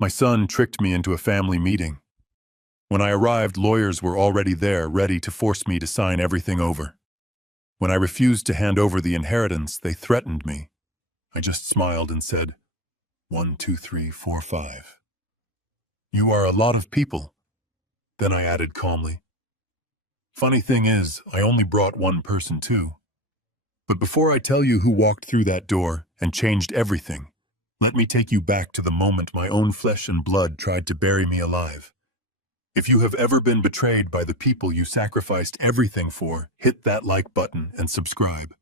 My son tricked me into a family meeting. When I arrived, lawyers were already there, ready to force me to sign everything over. When I refused to hand over the inheritance, they threatened me. I just smiled and said, 1, 2, 3, 4, 5. You are a lot of people. Then I added calmly, funny thing is, I only brought one person too. But before I tell you who walked through that door and changed everything, let me take you back to the moment my own flesh and blood tried to bury me alive. If you have ever been betrayed by the people you sacrificed everything for, hit that like button and subscribe.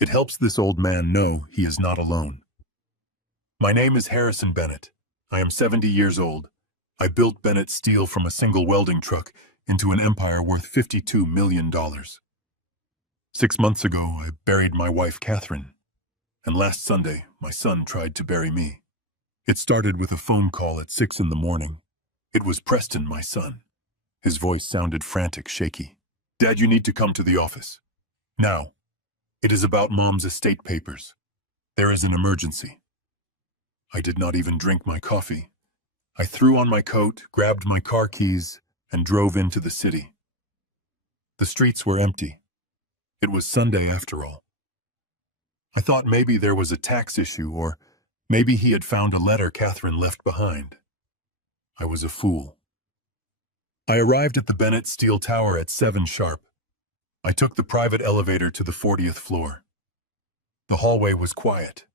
It helps this old man know he is not alone. My name is Harrison Bennett. I am 70 years old. I built Bennett Steel from a single welding truck into an empire worth $52 million. 6 months ago, I buried my wife, Catherine. And last Sunday, my son tried to bury me. It started with a phone call at 6 in the morning. It was Preston, my son. His voice sounded frantic, shaky. Dad, you need to come to the office. Now. It is about Mom's estate papers. There is an emergency. I did not even drink my coffee. I threw on my coat, grabbed my car keys, and drove into the city. The streets were empty. It was Sunday after all. I thought maybe there was a tax issue, or maybe he had found a letter Catherine left behind. I was a fool. I arrived at the Bennett Steel Tower at 7 sharp. I took the private elevator to the 40th floor. The hallway was quiet.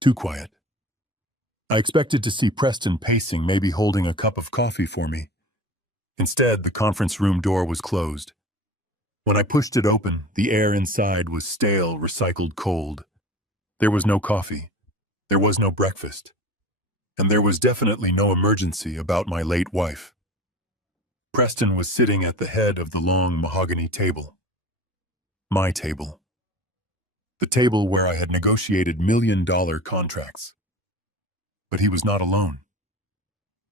Too quiet. I expected to see Preston pacing, maybe holding a cup of coffee for me. Instead, the conference room door was closed. When I pushed it open, the air inside was stale, recycled cold. There was no coffee. There was no breakfast. And there was definitely no emergency about my late wife. Preston was sitting at the head of the long mahogany table. My table. The table where I had negotiated million-dollar contracts. But he was not alone.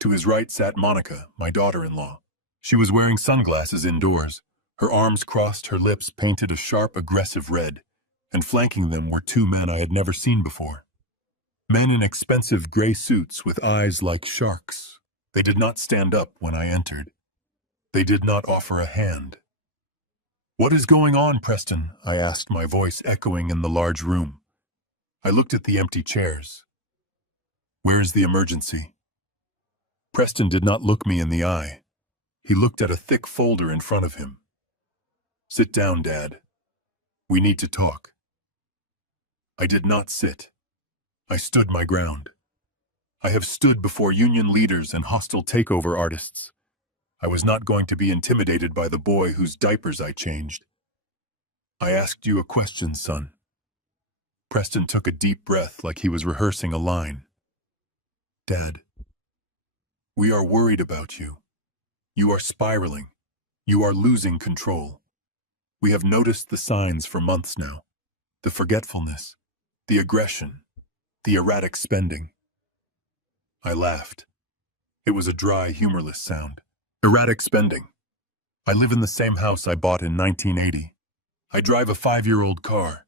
To his right sat Monica, my daughter-in-law. She was wearing sunglasses indoors. Her arms crossed, her lips painted a sharp, aggressive red, and flanking them were 2 men I had never seen before. Men in expensive gray suits with eyes like sharks. They did not stand up when I entered. They did not offer a hand. What is going on, Preston? I asked, my voice echoing in the large room. I looked at the empty chairs. Where is the emergency? Preston did not look me in the eye. He looked at a thick folder in front of him. Sit down, Dad. We need to talk. I did not sit. I stood my ground. I have stood before union leaders and hostile takeover artists. I was not going to be intimidated by the boy whose diapers I changed. I asked you a question, son. Preston took a deep breath like he was rehearsing a line. Dad, we are worried about you. You are spiraling. You are losing control. We have noticed the signs for months now. The forgetfulness, the aggression, the erratic spending. I laughed. It was a dry, humorless sound. Erratic spending. I live in the same house I bought in 1980. I drive a 5-year-old car.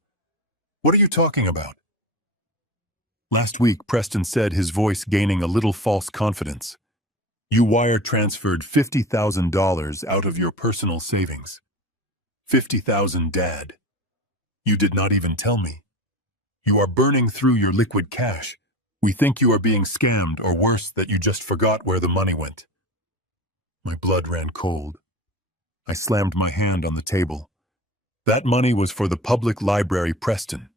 What are you talking about? Last week, Preston said, his voice gaining a little false confidence. You wire transferred $50,000 out of your personal savings. $50,000, Dad. You did not even tell me. You are burning through your liquid cash. We think you are being scammed, or worse, that you just forgot where the money went. My blood ran cold. I slammed my hand on the table. That money was for the public library, Preston.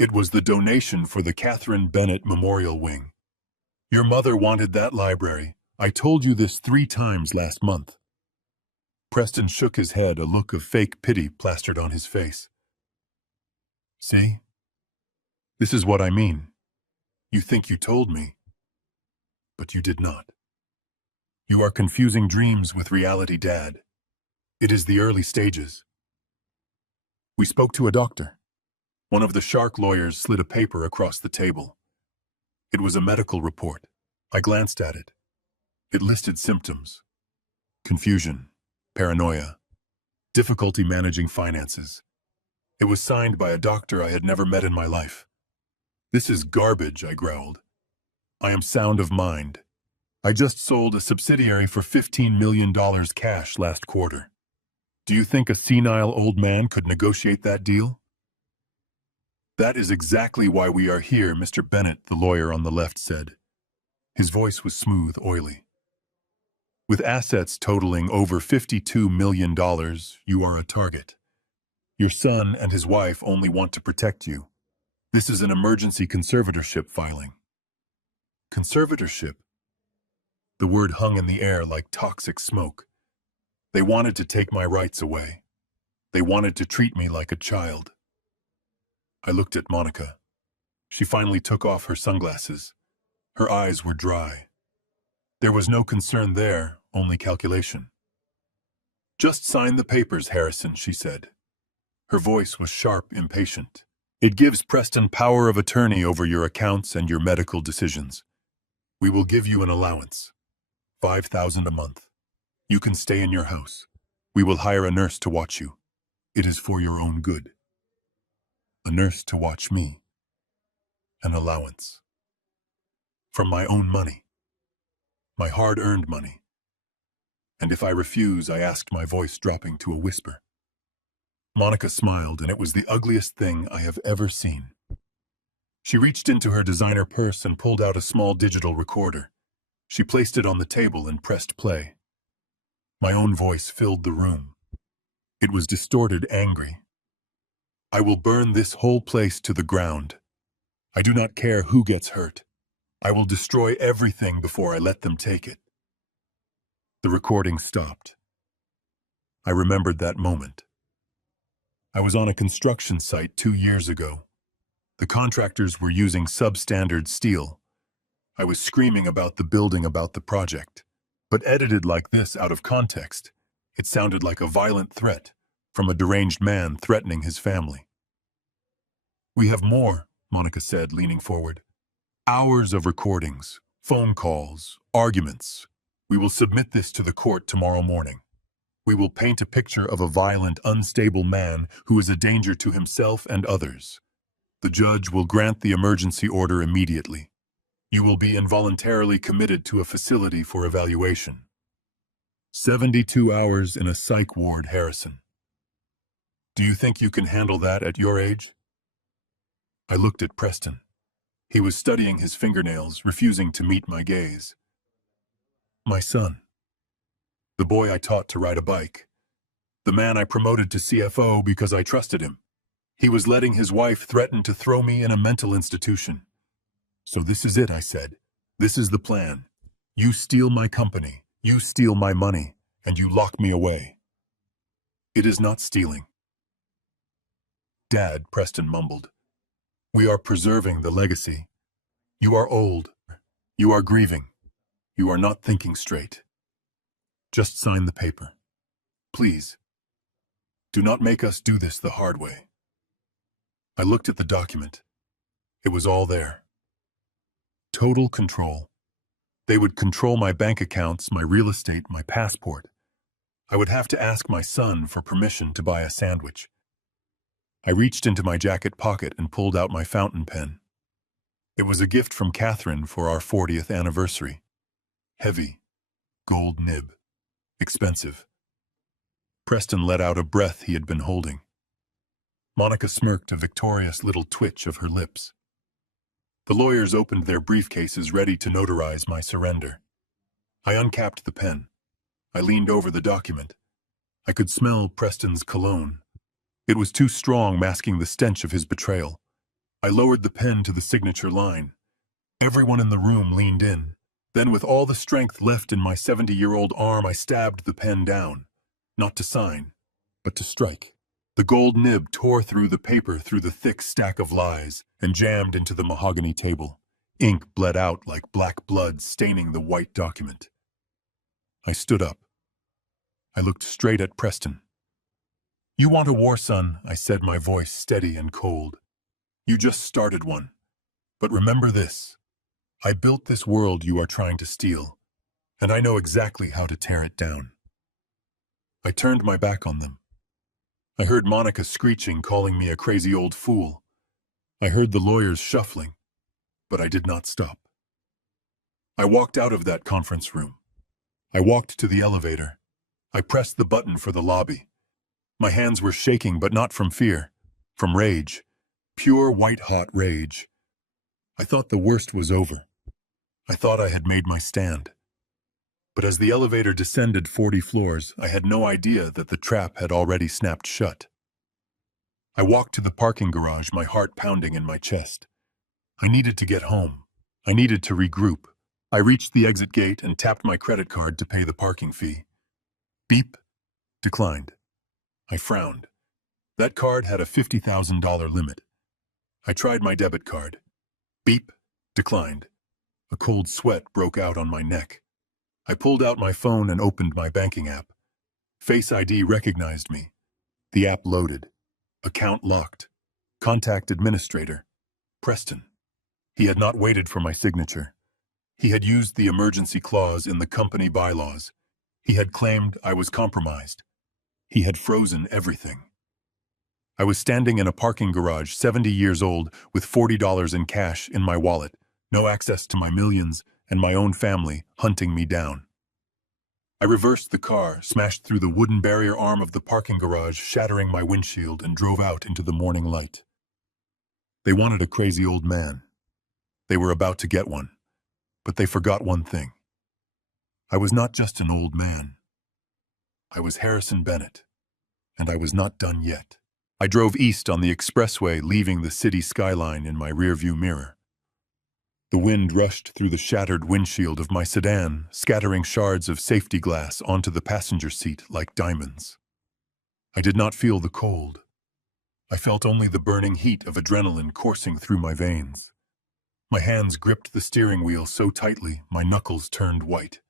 It was the donation for the Catherine Bennett Memorial Wing. Your mother wanted that library. I told you this 3 times last month. Preston shook his head, a look of fake pity plastered on his face. See? This is what I mean. You think you told me, but you did not. You are confusing dreams with reality, Dad. It is the early stages. We spoke to a doctor. One of the shark lawyers slid a paper across the table. It was a medical report. I glanced at it. It listed symptoms: confusion, paranoia, difficulty managing finances. It was signed by a doctor I had never met in my life. This is garbage, I growled. I am sound of mind. I just sold a subsidiary for $15 million cash last quarter. Do you think a senile old man could negotiate that deal? That is exactly why we are here, Mr. Bennett, the lawyer on the left said. His voice was smooth, oily. With assets totaling over $52 million, you are a target. Your son and his wife only want to protect you. This is an emergency conservatorship filing. Conservatorship? The word hung in the air like toxic smoke. They wanted to take my rights away. They wanted to treat me like a child. I looked at Monica. She finally took off her sunglasses. Her eyes were dry. There was no concern there, only calculation. Just sign the papers, Harrison, she said. Her voice was sharp, impatient. It gives Preston power of attorney over your accounts and your medical decisions. We will give you an allowance. $5,000 a month. You can stay in your house. We will hire a nurse to watch you. It is for your own good. A nurse to watch me. An allowance. From my own money. My hard-earned money. And if I refuse, I asked, my voice dropping to a whisper. Monica smiled, and it was the ugliest thing I have ever seen. She reached into her designer purse and pulled out a small digital recorder. She placed it on the table and pressed play. My own voice filled the room. It was distorted, angry. I will burn this whole place to the ground. I do not care who gets hurt. I will destroy everything before I let them take it. The recording stopped. I remembered that moment. I was on a construction site 2 years ago. The contractors were using substandard steel. I was screaming about the building, about the project. But edited like this, out of context, it sounded like a violent threat from a deranged man threatening his family. We have more, Monica said, leaning forward. Hours of recordings, phone calls, arguments. We will submit this to the court tomorrow morning. We will paint a picture of a violent, unstable man who is a danger to himself and others. The judge will grant the emergency order immediately. You will be involuntarily committed to a facility for evaluation. 72 hours in a psych ward, Harrison. Do you think you can handle that at your age? I looked at Preston. He was studying his fingernails, refusing to meet my gaze. My son. The boy I taught to ride a bike. The man I promoted to CFO because I trusted him. He was letting his wife threaten to throw me in a mental institution. So this is it, I said. This is the plan. You steal my company, you steal my money, and you lock me away. It is not stealing. Dad, Preston mumbled. We are preserving the legacy. You are old. You are grieving. You are not thinking straight. Just sign the paper. Please. Do not make us do this the hard way. I looked at the document. It was all there. Total control. They would control my bank accounts, my real estate, my passport. I would have to ask my son for permission to buy a sandwich. I reached into my jacket pocket and pulled out my fountain pen. It was a gift from Catherine for our 40th anniversary. Heavy, gold nib, expensive. Preston let out a breath he had been holding. Monica smirked, a victorious little twitch of her lips. The lawyers opened their briefcases, ready to notarize my surrender. I uncapped the pen. I leaned over the document. I could smell Preston's cologne. It was too strong, masking the stench of his betrayal. I lowered the pen to the signature line. Everyone in the room leaned in. Then, with all the strength left in my 70-year-old arm, I stabbed the pen down. Not to sign, but to strike. The gold nib tore through the paper, through the thick stack of lies, and jammed into the mahogany table. Ink bled out like black blood, staining the white document. I stood up. I looked straight at Preston. You want a war, son, I said, my voice steady and cold. You just started one. But remember this. I built this world you are trying to steal, and I know exactly how to tear it down. I turned my back on them. I heard Monica screeching, calling me a crazy old fool. I heard the lawyers shuffling, but I did not stop. I walked out of that conference room. I walked to the elevator. I pressed the button for the lobby. My hands were shaking, but not from fear, from rage. Pure white-hot rage. I thought the worst was over. I thought I had made my stand. But as the elevator descended 40 floors, I had no idea that the trap had already snapped shut. I walked to the parking garage, my heart pounding in my chest. I needed to get home. I needed to regroup. I reached the exit gate and tapped my credit card to pay the parking fee. Beep. Declined. I frowned. That card had a $50,000 limit. I tried my debit card. Beep. Declined. A cold sweat broke out on my neck. I pulled out my phone and opened my banking app. Face ID recognized me. The app loaded. Account locked. Contact administrator. Preston. He had not waited for my signature. He had used the emergency clause in the company bylaws. He had claimed I was compromised. He had frozen everything. I was standing in a parking garage, 70 years old, with $40 in cash in my wallet, no access to my millions, and my own family hunting me down. I reversed the car, smashed through the wooden barrier arm of the parking garage, shattering my windshield, and drove out into the morning light. They wanted a crazy old man. They were about to get one. But they forgot one thing. I was not just an old man. I was Harrison Bennett, and I was not done yet. I drove east on the expressway, leaving the city skyline in my rearview mirror. The wind rushed through the shattered windshield of my sedan, scattering shards of safety glass onto the passenger seat like diamonds. I did not feel the cold. I felt only the burning heat of adrenaline coursing through my veins. My hands gripped the steering wheel so tightly, my knuckles turned white.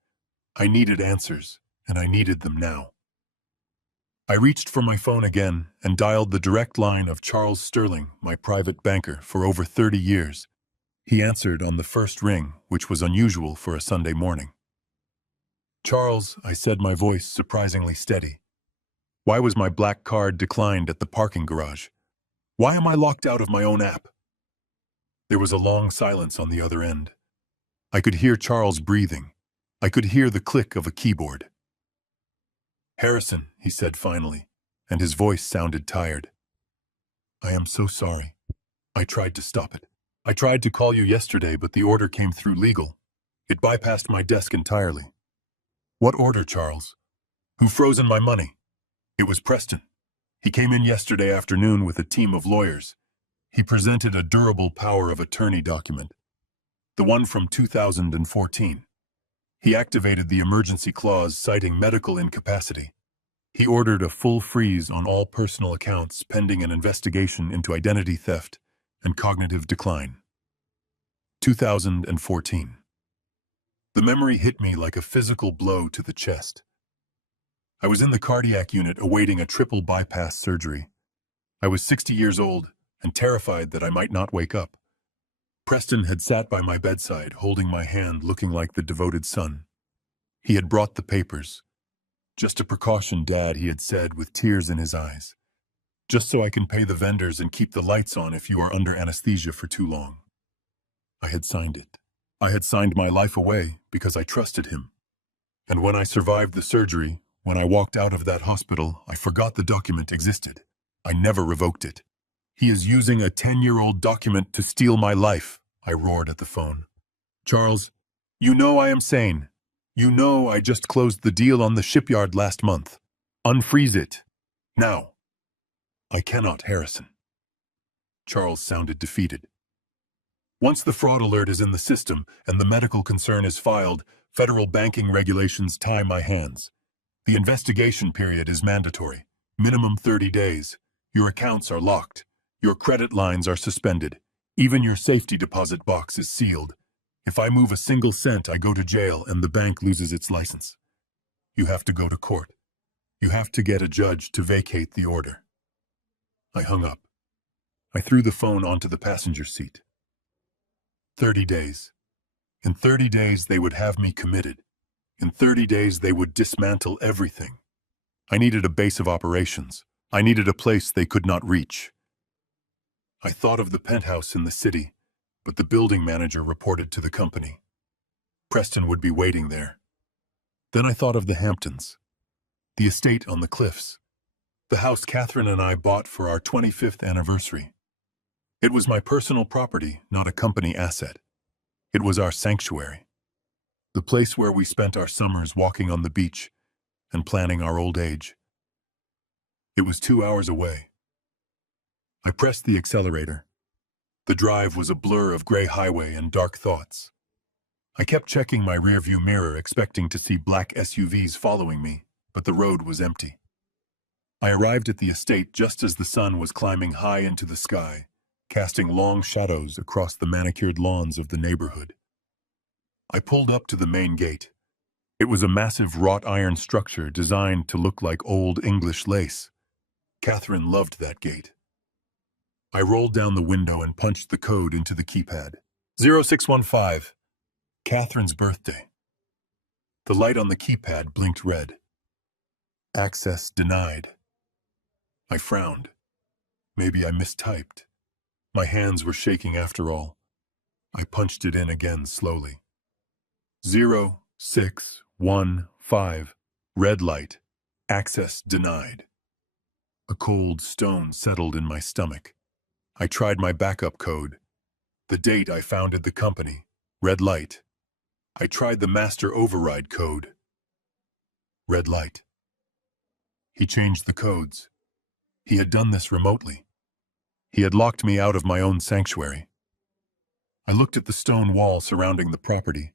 I needed answers, and I needed them now. I reached for my phone again and dialed the direct line of Charles Sterling, my private banker, for over 30 years. He answered on the first ring, which was unusual for a Sunday morning. "Charles," I said, my voice surprisingly steady. "Why was my black card declined at the parking garage? Why am I locked out of my own app?" There was a long silence on the other end. I could hear Charles breathing. I could hear the click of a keyboard. "Harrison," he said finally, and his voice sounded tired. "I am so sorry. I tried to stop it. I tried to call you yesterday, but the order came through legal. It bypassed my desk entirely." "What order, Charles? Who frozen my money?" "It was Preston. He came in yesterday afternoon with a team of lawyers. He presented a durable power of attorney document, the one from 2014. He activated the emergency clause citing medical incapacity. He ordered a full freeze on all personal accounts pending an investigation into identity theft and cognitive decline. 2014. The memory hit me like a physical blow to the chest. I was in the cardiac unit awaiting a triple bypass surgery. I was 60 years old and terrified that I might not wake up. Preston had sat by my bedside, holding my hand, looking like the devoted son. He had brought the papers. "Just a precaution, Dad," he had said with tears in his eyes. "Just so I can pay the vendors and keep the lights on if you are under anesthesia for too long." I had signed it. I had signed my life away because I trusted him. And when I survived the surgery, when I walked out of that hospital, I forgot the document existed. I never revoked it. "He is using a 10-year-old document to steal my life," I roared at the phone. "Charles, you know I am sane. You know I just closed the deal on the shipyard last month. Unfreeze it. Now." "I cannot, Harrison." Charles sounded defeated. "Once the fraud alert is in the system and the medical concern is filed, federal banking regulations tie my hands. The investigation period is mandatory, minimum 30 days. Your accounts are locked. Your credit lines are suspended. Even your safety deposit box is sealed. If I move a single cent, I go to jail and the bank loses its license. You have to go to court. You have to get a judge to vacate the order." I hung up. I threw the phone onto the passenger seat. 30 days. In 30 days, they would have me committed. In 30 days, they would dismantle everything. I needed a base of operations. I needed a place they could not reach. I thought of the penthouse in the city, but the building manager reported to the company. Preston would be waiting there. Then I thought of the Hamptons, the estate on the cliffs, the house Catherine and I bought for our 25th anniversary. It was my personal property, not a company asset. It was our sanctuary, the place where we spent our summers walking on the beach and planning our old age. It was 2 hours away. I pressed the accelerator. The drive was a blur of gray highway and dark thoughts. I kept checking my rearview mirror, expecting to see black SUVs following me, but the road was empty. I arrived at the estate just as the sun was climbing high into the sky, casting long shadows across the manicured lawns of the neighborhood. I pulled up to the main gate. It was a massive wrought iron structure designed to look like old English lace. Catherine loved that gate. I rolled down the window and punched the code into the keypad. 0615. Catherine's birthday. The light on the keypad blinked red. Access denied. I frowned. Maybe I mistyped. My hands were shaking after all. I punched it in again slowly. 0615. Red light. Access denied. A cold stone settled in my stomach. I tried my backup code. The date I founded the company. Red light. I tried the master override code. Red light. He changed the codes. He had done this remotely. He had locked me out of my own sanctuary. I looked at the stone wall surrounding the property.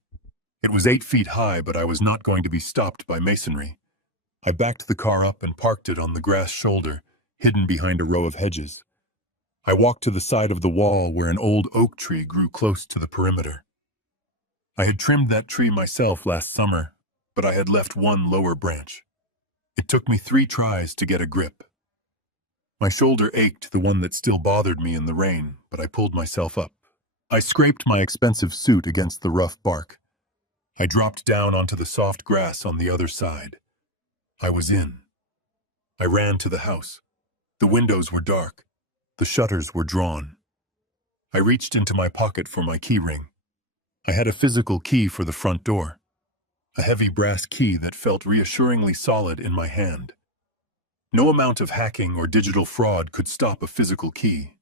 It was 8 feet high, but I was not going to be stopped by masonry. I backed the car up and parked it on the grass shoulder, hidden behind a row of hedges. I walked to the side of the wall where an old oak tree grew close to the perimeter. I had trimmed that tree myself last summer, but I had left one lower branch. It took me 3 tries to get a grip. My shoulder ached, the one that still bothered me in the rain, but I pulled myself up. I scraped my expensive suit against the rough bark. I dropped down onto the soft grass on the other side. I was in. I ran to the house. The windows were dark. The shutters were drawn. I reached into my pocket for my key ring. I had a physical key for the front door, a heavy brass key that felt reassuringly solid in my hand. No amount of hacking or digital fraud could stop a physical key.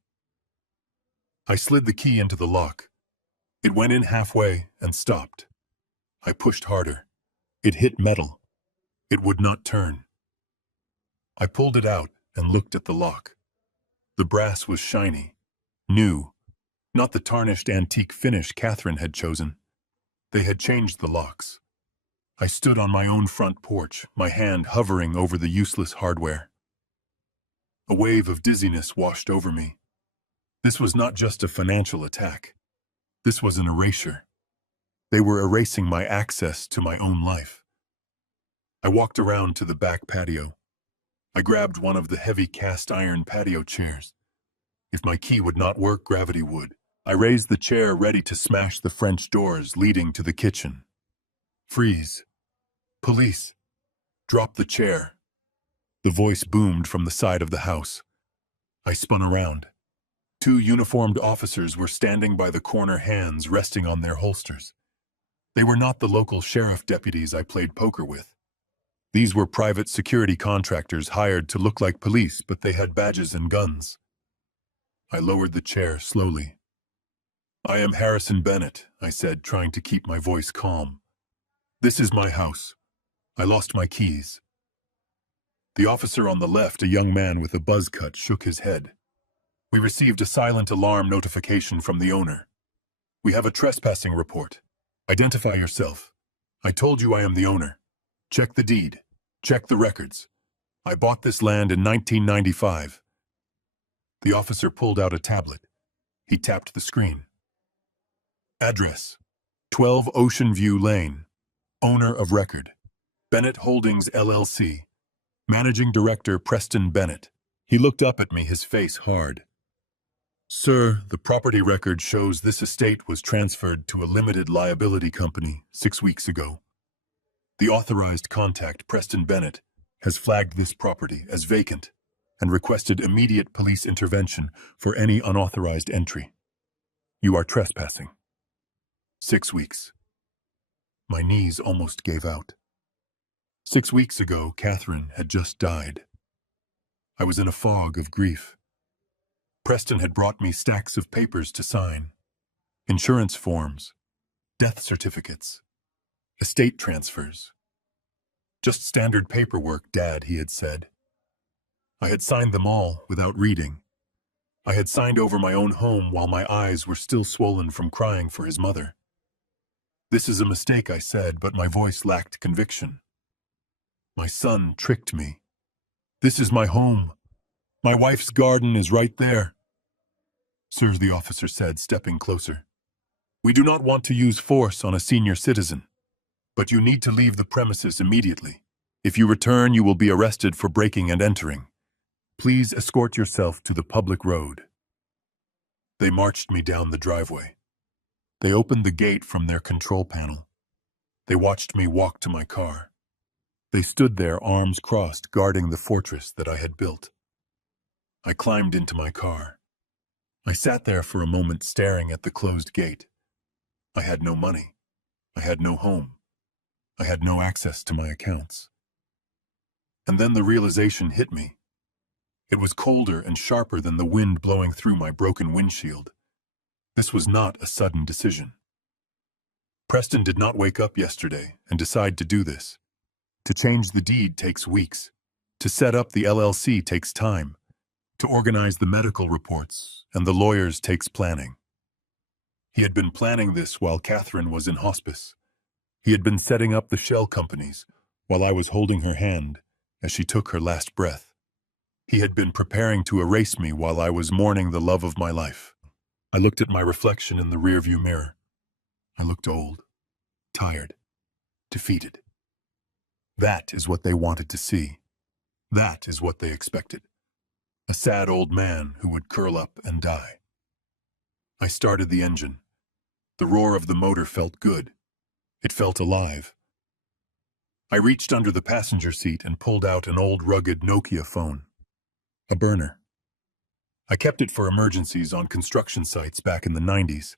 I slid the key into the lock. It went in halfway and stopped. I pushed harder. It hit metal. It would not turn. I pulled it out and looked at the lock. The brass was shiny, new, not the tarnished antique finish Catherine had chosen. They had changed the locks. I stood on my own front porch, my hand hovering over the useless hardware. A wave of dizziness washed over me. This was not just a financial attack. This was an erasure. They were erasing my access to my own life. I walked around to the back patio. I grabbed one of the heavy cast iron patio chairs. If my key would not work, gravity would. I raised the chair, ready to smash the French doors leading to the kitchen. Freeze. Police. Drop the chair. The voice boomed from the side of the house. I spun around. 2 uniformed officers were standing by the corner, hands resting on their holsters. They were not the local sheriff deputies I played poker with. These were private security contractors hired to look like police, but they had badges and guns. I lowered the chair slowly. "I am Harrison Bennett," I said, trying to keep my voice calm. "This is my house. I lost my keys." The officer on the left, a young man with a buzz cut, shook his head. "We received a silent alarm notification from the owner. We have a trespassing report. Identify yourself. I told you I am the owner. Check the deed. Check the records. I bought this land in 1995. The officer pulled out a tablet. He tapped the screen. Address: 12 Ocean View Lane. Owner of record: Bennett Holdings, LLC. Managing Director Preston Bennett. He looked up at me, his face hard. "Sir, the property record shows this estate was transferred to a limited liability company 6 weeks ago. The authorized contact, Preston Bennett, has flagged this property as vacant and requested immediate police intervention for any unauthorized entry. You are trespassing. 6 weeks." My knees almost gave out. 6 weeks ago, Catherine had just died. I was in a fog of grief. Preston had brought me stacks of papers to sign. Insurance forms, death certificates, estate transfers. Just standard paperwork, Dad, he had said. I had signed them all without reading. I had signed over my own home while my eyes were still swollen from crying for his mother. This is a mistake, I said, but my voice lacked conviction. My son tricked me. This is my home. My wife's garden is right there. Sir, the officer said, stepping closer. We do not want to use force on a senior citizen, but you need to leave the premises immediately. If you return, you will be arrested for breaking and entering. Please escort yourself to the public road. They marched me down the driveway. They opened the gate from their control panel. They watched me walk to my car. They stood there, arms crossed, guarding the fortress that I had built. I climbed into my car. I sat there for a moment staring at the closed gate. I had no money. I had no home. I had no access to my accounts. And then the realization hit me. It was colder and sharper than the wind blowing through my broken windshield. This was not a sudden decision. Preston did not wake up yesterday and decide to do this. To change the deed takes weeks. To set up the LLC takes time. To organize the medical reports and the lawyers takes planning. He had been planning this while Catherine was in hospice. He had been setting up the shell companies while I was holding her hand as she took her last breath. He had been preparing to erase me while I was mourning the love of my life. I looked at my reflection in the rearview mirror. I looked old, tired, defeated. That is what they wanted to see. That is what they expected. A sad old man who would curl up and die. I started the engine. The roar of the motor felt good. It felt alive. I reached under the passenger seat and pulled out an old rugged Nokia phone. A burner. I kept it for emergencies on construction sites back in the 90s.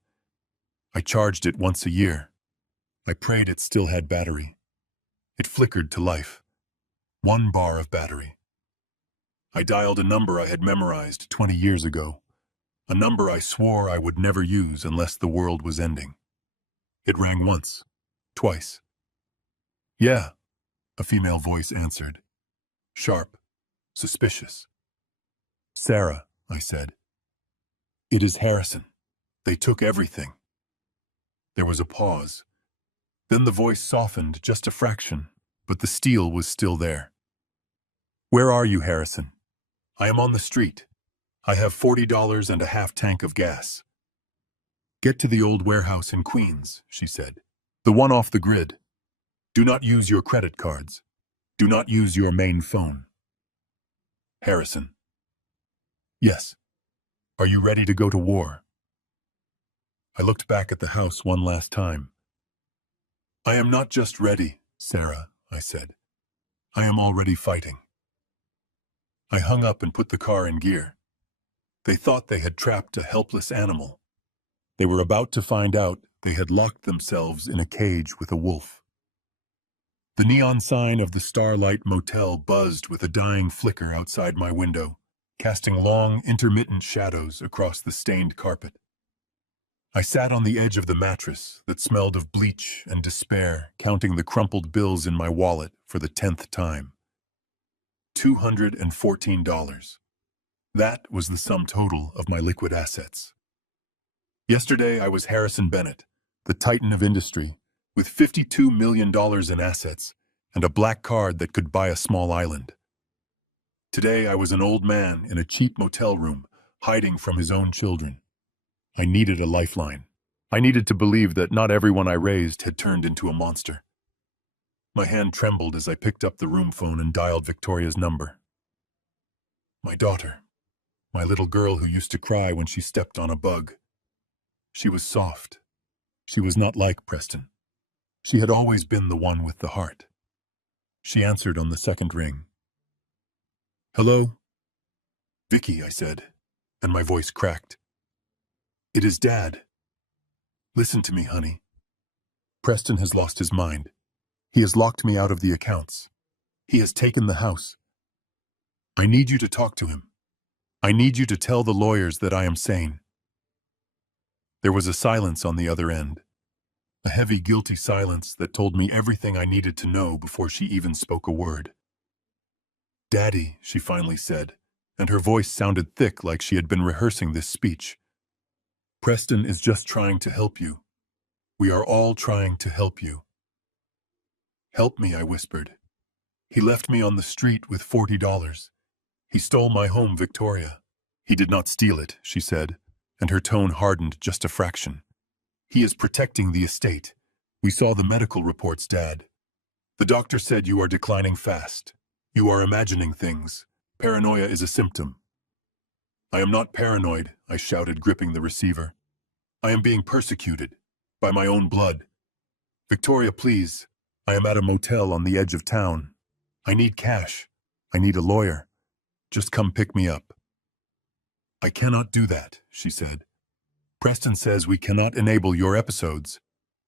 I charged it once a year. I prayed it still had battery. It flickered to life. 1 bar of battery. I dialed a number I had memorized 20 years ago. A number I swore I would never use unless the world was ending. It rang once, twice. Yeah, a female voice answered. Sharp, suspicious. Sarah, I said. It is Harrison. They took everything. There was a pause. Then the voice softened just a fraction, but the steel was still there. Where are you, Harrison? I am on the street. I have $40 and a half tank of gas. Get to the old warehouse in Queens, she said. The one off the grid. Do not use your credit cards. Do not use your main phone. Harrison. Yes. Are you ready to go to war? I looked back at the house one last time. I am not just ready, Sarah, I said. I am already fighting. I hung up and put the car in gear. They thought they had trapped a helpless animal. They were about to find out they had locked themselves in a cage with a wolf. The neon sign of the Starlight Motel buzzed with a dying flicker outside my window, casting long, intermittent shadows across the stained carpet. I sat on the edge of the mattress that smelled of bleach and despair, counting the crumpled bills in my wallet for the 10th time. $214. That was the sum total of my liquid assets. Yesterday, I was Harrison Bennett, the titan of industry, with $52 million in assets and a black card that could buy a small island. Today, I was an old man in a cheap motel room, hiding from his own children. I needed a lifeline. I needed to believe that not everyone I raised had turned into a monster. My hand trembled as I picked up the room phone and dialed Victoria's number. My daughter, my little girl who used to cry when she stepped on a bug. She was soft. She was not like Preston. She had always been the one with the heart. She answered on the second ring. Hello? Vicky, I said, and my voice cracked. It is Dad. Listen to me, honey. Preston has lost his mind. He has locked me out of the accounts. He has taken the house. I need you to talk to him. I need you to tell the lawyers that I am sane." There was a silence on the other end. A heavy, guilty silence that told me everything I needed to know before she even spoke a word. "Daddy," she finally said, and her voice sounded thick like she had been rehearsing this speech. "Preston is just trying to help you. We are all trying to help you." "Help me," I whispered. "He left me on the street with $40. He stole my home, Victoria." "He did not steal it," she said, and her tone hardened just a fraction. "He is protecting the estate. We saw the medical reports, Dad. The doctor said you are declining fast. You are imagining things. Paranoia is a symptom." "I am not paranoid," I shouted, gripping the receiver. "I am being persecuted. By my own blood. Victoria, please. I am at a motel on the edge of town. I need cash. I need a lawyer. Just come pick me up." "I cannot do that," she said. "Preston says we cannot enable your episodes.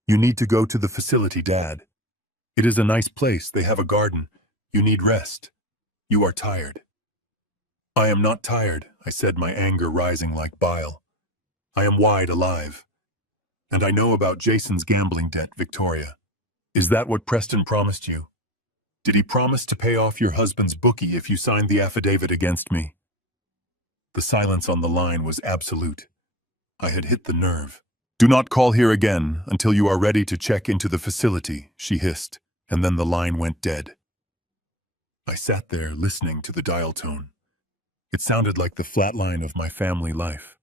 You need to go to the facility, Dad. It is a nice place. They have a garden. You need rest. You are tired." "I am not tired," I said, my anger rising like bile. "I am wide alive. And I know about Jason's gambling debt, Victoria. Is that what Preston promised you? Did he promise to pay off your husband's bookie if you signed the affidavit against me?" The silence on the line was absolute. I had hit the nerve. "Do not call here again until you are ready to check into the facility," she hissed, and then the line went dead. I sat there listening to the dial tone. It sounded like the flatline of my family life.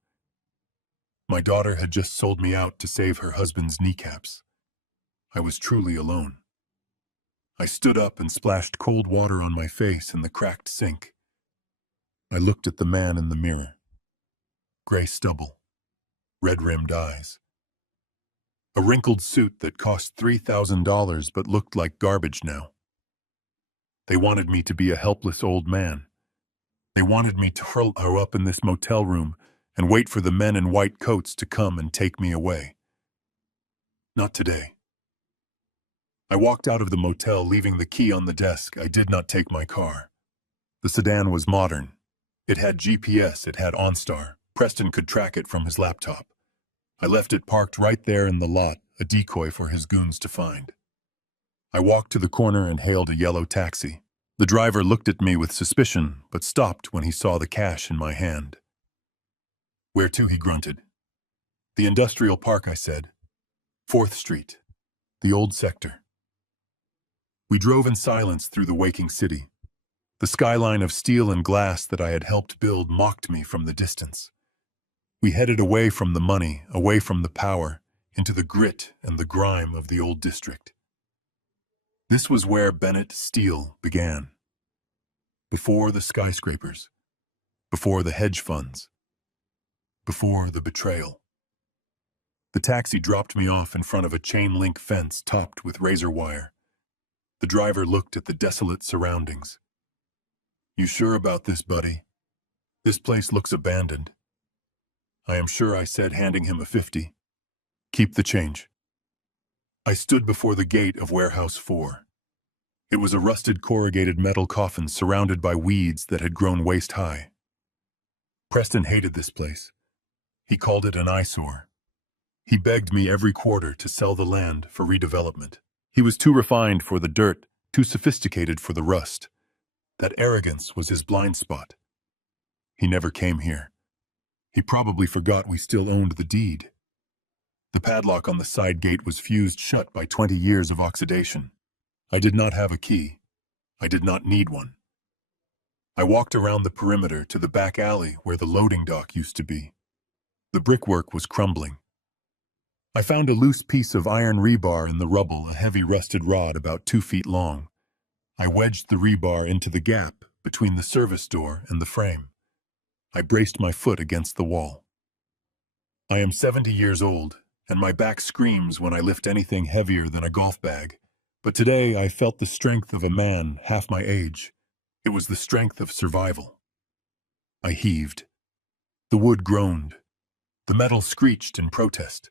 My daughter had just sold me out to save her husband's kneecaps. I was truly alone. I stood up and splashed cold water on my face in the cracked sink. I looked at the man in the mirror. Gray stubble, red-rimmed eyes. A wrinkled suit that cost $3,000 but looked like garbage now. They wanted me to be a helpless old man. They wanted me to curl her up in this motel room and wait for the men in white coats to come and take me away. Not today. I walked out of the motel, leaving the key on the desk. I did not take my car. The sedan was modern. It had GPS, it had OnStar. Preston could track it from his laptop. I left it parked right there in the lot, a decoy for his goons to find. I walked to the corner and hailed a yellow taxi. The driver looked at me with suspicion, but stopped when he saw the cash in my hand. "Where to?" he grunted. "The industrial park," I said. 4th Street. The old sector. We drove in silence through the waking city. The skyline of steel and glass that I had helped build mocked me from the distance. We headed away from the money, away from the power, into the grit and the grime of the old district. This was where Bennett Steel began. Before the skyscrapers, before the hedge funds, before the betrayal. The taxi dropped me off in front of a chain-link fence topped with razor wire. The driver looked at the desolate surroundings. "You sure about this, buddy? This place looks abandoned." "I am sure," I said, handing him a 50. "Keep the change." I stood before the gate of Warehouse 4. It was a rusted corrugated metal coffin surrounded by weeds that had grown waist-high. Preston hated this place. He called it an eyesore. He begged me every quarter to sell the land for redevelopment. He was too refined for the dirt, too sophisticated for the rust. That arrogance was his blind spot. He never came here. He probably forgot we still owned the deed. The padlock on the side gate was fused shut by 20 years of oxidation. I did not have a key. I did not need one. I walked around the perimeter to the back alley where the loading dock used to be. The brickwork was crumbling. I found a loose piece of iron rebar in the rubble, a heavy rusted rod about 2 feet long. I wedged the rebar into the gap between the service door and the frame. I braced my foot against the wall. I am 70 years old, and my back screams when I lift anything heavier than a golf bag. But today I felt the strength of a man half my age. It was the strength of survival. I heaved. The wood groaned. The metal screeched in protest.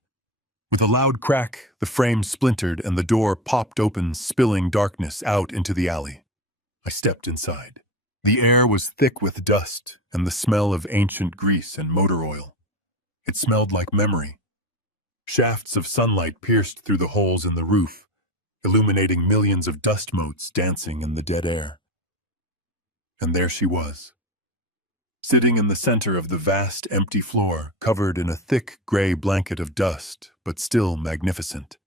With a loud crack, the frame splintered and the door popped open, spilling darkness out into the alley. I stepped inside. The air was thick with dust and the smell of ancient grease and motor oil. It smelled like memory. Shafts of sunlight pierced through the holes in the roof, illuminating millions of dust motes dancing in the dead air. And there she was, sitting in the center of the vast empty floor, covered in a thick gray blanket of dust, but still magnificent.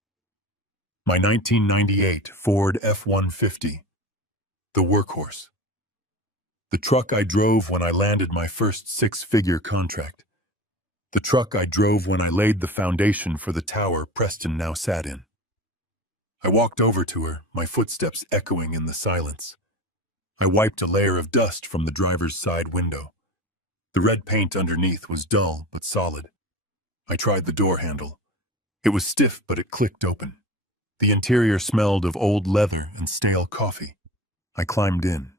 My 1998 Ford F-150, the workhorse. The truck I drove when I landed my first six-figure contract. The truck I drove when I laid the foundation for the tower Preston now sat in. I walked over to her, my footsteps echoing in the silence. I wiped a layer of dust from the driver's side window. The red paint underneath was dull but solid. I tried the door handle. It was stiff, but it clicked open. The interior smelled of old leather and stale coffee. I climbed in.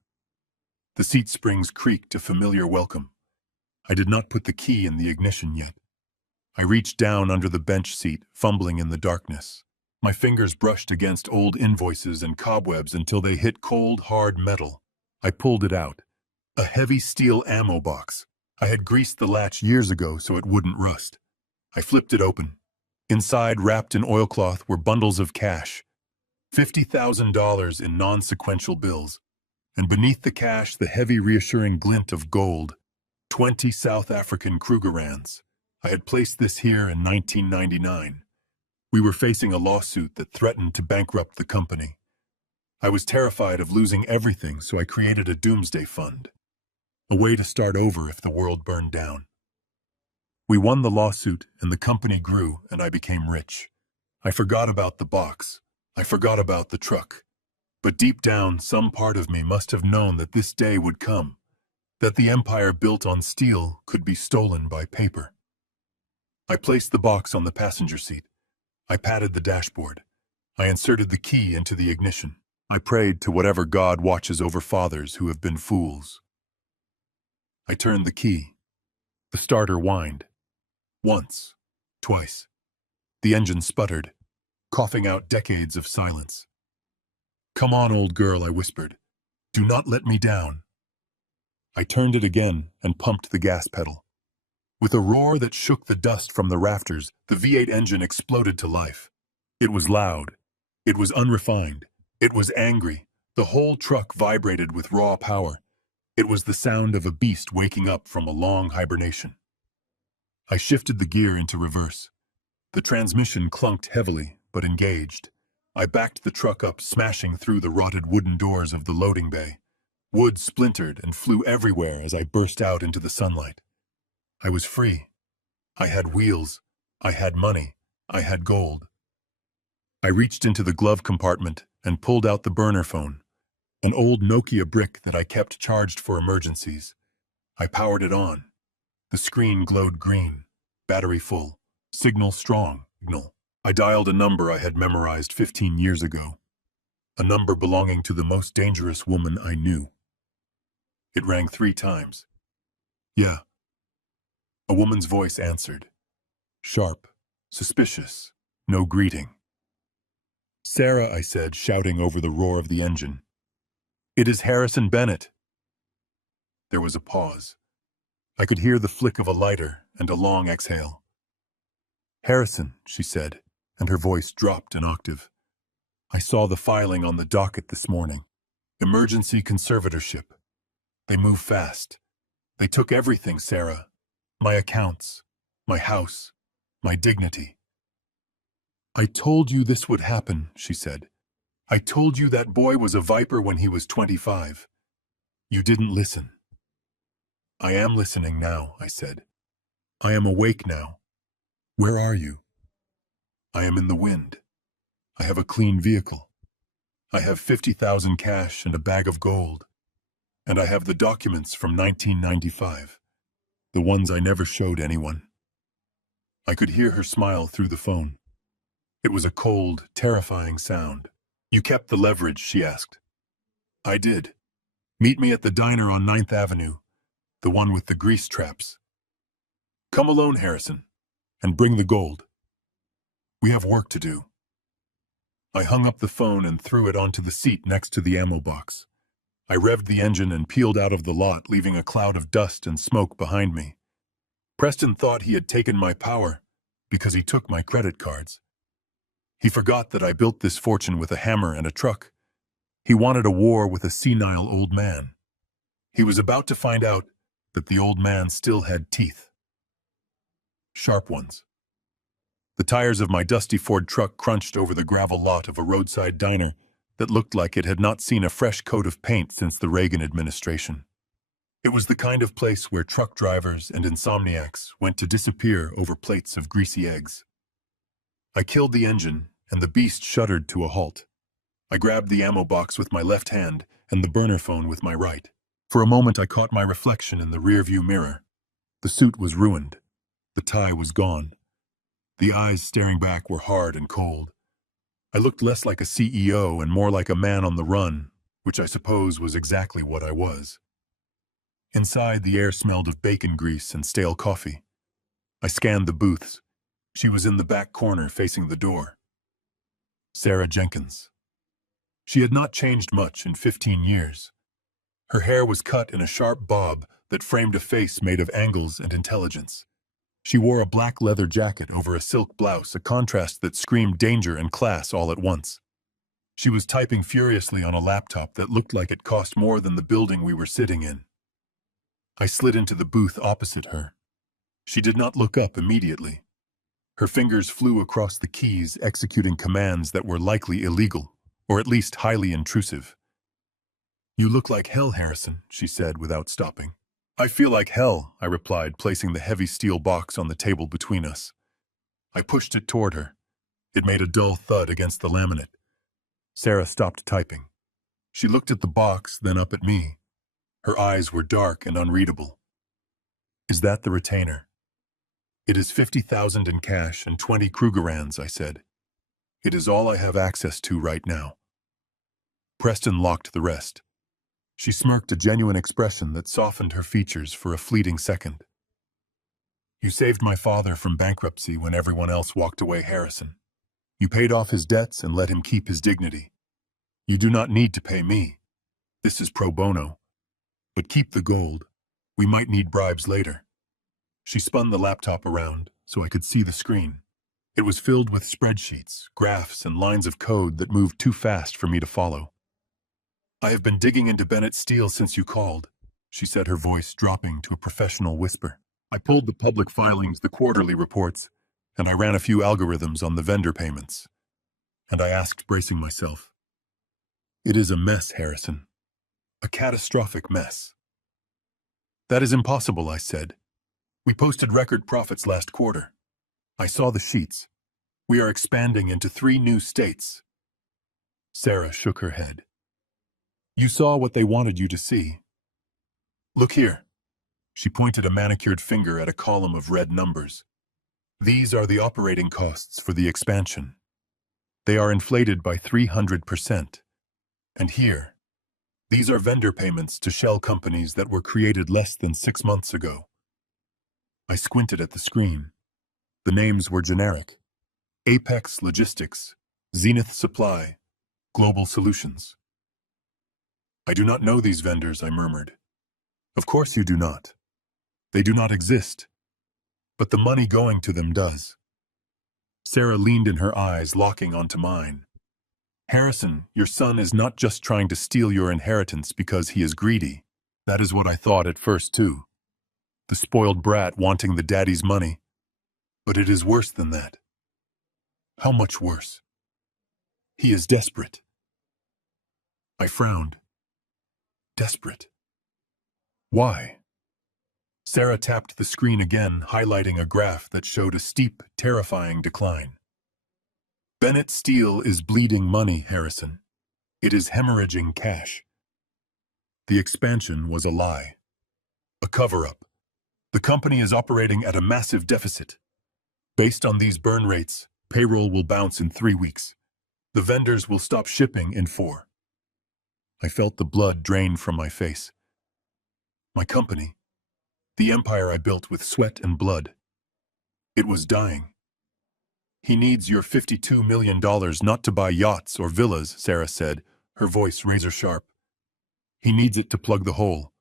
The seat springs creaked a familiar welcome. I did not put the key in the ignition yet. I reached down under the bench seat, fumbling in the darkness. My fingers brushed against old invoices and cobwebs until they hit cold, hard metal. I pulled it out. A heavy steel ammo box. I had greased the latch years ago so it wouldn't rust. I flipped it open. Inside, wrapped in oilcloth, were bundles of cash. $50,000 in non-sequential bills. And beneath the cash, the heavy, reassuring glint of gold. 20 South African Krugerrands. I had placed this here in 1999. We were facing a lawsuit that threatened to bankrupt the company. I was terrified of losing everything, so I created a doomsday fund. A way to start over if the world burned down. We won the lawsuit, and the company grew, and I became rich. I forgot about the box. I forgot about the truck. But deep down, some part of me must have known that this day would come, that the empire built on steel could be stolen by paper. I placed the box on the passenger seat. I patted the dashboard. I inserted the key into the ignition. I prayed to whatever God watches over fathers who have been fools. I turned the key. The starter whined. Once, twice. The engine sputtered, coughing out decades of silence. "Come on, old girl," I whispered. "Do not let me down." I turned it again and pumped the gas pedal. With a roar that shook the dust from the rafters, the V8 engine exploded to life. It was loud. It was unrefined. It was angry. The whole truck vibrated with raw power. It was the sound of a beast waking up from a long hibernation. I shifted the gear into reverse. The transmission clunked heavily, but engaged. I backed the truck up, smashing through the rotted wooden doors of the loading bay. Wood splintered and flew everywhere as I burst out into the sunlight. I was free. I had wheels. I had money. I had gold. I reached into the glove compartment and pulled out the burner phone, an old Nokia brick that I kept charged for emergencies. I powered it on. The screen glowed green, battery full, signal strong. I dialed a number I had memorized 15 years ago, a number belonging to the most dangerous woman I knew. It rang 3 times. "Yeah." A woman's voice answered. Sharp, suspicious, no greeting. "Sarah," I said, shouting over the roar of the engine. "It is Harrison Bennett." There was a pause. I could hear the flick of a lighter and a long exhale. "Harrison," she said, and her voice dropped an octave. "I saw the filing on the docket this morning. Emergency conservatorship. They move fast. They took everything, Sarah. My accounts, my house, my dignity." "I told you this would happen," she said. "I told you that boy was a viper when he was 25. You didn't listen." "I am listening now," I said. "I am awake now. Where are you?" "I am in the wind. I have a clean vehicle. I have 50,000 cash and a bag of gold. And I have the documents from 1995, the ones I never showed anyone." I could hear her smile through the phone. It was a cold, terrifying sound. "You kept the leverage?" she asked. "I did. Meet me at the diner on 9th Avenue, the one with the grease traps. Come alone, Harrison, and bring the gold." We have work to do. I hung up the phone and threw it onto the seat next to the ammo box. I revved the engine and peeled out of the lot, leaving a cloud of dust and smoke behind me. Preston thought he had taken my power because he took my credit cards. He forgot that I built this fortune with a hammer and a truck. He wanted a war with a senile old man. He was about to find out that the old man still had teeth. Sharp ones. The tires of my dusty Ford truck crunched over the gravel lot of a roadside diner that looked like it had not seen a fresh coat of paint since the Reagan administration. It was the kind of place where truck drivers and insomniacs went to disappear over plates of greasy eggs. I killed the engine, and the beast shuddered to a halt. I grabbed the ammo box with my left hand and the burner phone with my right. For a moment I caught my reflection in the rearview mirror. The suit was ruined. The tie was gone. The eyes staring back were hard and cold. I looked less like a CEO and more like a man on the run, which I suppose was exactly what I was. Inside, the air smelled of bacon grease and stale coffee. I scanned the booths. She was in the back corner facing the door. Sarah Jenkins. She had not changed much in 15 years. Her hair was cut in a sharp bob that framed a face made of angles and intelligence. She wore a black leather jacket over a silk blouse, a contrast that screamed danger and class all at once. She was typing furiously on a laptop that looked like it cost more than the building we were sitting in. I slid into the booth opposite her. She did not look up immediately. Her fingers flew across the keys, executing commands that were likely illegal, or at least highly intrusive. "You look like hell, Harrison," she said without stopping. "I feel like hell," I replied, placing the heavy steel box on the table between us. I pushed it toward her. It made a dull thud against the laminate. Sarah stopped typing. She looked at the box, then up at me. Her eyes were dark and unreadable. "Is that the retainer?" "It is 50,000 in cash and 20 Krugerrands," I said. "It is all I have access to right now." Preston locked the rest. She smirked a genuine expression that softened her features for a fleeting second. "You saved my father from bankruptcy when everyone else walked away, Harrison. You paid off his debts and let him keep his dignity. You do not need to pay me. This is pro bono. But keep the gold. We might need bribes later." She spun the laptop around so I could see the screen. It was filled with spreadsheets, graphs, and lines of code that moved too fast for me to follow. "I have been digging into Bennett Steel since you called," she said, her voice dropping to a professional whisper. "I pulled the public filings, the quarterly reports, and I ran a few algorithms on the vendor payments." And I asked, bracing myself, "It is a mess, Harrison. A catastrophic mess." "That is impossible," I said. "We posted record profits last quarter. I saw the sheets. We are expanding into 3 new states." Sarah shook her head. "You saw what they wanted you to see. Look here." She pointed a manicured finger at a column of red numbers. "These are the operating costs for the expansion. They are inflated by 300%. And here, these are vendor payments to shell companies that were created less than 6 months ago." I squinted at the screen. The names were generic. Apex Logistics, Zenith Supply, Global Solutions. "I do not know these vendors," I murmured. "Of course you do not. They do not exist. But the money going to them does." Sarah leaned in, her eyes locking onto mine. "Harrison, your son is not just trying to steal your inheritance because he is greedy. That is what I thought at first, too. The spoiled brat wanting the daddy's money. But it is worse than that." "How much worse?" "He is desperate." I frowned. Desperate? Why? Sarah tapped the screen again, highlighting a graph that showed a steep, terrifying decline. "Bennett Steel is bleeding money, Harrison. It is hemorrhaging cash." The expansion was a lie. A cover-up. The company is operating at a massive deficit. Based on these burn rates, payroll will bounce in 3 weeks. The vendors will stop shipping in 4. I felt the blood drain from my face. My company, the empire I built with sweat and blood, it was dying. He needs your $52 million not to buy yachts or villas, Sarah said, her voice razor-sharp. He needs it to plug the hole.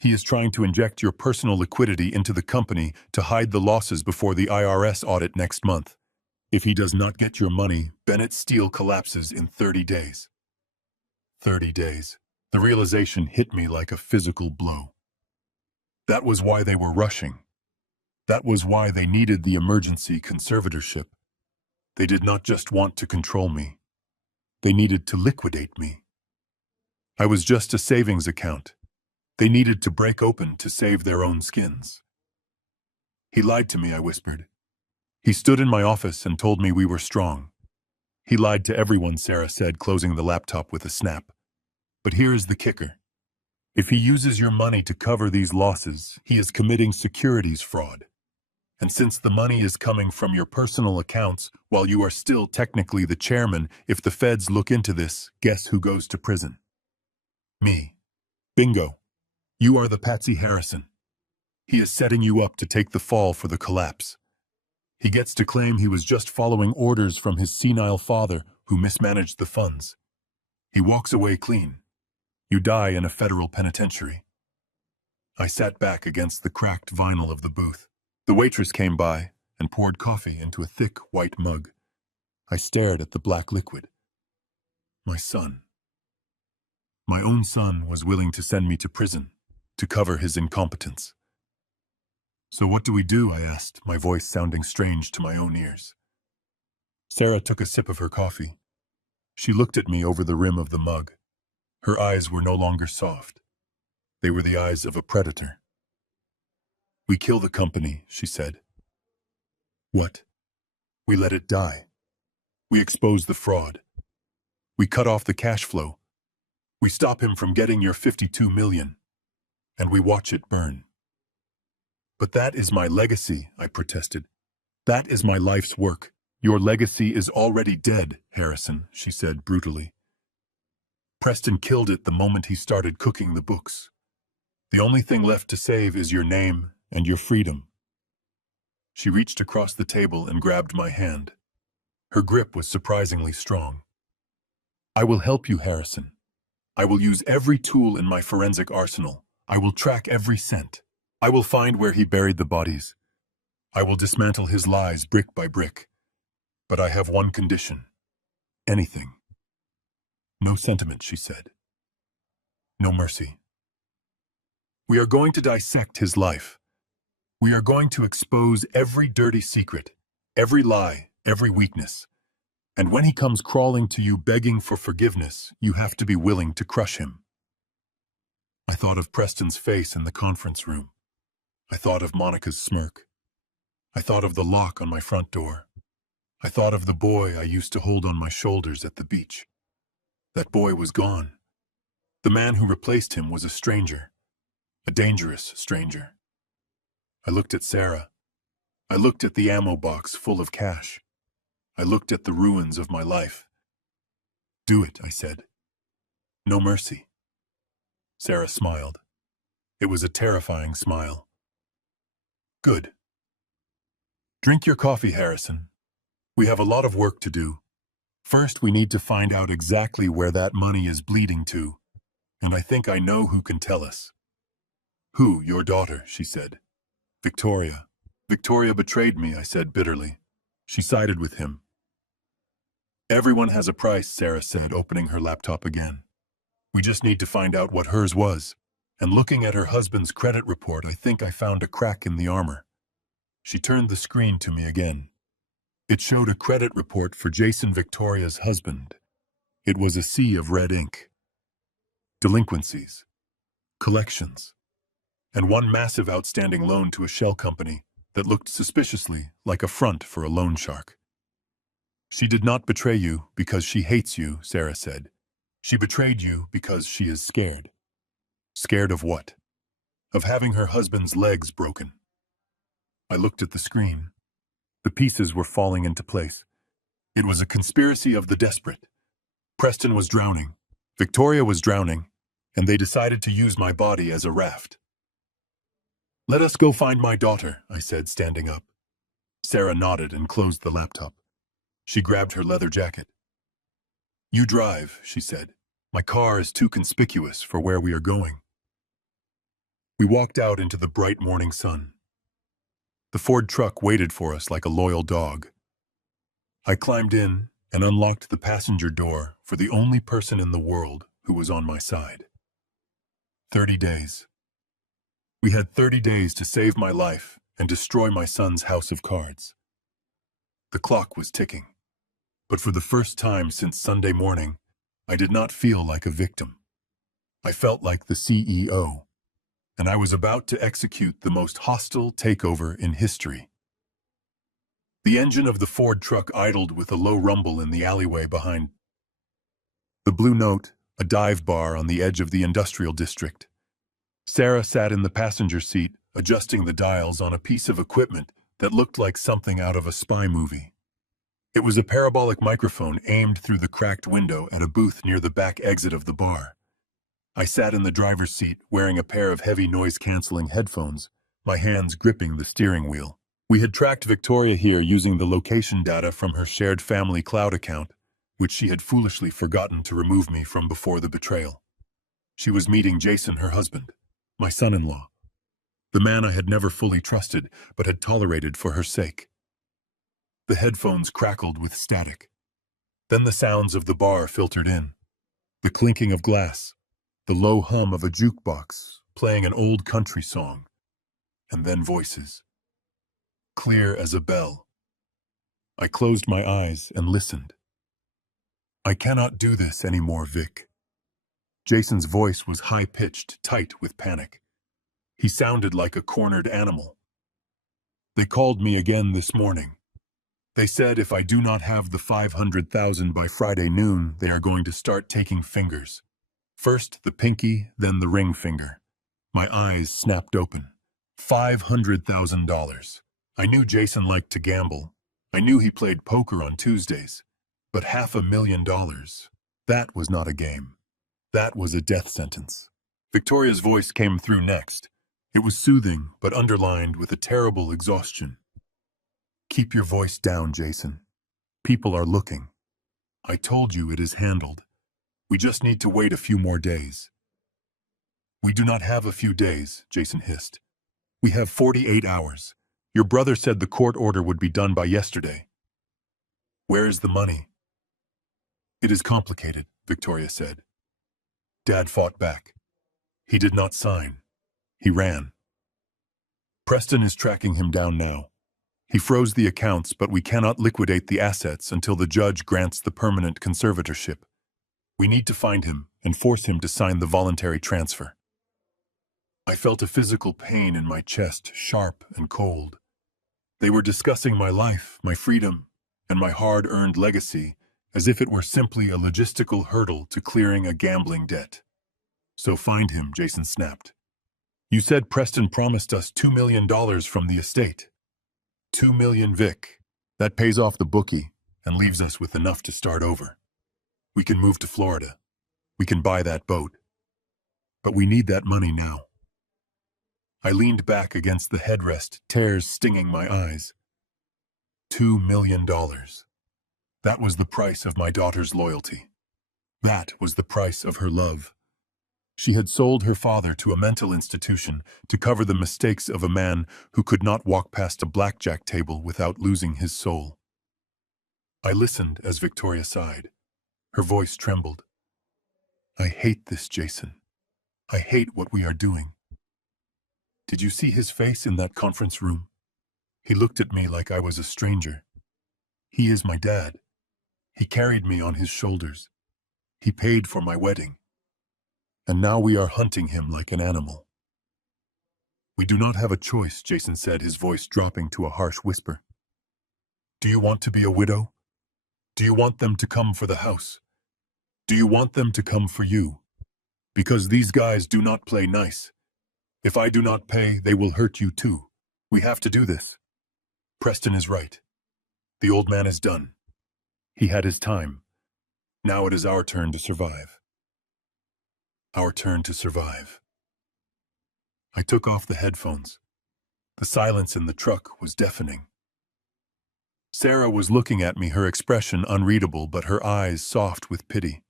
He is trying to inject your personal liquidity into the company to hide the losses before the IRS audit next month. If he does not get your money, Bennett Steel collapses in 30 days. 30 days. The realization hit me like a physical blow. That was why they were rushing. That was why they needed the emergency conservatorship. They did not just want to control me. They needed to liquidate me. I was just a savings account. They needed to break open to save their own skins. He lied to me, I whispered. He stood in my office and told me we were strong. He lied to everyone, Sarah said, closing the laptop with a snap. But here is the kicker. If he uses your money to cover these losses, he is committing securities fraud. And since the money is coming from your personal accounts, while you are still technically the chairman, if the feds look into this, guess who goes to prison? Me. Bingo. You are the Patsy Harrison. He is setting you up to take the fall for the collapse. He gets to claim he was just following orders from his senile father who mismanaged the funds. He walks away clean. You die in a federal penitentiary. I sat back against the cracked vinyl of the booth. The waitress came by and poured coffee into a thick white mug. I stared at the black liquid. My son. My own son was willing to send me to prison to cover his incompetence. So what do we do? I asked, my voice sounding strange to my own ears. Sarah took a sip of her coffee. She looked at me over the rim of the mug. Her eyes were no longer soft. They were the eyes of a predator. We kill the company, she said. What? We let it die. We expose the fraud. We cut off the cash flow. We stop him from getting your $52 million. And we watch it burn. But that is my legacy, I protested. That is my life's work. Your legacy is already dead, Harrison, she said brutally. Preston killed it the moment he started cooking the books. The only thing left to save is your name and your freedom. She reached across the table and grabbed my hand. Her grip was surprisingly strong. I will help you, Harrison. I will use every tool in my forensic arsenal. I will track every cent. I will find where he buried the bodies. I will dismantle his lies brick by brick. But I have one condition. Anything. No sentiment, she said. No mercy. We are going to dissect his life. We are going to expose every dirty secret, every lie, every weakness. And when he comes crawling to you begging for forgiveness, you have to be willing to crush him. I thought of Preston's face in the conference room. I thought of Monica's smirk. I thought of the lock on my front door. I thought of the boy I used to hold on my shoulders at the beach. That boy was gone. The man who replaced him was a stranger, a dangerous stranger. I looked at Sarah. I looked at the ammo box full of cash. I looked at the ruins of my life. Do it, I said. No mercy. Sarah smiled. It was a terrifying smile. Good. Drink your coffee, Harrison. We have a lot of work to do. First, we need to find out exactly where that money is bleeding to, and I think I know who can tell us. Who? Your daughter, she said. Victoria. Victoria betrayed me, I said bitterly. She sided with him. Everyone has a price, Sarah said, opening her laptop again. We just need to find out what hers was. And looking at her husband's credit report, I think I found a crack in the armor. She turned the screen to me again. It showed a credit report for Jason Victoria's husband. It was a sea of red ink. Delinquencies. Collections. And one massive outstanding loan to a shell company that looked suspiciously like a front for a loan shark. She did not betray you because she hates you, Sarah said. She betrayed you because she is scared. Scared of what? Of having her husband's legs broken. I looked at the screen. The pieces were falling into place. It was a conspiracy of the desperate. Preston was drowning. Victoria was drowning, and they decided to use my body as a raft. Let us go find my daughter, I said, standing up. Sarah nodded and closed the laptop. She grabbed her leather jacket. "You drive," she said. "My car is too conspicuous for where we are going." We walked out into the bright morning sun. The Ford truck waited for us like a loyal dog. I climbed in and unlocked the passenger door for the only person in the world who was on my side. 30 days. We had 30 days to save my life and destroy my son's house of cards. The clock was ticking. But for the first time since Sunday morning, I did not feel like a victim. I felt like the CEO, and I was about to execute the most hostile takeover in history. The engine of the Ford truck idled with a low rumble in the alleyway behind. The Blue Note, a dive bar on the edge of the industrial district. Sarah sat in the passenger seat, adjusting the dials on a piece of equipment that looked like something out of a spy movie. It was a parabolic microphone aimed through the cracked window at a booth near the back exit of the bar. I sat in the driver's seat, wearing a pair of heavy noise-canceling headphones, my hands gripping the steering wheel. We had tracked Victoria here using the location data from her shared family cloud account, which she had foolishly forgotten to remove me from before the betrayal. She was meeting Jason, her husband, my son-in-law, the man I had never fully trusted but had tolerated for her sake. The headphones crackled with static. Then the sounds of the bar filtered in. The clinking of glass, the low hum of a jukebox playing an old country song, and then voices. Clear as a bell. I closed my eyes and listened. "I cannot do this anymore, Vic." Jason's voice was high-pitched, tight with panic. He sounded like a cornered animal. "They called me again this morning. They said if I do not have the 500,000 by Friday noon, they are going to start taking fingers. First the pinky, then the ring finger." My eyes snapped open. $500,000. I knew Jason liked to gamble. I knew he played poker on Tuesdays. But $500,000. That was not a game. That was a death sentence. Victoria's voice came through next. It was soothing, but underlined with a terrible exhaustion. "Keep your voice down, Jason. People are looking. I told you it is handled. We just need to wait a few more days." "We do not have a few days," Jason hissed. "We have 48 hours. Your brother said the court order would be done by yesterday." "Where is the money?" "It is complicated," Victoria said. Dad fought back. He did not sign. He ran. "Preston is tracking him down now. He froze the accounts, but we cannot liquidate the assets until the judge grants the permanent conservatorship. We need to find him and force him to sign the voluntary transfer." I felt a physical pain in my chest, sharp and cold. They were discussing my life, my freedom, and my hard-earned legacy as if it were simply a logistical hurdle to clearing a gambling debt. "So find him," Jason snapped. "You said Preston promised us $2 million from the estate." $2 million, Vic. That pays off the bookie and leaves us with enough to start over. We can move to Florida. We can buy that boat. But we need that money now. I leaned back against the headrest, tears stinging my eyes. $2 million. That was the price of my daughter's loyalty. That was the price of her love. She had sold her father to a mental institution to cover the mistakes of a man who could not walk past a blackjack table without losing his soul. I listened as Victoria sighed. Her voice trembled. "I hate this, Jason. I hate what we are doing. Did you see his face in that conference room? He looked at me like I was a stranger. He is my dad. He carried me on his shoulders. He paid for my wedding. And now we are hunting him like an animal." "We do not have a choice," Jason said, his voice dropping to a harsh whisper. "Do you want to be a widow? Do you want them to come for the house? Do you want them to come for you? Because these guys do not play nice. If I do not pay, they will hurt you too. We have to do this. Preston is right. The old man is done. He had his time. Now it is our turn to survive. Our turn to survive." I took off the headphones. The silence in the truck was deafening. Sarah was looking at me, her expression unreadable, but her eyes soft with pity.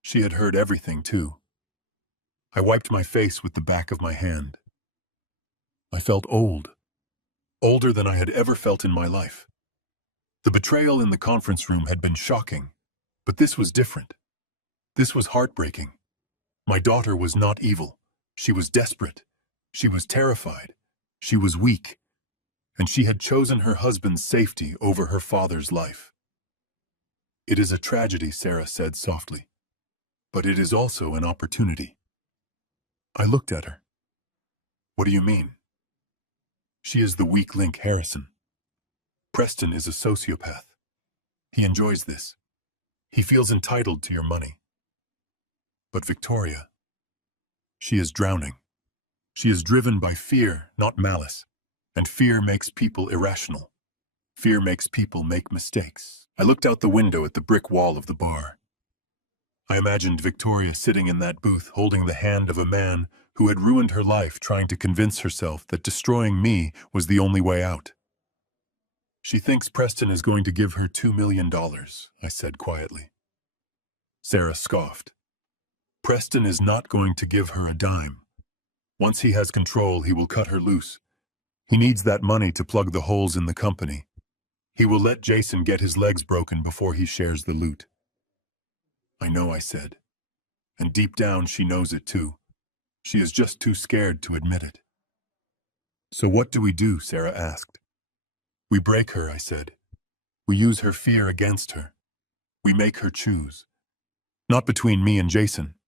She had heard everything, too. I wiped my face with the back of my hand. I felt old, older than I had ever felt in my life. The betrayal in the conference room had been shocking, but this was different. This was heartbreaking. My daughter was not evil. She was desperate. She was terrified. She was weak. And she had chosen her husband's safety over her father's life. "It is a tragedy," Sarah said softly, "but it is also an opportunity." I looked at her. "What do you mean?" "She is the weak link, Harrison. Preston is a sociopath. He enjoys this. He feels entitled to your money. But Victoria, she is drowning. She is driven by fear, not malice. And fear makes people irrational. Fear makes people make mistakes." I looked out the window at the brick wall of the bar. I imagined Victoria sitting in that booth, holding the hand of a man who had ruined her life, trying to convince herself that destroying me was the only way out. "She thinks Preston is going to give her $2 million, I said quietly. Sarah scoffed. "Preston is not going to give her a dime. Once he has control, he will cut her loose. He needs that money to plug the holes in the company. He will let Jason get his legs broken before he shares the loot." "I know," I said. "And deep down she knows it too. She is just too scared to admit it." "So what do we do?" Sarah asked. "We break her," I said. "We use her fear against her. We make her choose. Not between me and Jason,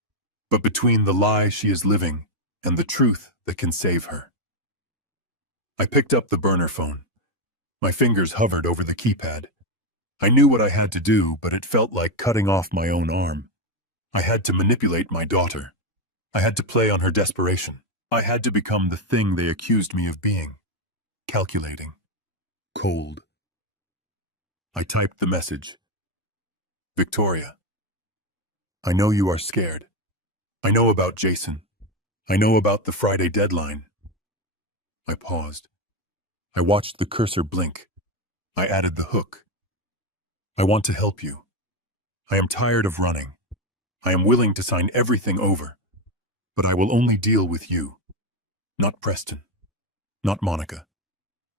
but between the lie she is living and the truth that can save her." I picked up the burner phone. My fingers hovered over the keypad. I knew what I had to do, but it felt like cutting off my own arm. I had to manipulate my daughter. I had to play on her desperation. I had to become the thing they accused me of being. Calculating. Cold. I typed the message. "Victoria, I know you are scared. I know about Jason. I know about the Friday deadline." I paused. I watched the cursor blink. I added the hook. "I want to help you. I am tired of running. I am willing to sign everything over. But I will only deal with you. Not Preston. Not Monica.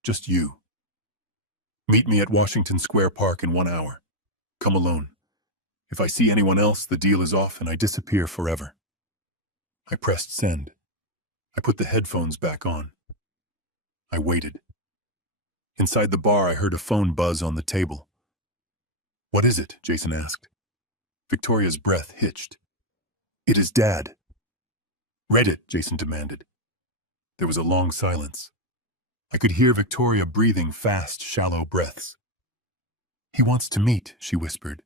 Just you. Meet me at Washington Square Park in 1 hour. Come alone. If I see anyone else, the deal is off and I disappear forever." I pressed send. I put the headphones back on. I waited. Inside the bar, I heard a phone buzz on the table. "What is it?" Jason asked. Victoria's breath hitched. "It is Dad." "Read it," Jason demanded. There was a long silence. I could hear Victoria breathing fast, shallow breaths. "He wants to meet," she whispered.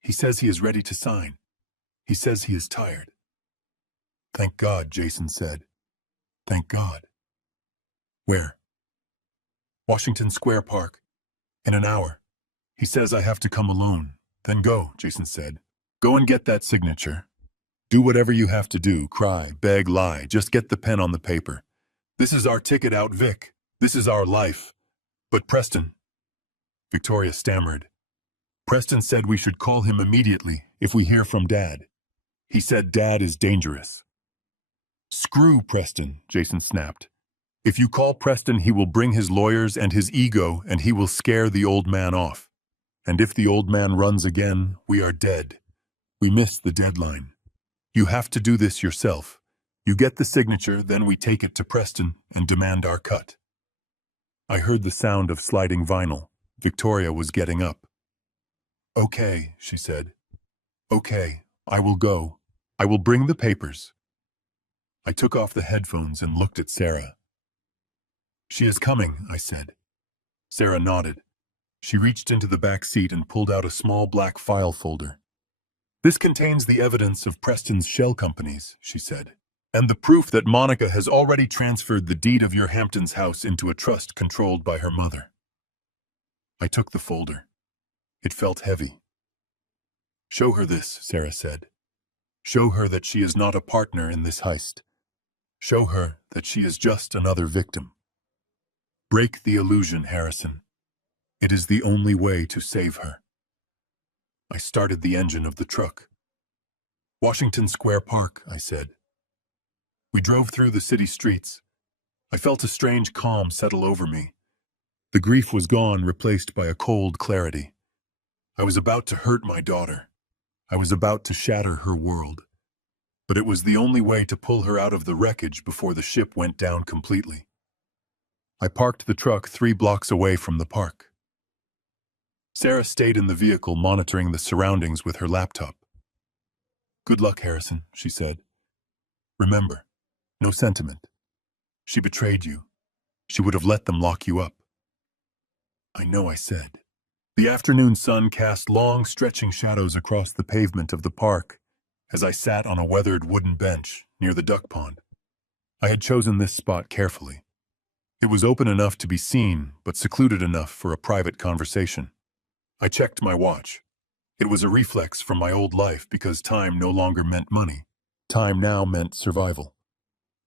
"He says he is ready to sign. He says he is tired." "Thank God," Jason said. "Thank God." "Where?" "Washington Square Park. In an hour. He says I have to come alone." "Then go," Jason said. "Go and get that signature. Do whatever you have to do, cry, beg, lie. Just get the pen on the paper. This is our ticket out, Vic. This is our life." "But Preston," Victoria stammered. "Preston said we should call him immediately if we hear from Dad. He said Dad is dangerous." "Screw Preston," Jason snapped. "If you call Preston, he will bring his lawyers and his ego, and he will scare the old man off. And if the old man runs again, we are dead. We miss the deadline. You have to do this yourself. You get the signature, then we take it to Preston and demand our cut." I heard the sound of sliding vinyl. Victoria was getting up. "Okay," she said. "Okay, I will go. I will bring the papers." I took off the headphones and looked at Sarah. "She is coming," I said. Sarah nodded. She reached into the back seat and pulled out a small black file folder. "This contains the evidence of Preston's shell companies," she said, "and the proof that Monica has already transferred the deed of your Hamptons house into a trust controlled by her mother." I took the folder. It felt heavy. "Show her this," Sarah said. "Show her that she is not a partner in this heist. Show her that she is just another victim. Break the illusion, Harrison. It is the only way to save her. I started the engine of the truck. Washington Square Park, I said. We drove through the city streets. I felt a strange calm settle over me. The grief was gone, replaced by a cold clarity. I was about to hurt my daughter. I was about to shatter her world. But it was the only way to pull her out of the wreckage before the ship went down completely. I parked the truck 3 blocks away from the park. Sarah stayed in the vehicle, monitoring the surroundings with her laptop. "Good luck, Harrison," she said. "Remember, no sentiment. She betrayed you. She would have let them lock you up." "I know," I said. The afternoon sun cast long, stretching shadows across the pavement of the park as I sat on a weathered wooden bench near the duck pond. I had chosen this spot carefully. It was open enough to be seen, but secluded enough for a private conversation. I checked my watch. It was a reflex from my old life because time no longer meant money. Time now meant survival.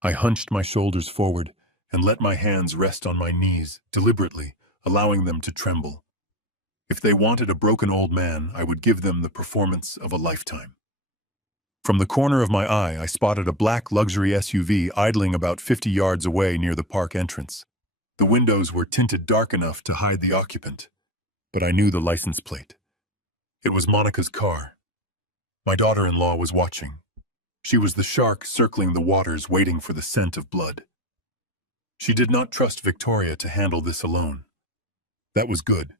I hunched my shoulders forward and let my hands rest on my knees, deliberately, allowing them to tremble. If they wanted a broken old man, I would give them the performance of a lifetime. From the corner of my eye, I spotted a black luxury SUV idling about 50 yards away near the park entrance. The windows were tinted dark enough to hide the occupant, but I knew the license plate. It was Monica's car. My daughter-in-law was watching. She was the shark circling the waters, waiting for the scent of blood. She did not trust Victoria to handle this alone. That was good.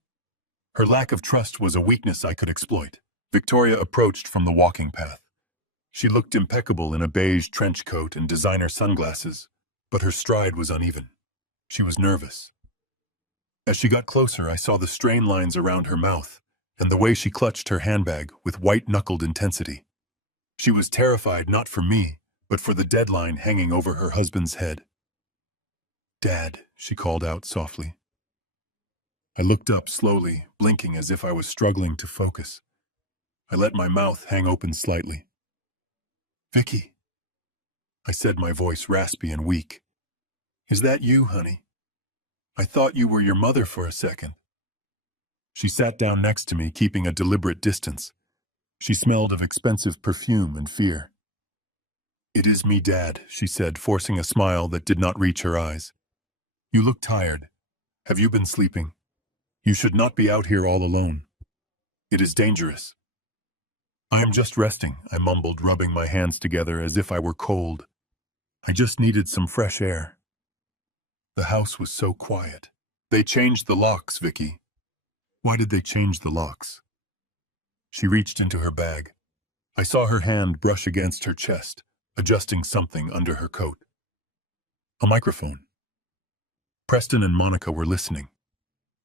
Her lack of trust was a weakness I could exploit. Victoria approached from the walking path. She looked impeccable in a beige trench coat and designer sunglasses, but her stride was uneven. She was nervous. As she got closer, I saw the strain lines around her mouth and the way she clutched her handbag with white-knuckled intensity. She was terrified not for me, but for the deadline hanging over her husband's head. "Dad," she called out softly. I looked up slowly, blinking as if I was struggling to focus. I let my mouth hang open slightly. "Vicky," I said, my voice raspy and weak. "Is that you, honey? I thought you were your mother for a second." She sat down next to me, keeping a deliberate distance. She smelled of expensive perfume and fear. "It is me, Dad," she said, forcing a smile that did not reach her eyes. "You look tired. Have you been sleeping? You should not be out here all alone. It is dangerous." "I am just resting," I mumbled, rubbing my hands together as if I were cold. "I just needed some fresh air." The house was so quiet. "They changed the locks, Vicky." "Why did they change the locks?" She reached into her bag. I saw her hand brush against her chest, adjusting something under her coat. A microphone. Preston and Monica were listening.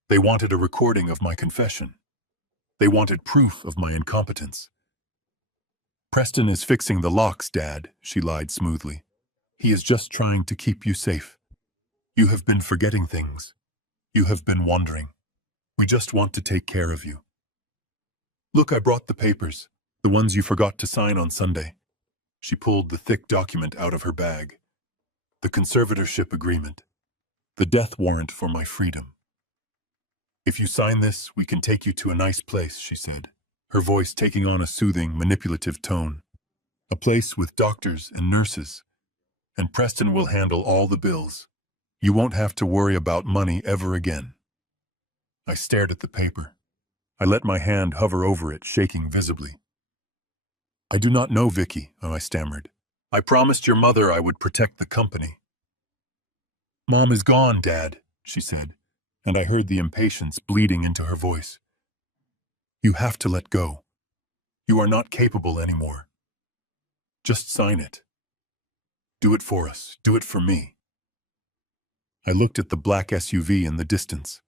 They wanted a recording of my confession. They wanted proof of my incompetence. "Preston is fixing the locks, Dad," she lied smoothly. "He is just trying to keep you safe. You have been forgetting things. You have been wandering. We just want to take care of you. Look, I brought the papers, the ones you forgot to sign on Sunday." She pulled the thick document out of her bag. "The conservatorship agreement. The death warrant for my freedom. If you sign this, we can take you to a nice place," she said, her voice taking on a soothing, manipulative tone. "A place with doctors and nurses. And Preston will handle all the bills. You won't have to worry about money ever again." I stared at the paper. I let my hand hover over it, shaking visibly. "I do not know, Vicky," I stammered. "I promised your mother I would protect the company." "Mom is gone, Dad," she said, and I heard the impatience bleeding into her voice. "You have to let go. You are not capable anymore. Just sign it. Do it for us. Do it for me." I looked at the black SUV in the distance.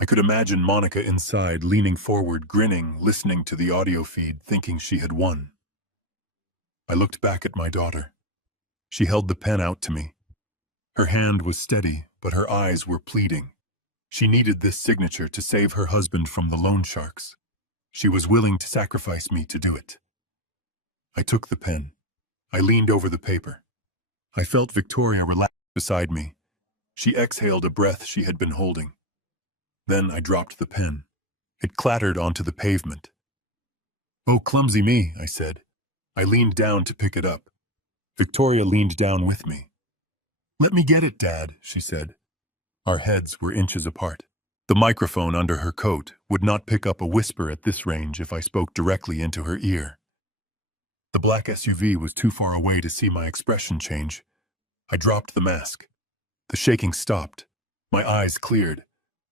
I could imagine Monica inside, leaning forward, grinning, listening to the audio feed, thinking she had won. I looked back at my daughter. She held the pen out to me. Her hand was steady, but her eyes were pleading. She needed this signature to save her husband from the loan sharks. She was willing to sacrifice me to do it. I took the pen. I leaned over the paper. I felt Victoria relax beside me. She exhaled a breath she had been holding. Then I dropped the pen. It clattered onto the pavement. "Oh, clumsy me," I said. I leaned down to pick it up. Victoria leaned down with me. "Let me get it, Dad," she said. Our heads were inches apart. The microphone under her coat would not pick up a whisper at this range if I spoke directly into her ear. The black SUV was too far away to see my expression change. I dropped the mask. The shaking stopped. My eyes cleared.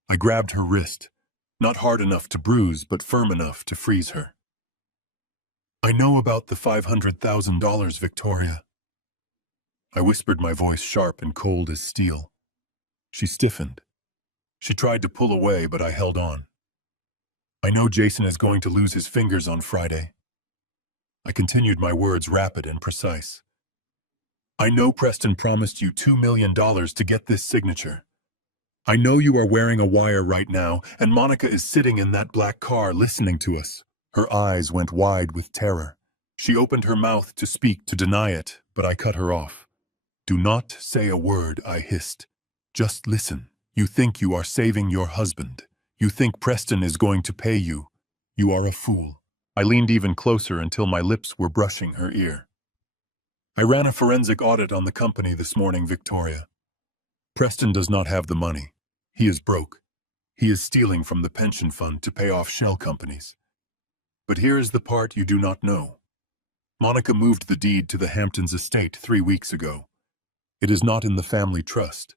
I grabbed her wrist, not hard enough to bruise, but firm enough to freeze her. "I know about the $500,000, Victoria." I whispered, my voice sharp and cold as steel. She stiffened. She tried to pull away, but I held on. "I know Jason is going to lose his fingers on Friday." I continued, my words rapid and precise. "I know Preston promised you $2 million to get this signature. I know you are wearing a wire right now, and Monica is sitting in that black car listening to us." Her eyes went wide with terror. She opened her mouth to speak, to deny it, but I cut her off. "Do not say a word," I hissed. "Just listen. You think you are saving your husband. You think Preston is going to pay you. You are a fool." I leaned even closer until my lips were brushing her ear. "I ran a forensic audit on the company this morning, Victoria. Preston does not have the money. He is broke. He is stealing from the pension fund to pay off shell companies. But here is the part you do not know. Monica moved the deed to the Hamptons estate 3 weeks ago. It is not in the family trust.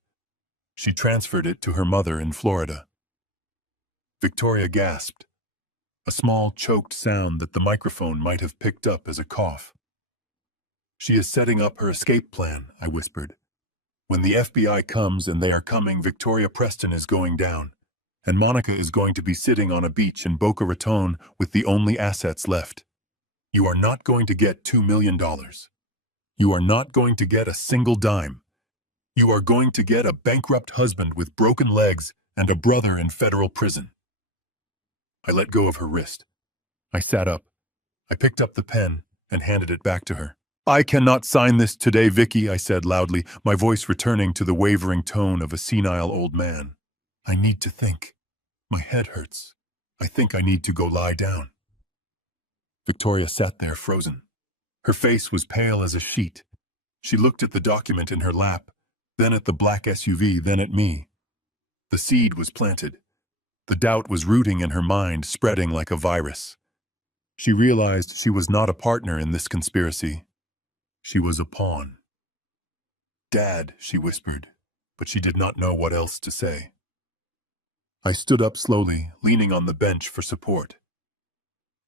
She transferred it to her mother in Florida." Victoria gasped, a small, choked sound that the microphone might have picked up as a cough. "She is setting up her escape plan," I whispered. "When the FBI comes, and they are coming, Victoria Preston is going down, and Monica is going to be sitting on a beach in Boca Raton with the only assets left. You are not going to get $2 million. You are not going to get a single dime. You are going to get a bankrupt husband with broken legs and a brother in federal prison." I let go of her wrist. I sat up. I picked up the pen and handed it back to her. "I cannot sign this today, Vicky," I said loudly, my voice returning to the wavering tone of a senile old man. "I need to think. My head hurts. I think I need to go lie down." Victoria sat there frozen. Her face was pale as a sheet. She looked at the document in her lap, then at the black SUV, then at me. The seed was planted. The doubt was rooting in her mind, spreading like a virus. She realized she was not a partner in this conspiracy. She was a pawn. "Dad," she whispered, but she did not know what else to say. I stood up slowly, leaning on the bench for support.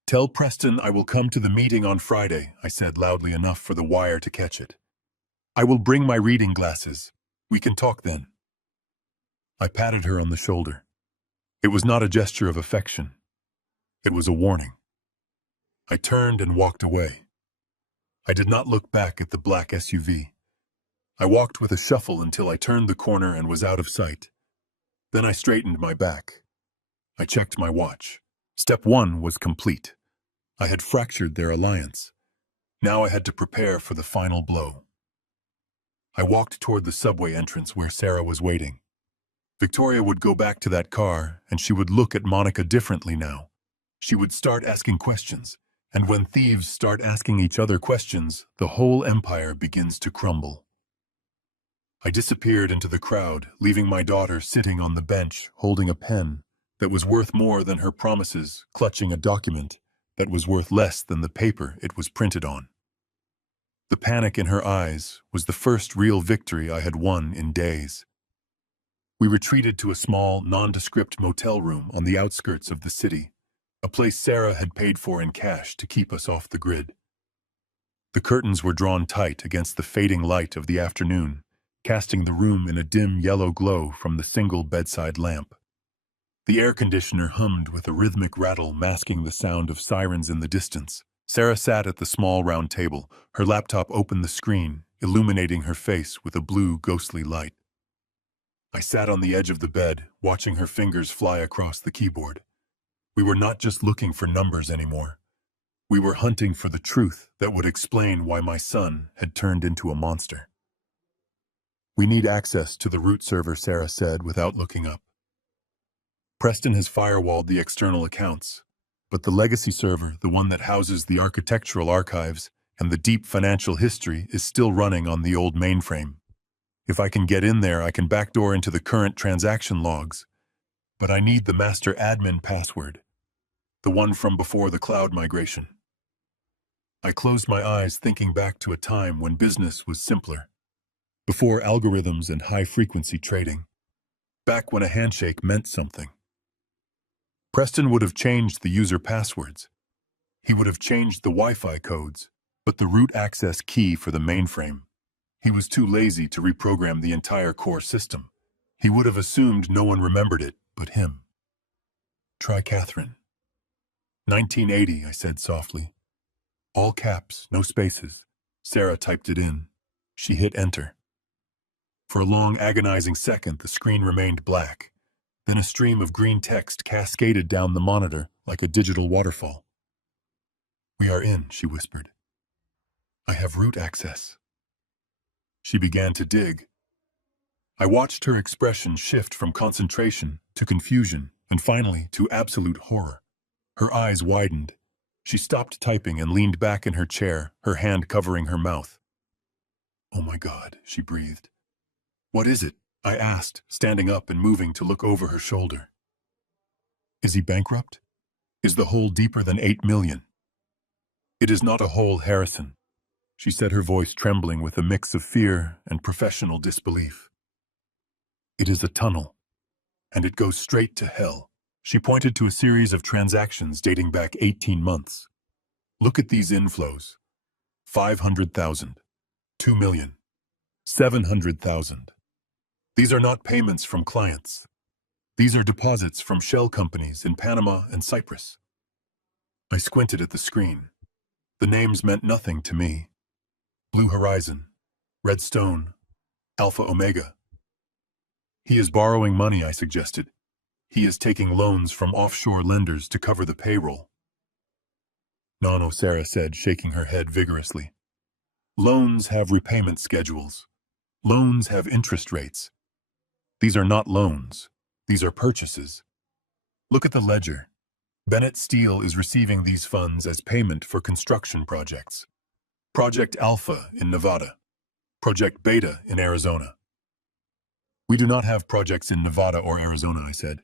"Tell Preston I will come to the meeting on Friday," I said loudly enough for the wire to catch it. "I will bring my reading glasses. We can talk then." I patted her on the shoulder. It was not a gesture of affection. It was a warning. I turned and walked away. I did not look back at the black SUV. I walked with a shuffle until I turned the corner and was out of sight. Then I straightened my back. I checked my watch. Step 1 was complete. I had fractured their alliance. Now I had to prepare for the final blow. I walked toward the subway entrance where Sarah was waiting. Victoria would go back to that car, and she would look at Monica differently now. She would start asking questions, and when thieves start asking each other questions, the whole empire begins to crumble. I disappeared into the crowd, leaving my daughter sitting on the bench, holding a pen that was worth more than her promises, clutching a document that was worth less than the paper it was printed on. The panic in her eyes was the first real victory I had won in days. We retreated to a small, nondescript motel room on the outskirts of the city, a place Sarah had paid for in cash to keep us off the grid. The curtains were drawn tight against the fading light of the afternoon, casting the room in a dim yellow glow from the single bedside lamp. The air conditioner hummed with a rhythmic rattle, masking the sound of sirens in the distance. Sarah sat at the small round table, her laptop opened the screen, illuminating her face with a blue, ghostly light. I sat on the edge of the bed, watching her fingers fly across the keyboard. We were not just looking for numbers anymore. We were hunting for the truth that would explain why my son had turned into a monster. "We need access to the root server," Sarah said without looking up. Preston has firewalled the external accounts, but the legacy server, the one that houses the architectural archives and the deep financial history, is still running on the old mainframe. If I can get in there, I can backdoor into the current transaction logs, but I need the master admin password, the one from before the cloud migration. I closed my eyes, thinking back to a time when business was simpler, before algorithms and high-frequency trading, back when a handshake meant something. Preston would have changed the user passwords. He would have changed the Wi-Fi codes, but the root access key for the mainframe. He was too lazy to reprogram the entire core system. He would have assumed no one remembered it but him. Try Catherine. 1980, I said softly. All caps, no spaces. Sarah typed it in. She hit enter. For a long, agonizing second, the screen remained black. Then a stream of green text cascaded down the monitor like a digital waterfall. We are in, she whispered. I have root access. She began to dig. I watched her expression shift from concentration to confusion and finally to absolute horror. Her eyes widened. She stopped typing and leaned back in her chair, her hand covering her mouth. Oh my God, she breathed. What is it? I asked, standing up and moving to look over her shoulder. Is he bankrupt? Is the hole deeper than 8 million? It is not a hole, Harrison, she said, her voice trembling with a mix of fear and professional disbelief. It is a tunnel, and it goes straight to hell. She pointed to a series of transactions dating back 18 months. Look at these inflows. 500,000, 2 million, 700,000. These are not payments from clients. These are deposits from shell companies in Panama and Cyprus. I squinted at the screen. The names meant nothing to me. Blue Horizon, Red Stone, Alpha Omega. He is borrowing money, I suggested. He is taking loans from offshore lenders to cover the payroll. No, Sarah said, shaking her head vigorously. Loans have repayment schedules. Loans have interest rates. These are not loans. These are purchases. Look at the ledger. Bennett Steel is receiving these funds as payment for construction projects. Project Alpha in Nevada. Project Beta in Arizona. We do not have projects in Nevada or Arizona, I said.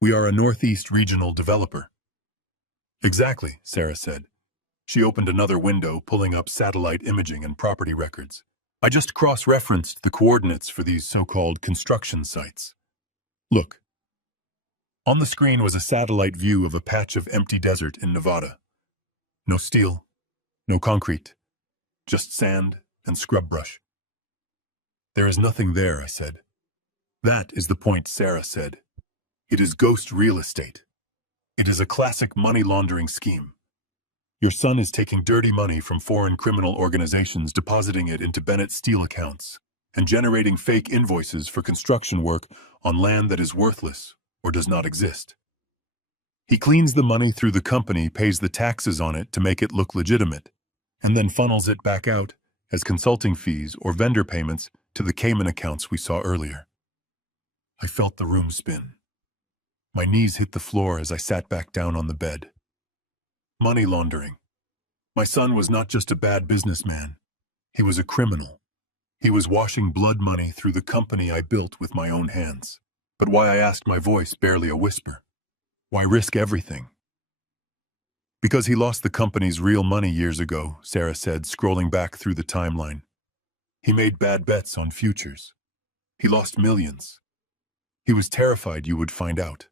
We are a Northeast regional developer. Exactly, Sarah said. She opened another window, pulling up satellite imaging and property records. I just cross-referenced the coordinates for these so-called construction sites. Look. On the screen was a satellite view of a patch of empty desert in Nevada. No steel, no concrete, just sand and scrub brush. There is nothing there, I said. That is the point, Sarah said. It is ghost real estate. It is a classic money laundering scheme. Your son is taking dirty money from foreign criminal organizations, depositing it into Bennett Steel accounts, and generating fake invoices for construction work on land that is worthless or does not exist. He cleans the money through the company, pays the taxes on it to make it look legitimate, and then funnels it back out as consulting fees or vendor payments to the Cayman accounts we saw earlier. I felt the room spin. My knees hit the floor as I sat back down on the bed. Money laundering. My son was not just a bad businessman. He was a criminal. He was washing blood money through the company I built with my own hands. But why, I asked, my voice barely a whisper. Why risk everything? Because he lost the company's real money years ago, Sarah said, scrolling back through the timeline. He made bad bets on futures. He lost millions. He was terrified you would find out.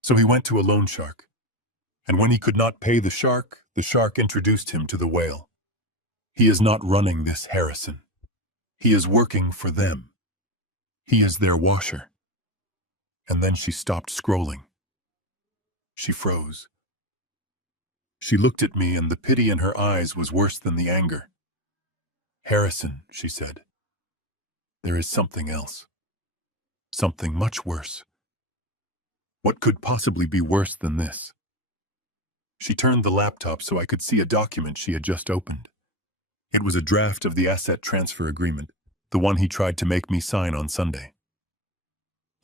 So he went to a loan shark. And when he could not pay the shark introduced him to the whale. He is not running this, Harrison. He is working for them. He is their washer. And then she stopped scrolling. She froze. She looked at me, and the pity in her eyes was worse than the anger. Harrison, she said, there is something else. Something much worse. What could possibly be worse than this? She turned the laptop so I could see a document she had just opened. It was a draft of the asset transfer agreement, the one he tried to make me sign on Sunday.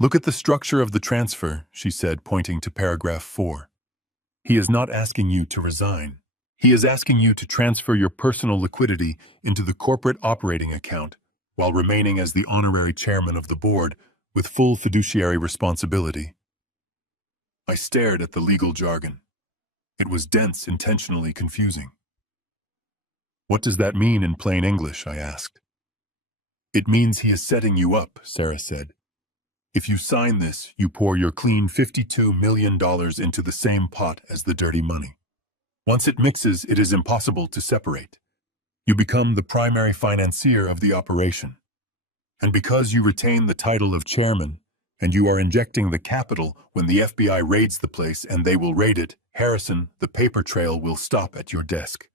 Look at the structure of the transfer, she said, pointing to paragraph 4. He is not asking you to resign. He is asking you to transfer your personal liquidity into the corporate operating account, while remaining as the honorary chairman of the board with full fiduciary responsibility. I stared at the legal jargon. It was dense, intentionally confusing. What does that mean in plain English? I asked. It means he is setting you up, Sarah said. If you sign this, you pour your clean $52 million into the same pot as the dirty money. Once it mixes, it is impossible to separate. You become the primary financier of the operation. And because you retain the title of chairman, and you are injecting the capital when the FBI raids the place and they will raid it, Harrison, the paper trail will stop at your desk.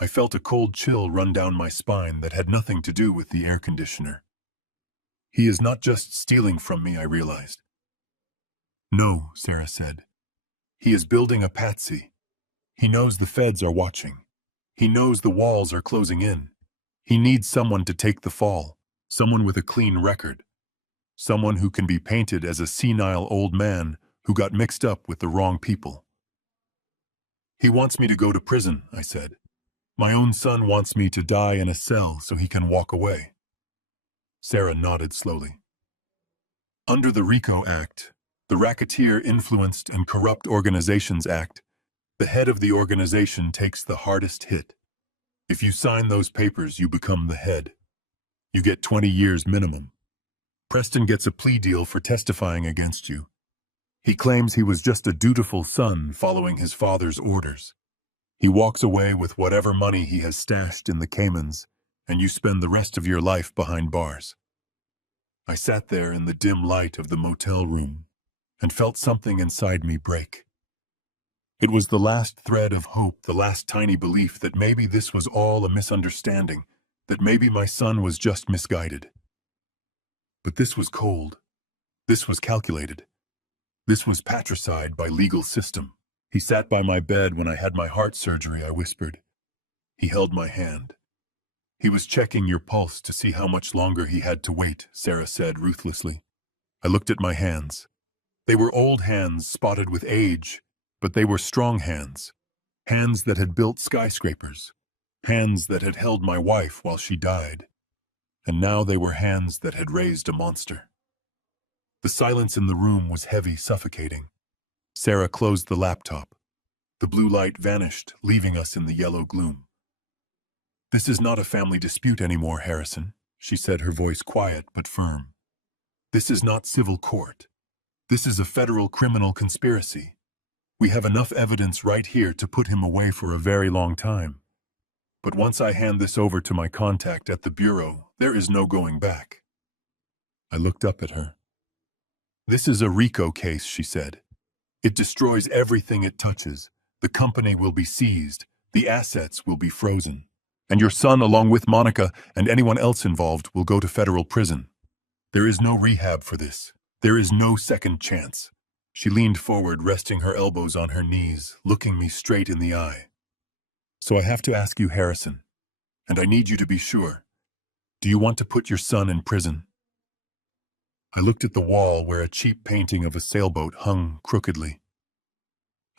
I felt a cold chill run down my spine that had nothing to do with the air conditioner. He is not just stealing from me, I realized. No, Sarah said. He is building a patsy. He knows the feds are watching. He knows the walls are closing in. He needs someone to take the fall, someone with a clean record, someone who can be painted as a senile old man who got mixed up with the wrong people. He wants me to go to prison, I said. My own son wants me to die in a cell so he can walk away. Sarah nodded slowly. Under the RICO Act, the Racketeer Influenced and Corrupt Organizations Act, the head of the organization takes the hardest hit. If you sign those papers, you become the head. You get 20 years minimum. Preston gets a plea deal for testifying against you. He claims he was just a dutiful son following his father's orders. He walks away with whatever money he has stashed in the Caymans, and you spend the rest of your life behind bars. I sat there in the dim light of the motel room and felt something inside me break. It was the last thread of hope, the last tiny belief that maybe this was all a misunderstanding, that maybe my son was just misguided. But this was cold. This was calculated. This was patricide by legal system. He sat by my bed when I had my heart surgery, I whispered. He held my hand. He was checking your pulse to see how much longer he had to wait, Sarah said ruthlessly. I looked at my hands. They were old hands spotted with age, but they were strong hands. Hands that had built skyscrapers. Hands that had held my wife while she died. And now they were hands that had raised a monster. The silence in the room was heavy, suffocating. Sarah closed the laptop. The blue light vanished, leaving us in the yellow gloom. This is not a family dispute anymore, Harrison, she said, her voice quiet but firm. This is not civil court. This is a federal criminal conspiracy. We have enough evidence right here to put him away for a very long time. But once I hand this over to my contact at the bureau, there is no going back. I looked up at her. This is a RICO case, she said. It destroys everything it touches. The company will be seized. The assets will be frozen. And your son, along with Monica and anyone else involved, will go to federal prison. There is no rehab for this. There is no second chance. She leaned forward, resting her elbows on her knees, looking me straight in the eye. So I have to ask you, Harrison, and I need you to be sure. Do you want to put your son in prison? I looked at the wall where a cheap painting of a sailboat hung crookedly.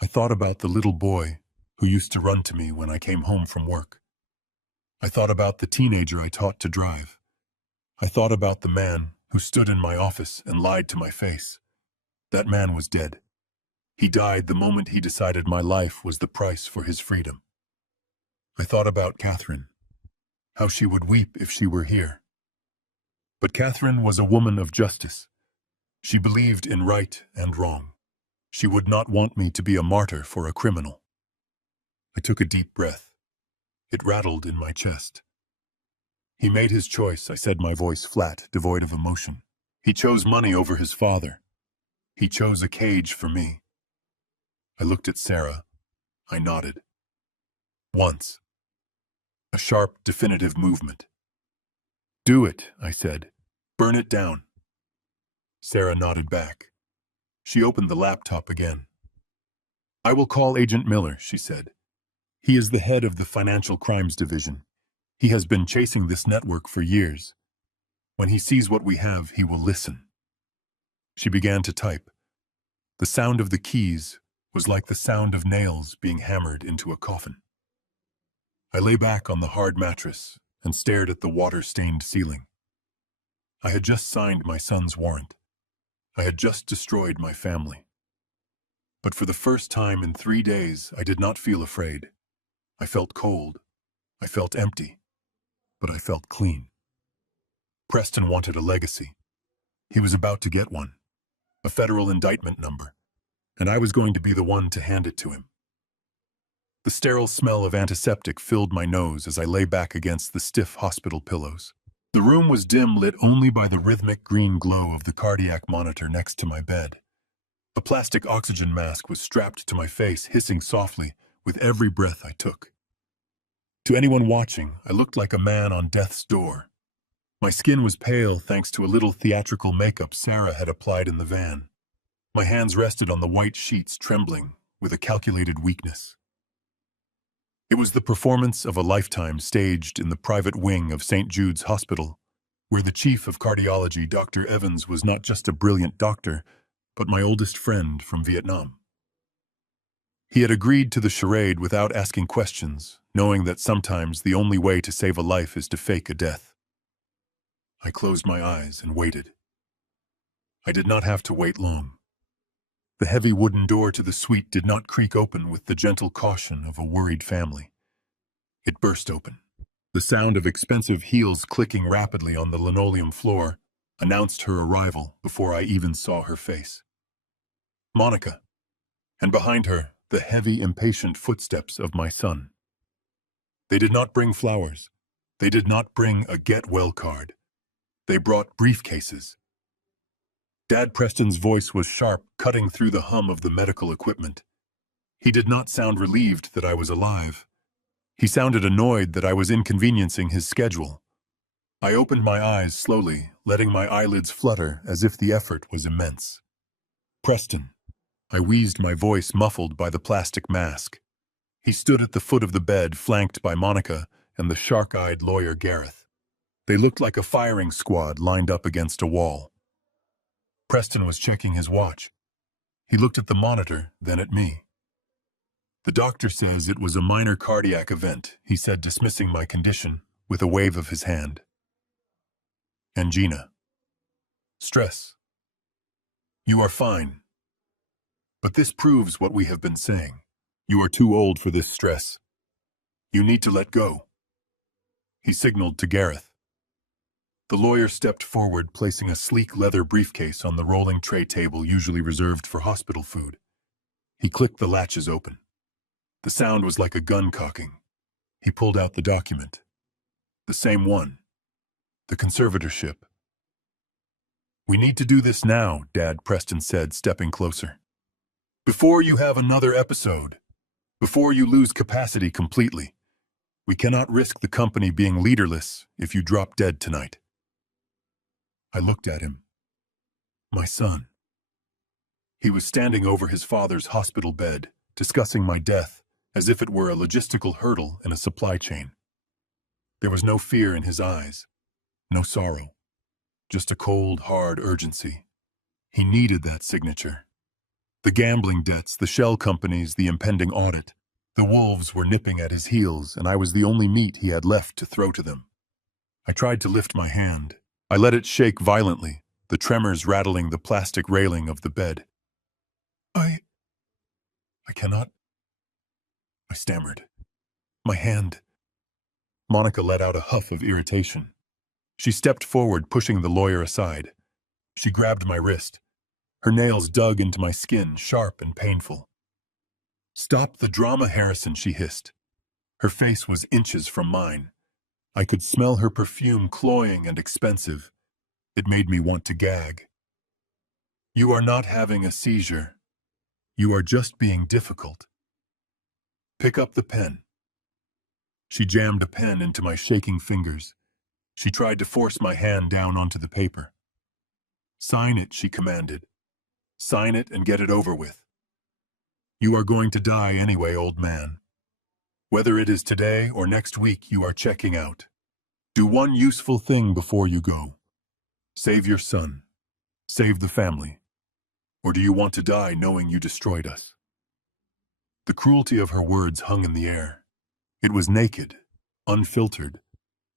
I thought about the little boy who used to run to me when I came home from work. I thought about the teenager I taught to drive. I thought about the man who stood in my office and lied to my face. That man was dead. He died the moment he decided my life was the price for his freedom. I thought about Catherine, how she would weep if she were here. But Catherine was a woman of justice. She believed in right and wrong. She would not want me to be a martyr for a criminal. I took a deep breath. It rattled in my chest. He made his choice, I said, my voice flat, devoid of emotion. He chose money over his father. He chose a cage for me. I looked at Sarah. I nodded. Once. A sharp, definitive movement. Do it, I said. Burn it down. Sarah nodded back. She opened the laptop again. I will call Agent Miller, she said. He is the head of the Financial Crimes Division. He has been chasing this network for years. When he sees what we have, he will listen. She began to type. The sound of the keys was like the sound of nails being hammered into a coffin. I lay back on the hard mattress and stared at the water-stained ceiling. I had just signed my son's warrant. I had just destroyed my family. But for the first time in 3 days, I did not feel afraid. I felt cold. I felt empty. But I felt clean. Preston wanted a legacy. He was about to get one. A federal indictment number. And I was going to be the one to hand it to him. The sterile smell of antiseptic filled my nose as I lay back against the stiff hospital pillows. The room was dim, lit only by the rhythmic green glow of the cardiac monitor next to my bed. A plastic oxygen mask was strapped to my face, hissing softly with every breath I took. To anyone watching, I looked like a man on death's door. My skin was pale thanks to a little theatrical makeup Sarah had applied in the van. My hands rested on the white sheets, trembling with a calculated weakness. It was the performance of a lifetime staged in the private wing of St. Jude's Hospital, where the chief of cardiology, Dr. Evans, was not just a brilliant doctor, but my oldest friend from Vietnam. He had agreed to the charade without asking questions, knowing that sometimes the only way to save a life is to fake a death. I closed my eyes and waited. I did not have to wait long. The heavy wooden door to the suite did not creak open with the gentle caution of a worried family. It burst open. The sound of expensive heels clicking rapidly on the linoleum floor announced her arrival before I even saw her face. Monica, and behind her, the heavy, impatient footsteps of my son. They did not bring flowers. They did not bring a get-well card. They brought briefcases. Dad Preston's voice was sharp, cutting through the hum of the medical equipment. He did not sound relieved that I was alive. He sounded annoyed that I was inconveniencing his schedule. I opened my eyes slowly, letting my eyelids flutter as if the effort was immense. Preston. I wheezed, my voice muffled by the plastic mask. He stood at the foot of the bed, flanked by Monica and the shark-eyed lawyer Gareth. They looked like a firing squad lined up against a wall. Preston was checking his watch. He looked at the monitor, then at me. The doctor says it was a minor cardiac event, he said, dismissing my condition with a wave of his hand. Angina. Stress. You are fine. But this proves what we have been saying. You are too old for this stress. You need to let go. He signaled to Gareth. The lawyer stepped forward, placing a sleek leather briefcase on the rolling tray table usually reserved for hospital food. He clicked the latches open. The sound was like a gun cocking. He pulled out the document. The same one. The conservatorship. We need to do this now, Dad, Preston said, stepping closer. Before you have another episode. Before you lose capacity completely. We cannot risk the company being leaderless if you drop dead tonight. I looked at him. My son. He was standing over his father's hospital bed, discussing my death as if it were a logistical hurdle in a supply chain. There was no fear in his eyes, no sorrow, just a cold, hard urgency. He needed that signature. The gambling debts, the shell companies, the impending audit. The wolves were nipping at his heels, and I was the only meat he had left to throw to them. I tried to lift my hand. I let it shake violently, the tremors rattling the plastic railing of the bed. I cannot, I stammered. My hand. Monica let out a huff of irritation. She stepped forward, pushing the lawyer aside. She grabbed my wrist. Her nails dug into my skin, sharp and painful. Stop the drama, Harrison, she hissed. Her face was inches from mine. I could smell her perfume, cloying and expensive. It made me want to gag. You are not having a seizure. You are just being difficult. Pick up the pen. She jammed a pen into my shaking fingers. She tried to force my hand down onto the paper. Sign it, she commanded. Sign it and get it over with. You are going to die anyway, old man. Whether it is today or next week, you are checking out. Do one useful thing before you go. Save your son. Save the family. Or do you want to die knowing you destroyed us? The cruelty of her words hung in the air. It was naked, unfiltered.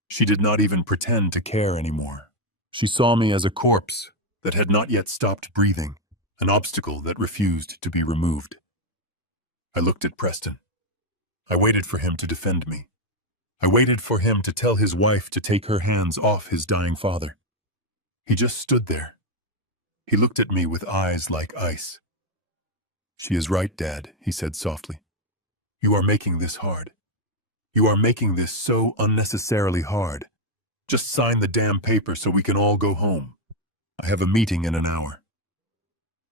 She did not even pretend to care anymore. She saw me as a corpse that had not yet stopped breathing, an obstacle that refused to be removed. I looked at Preston. I waited for him to defend me. I waited for him to tell his wife to take her hands off his dying father. He just stood there. He looked at me with eyes like ice. "She is right, Dad," he said softly. "You are making this hard. You are making this so unnecessarily hard. Just sign the damn paper so we can all go home. I have a meeting in an hour."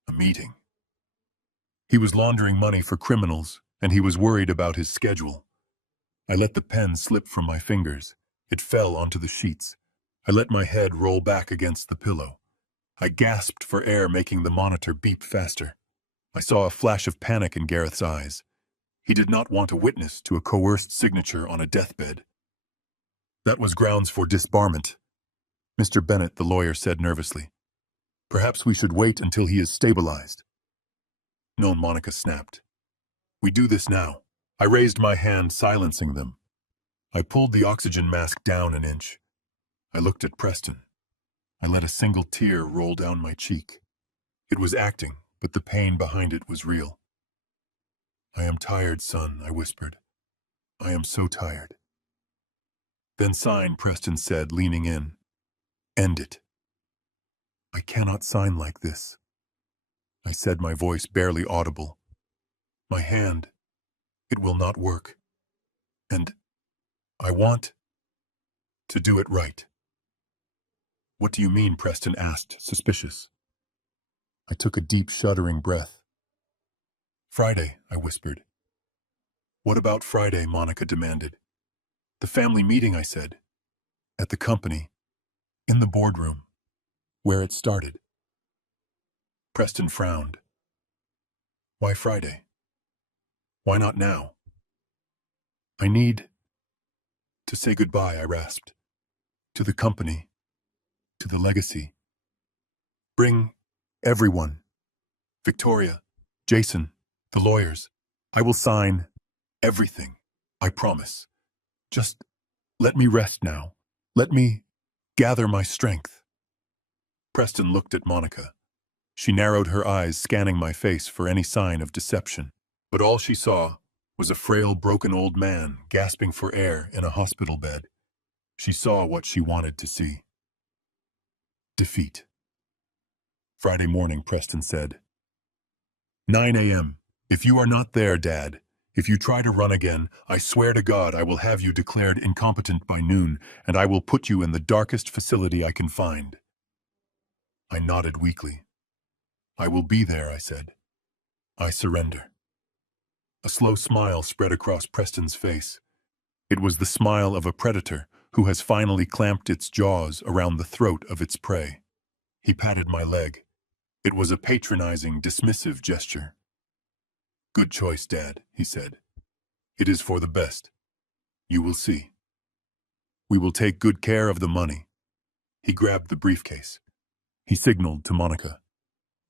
A meeting? He was laundering money for criminals, and he was worried about his schedule. I let the pen slip from my fingers. It fell onto the sheets. I let my head roll back against the pillow. I gasped for air, making the monitor beep faster. I saw a flash of panic in Gareth's eyes. He did not want a witness to a coerced signature on a deathbed. "That was grounds for disbarment," Mr. Bennett, the lawyer, said nervously. "Perhaps we should wait until he is stabilized." "No," Monica snapped. "We do this now." I raised my hand, silencing them. I pulled the oxygen mask down an inch. I looked at Preston. I let a single tear roll down my cheek. It was acting, but the pain behind it was real. "I am tired, son," I whispered. "I am so tired." "Then sign," Preston said, leaning in. "End it." "I cannot sign like this," I said, my voice barely audible. "My hand, it will not work. And I want to do it right." "What do you mean?" Preston asked, suspicious. I took a deep, shuddering breath. "Friday," I whispered. "What about Friday?" Monica demanded. "The family meeting," I said. "At the company, in the boardroom, where it started." Preston frowned. "Why Friday? Why not now?" "I need to say goodbye," I rasped. "To the company, to the legacy. Bring everyone. Victoria, Jason, the lawyers. I will sign everything, I promise. Just let me rest now. Let me gather my strength." Preston looked at Monica. She narrowed her eyes, scanning my face for any sign of deception. But all she saw was a frail, broken old man gasping for air in a hospital bed. She saw what she wanted to see. Defeat. "Friday morning," Preston said. 9 a.m. If you are not there, Dad, if you try to run again, I swear to God I will have you declared incompetent by noon, and I will put you in the darkest facility I can find." I nodded weakly. "I will be there," I said. "I surrender." A slow smile spread across Preston's face. It was the smile of a predator who has finally clamped its jaws around the throat of its prey. He patted my leg. It was a patronizing, dismissive gesture. "Good choice, Dad," he said. "It is for the best. You will see. We will take good care of the money." He grabbed the briefcase. He signaled to Monica.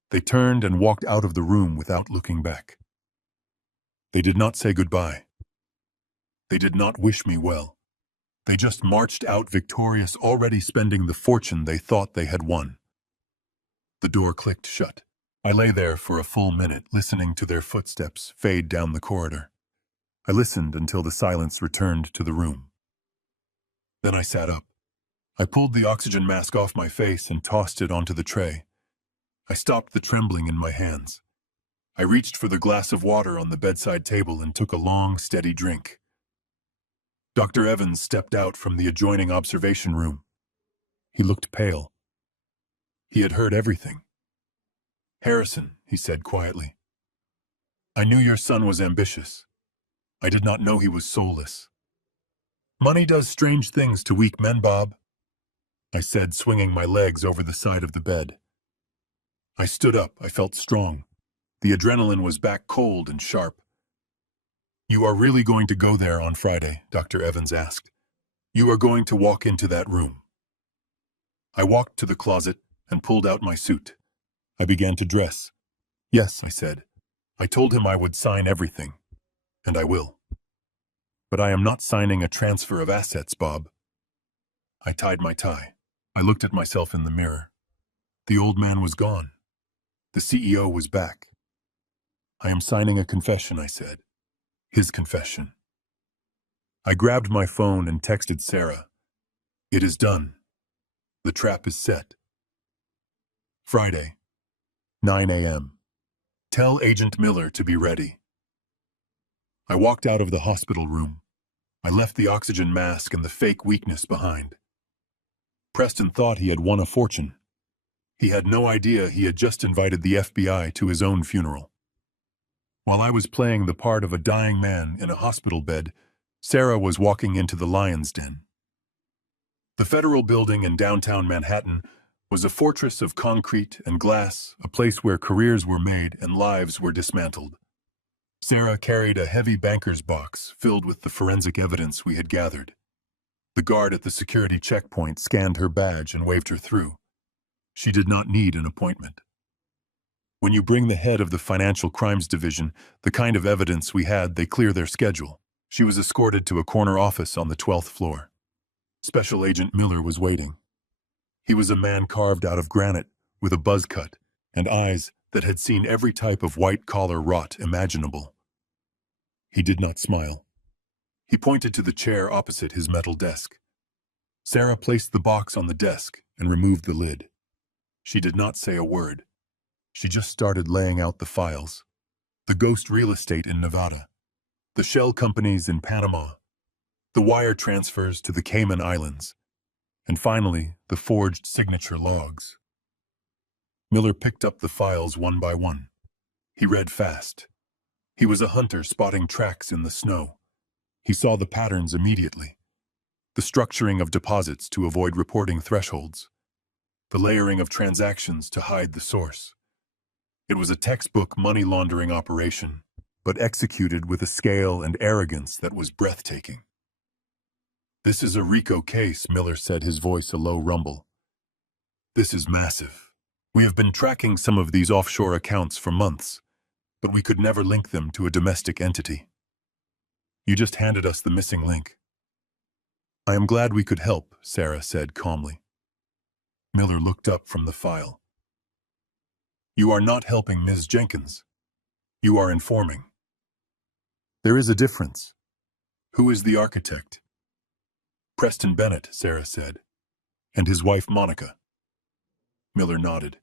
They turned and walked out of the room without looking back. They did not say goodbye. They did not wish me well. They just marched out victorious, already spending the fortune they thought they had won. The door clicked shut. I lay there for a full minute, listening to their footsteps fade down the corridor. I listened until the silence returned to the room. Then I sat up. I pulled the oxygen mask off my face and tossed it onto the tray. I stopped the trembling in my hands. I reached for the glass of water on the bedside table and took a long, steady drink. Dr. Evans stepped out from the adjoining observation room. He looked pale. He had heard everything. "Harrison," he said quietly, "I knew your son was ambitious. I did not know he was soulless." "Money does strange things to weak men, Bob," I said, swinging my legs over the side of the bed. I stood up. I felt strong. The adrenaline was back, cold and sharp. "You are really going to go there on Friday?" Dr. Evans asked. "You are going to walk into that room?" I walked to the closet and pulled out my suit. I began to dress. Yes, I said. I told him I would sign everything, and I will. But I am not signing a transfer of assets, Bob. I tied my tie. I looked at myself in the mirror. The old man was gone. The CEO was back. I am signing a confession, I said. His confession. I grabbed my phone and texted Sarah. It is done. The trap is set. Friday, 9 a.m. Tell Agent Miller to be ready. I walked out of the hospital room. I left the oxygen mask and the fake weakness behind. Preston thought he had won a fortune. He had no idea he had just invited the FBI to his own funeral. While I was playing the part of a dying man in a hospital bed, Sarah was walking into the lion's den. The federal building in downtown Manhattan was a fortress of concrete and glass, a place where careers were made and lives were dismantled. Sarah carried a heavy banker's box filled with the forensic evidence we had gathered. The guard at the security checkpoint scanned her badge and waved her through. She did not need an appointment. When you bring the head of the Financial Crimes Division, the kind of evidence we had, they clear their schedule. She was escorted to a corner office on the 12th floor. Special Agent Miller was waiting. He was a man carved out of granite, with a buzz cut, and eyes that had seen every type of white-collar rot imaginable. He did not smile. He pointed to the chair opposite his metal desk. Sarah placed the box on the desk and removed the lid. She did not say a word. She just started laying out the files. The ghost real estate in Nevada, the shell companies in Panama, the wire transfers to the Cayman Islands, and finally, the forged signature logs. Miller picked up the files one by one. He read fast. He was a hunter spotting tracks in the snow. He saw the patterns immediately. The structuring of deposits to avoid reporting thresholds. The layering of transactions to hide the source. It was a textbook money laundering operation, but executed with a scale and arrogance that was breathtaking. This is a RICO case, Miller said, his voice a low rumble. This is massive. We have been tracking some of these offshore accounts for months, but we could never link them to a domestic entity. You just handed us the missing link. I am glad we could help, Sarah said calmly. Miller looked up from the file. You are not helping Ms. Jenkins. You are informing. There is a difference. Who is the architect? Preston Bennett, Sarah said, and his wife Monica. Miller nodded.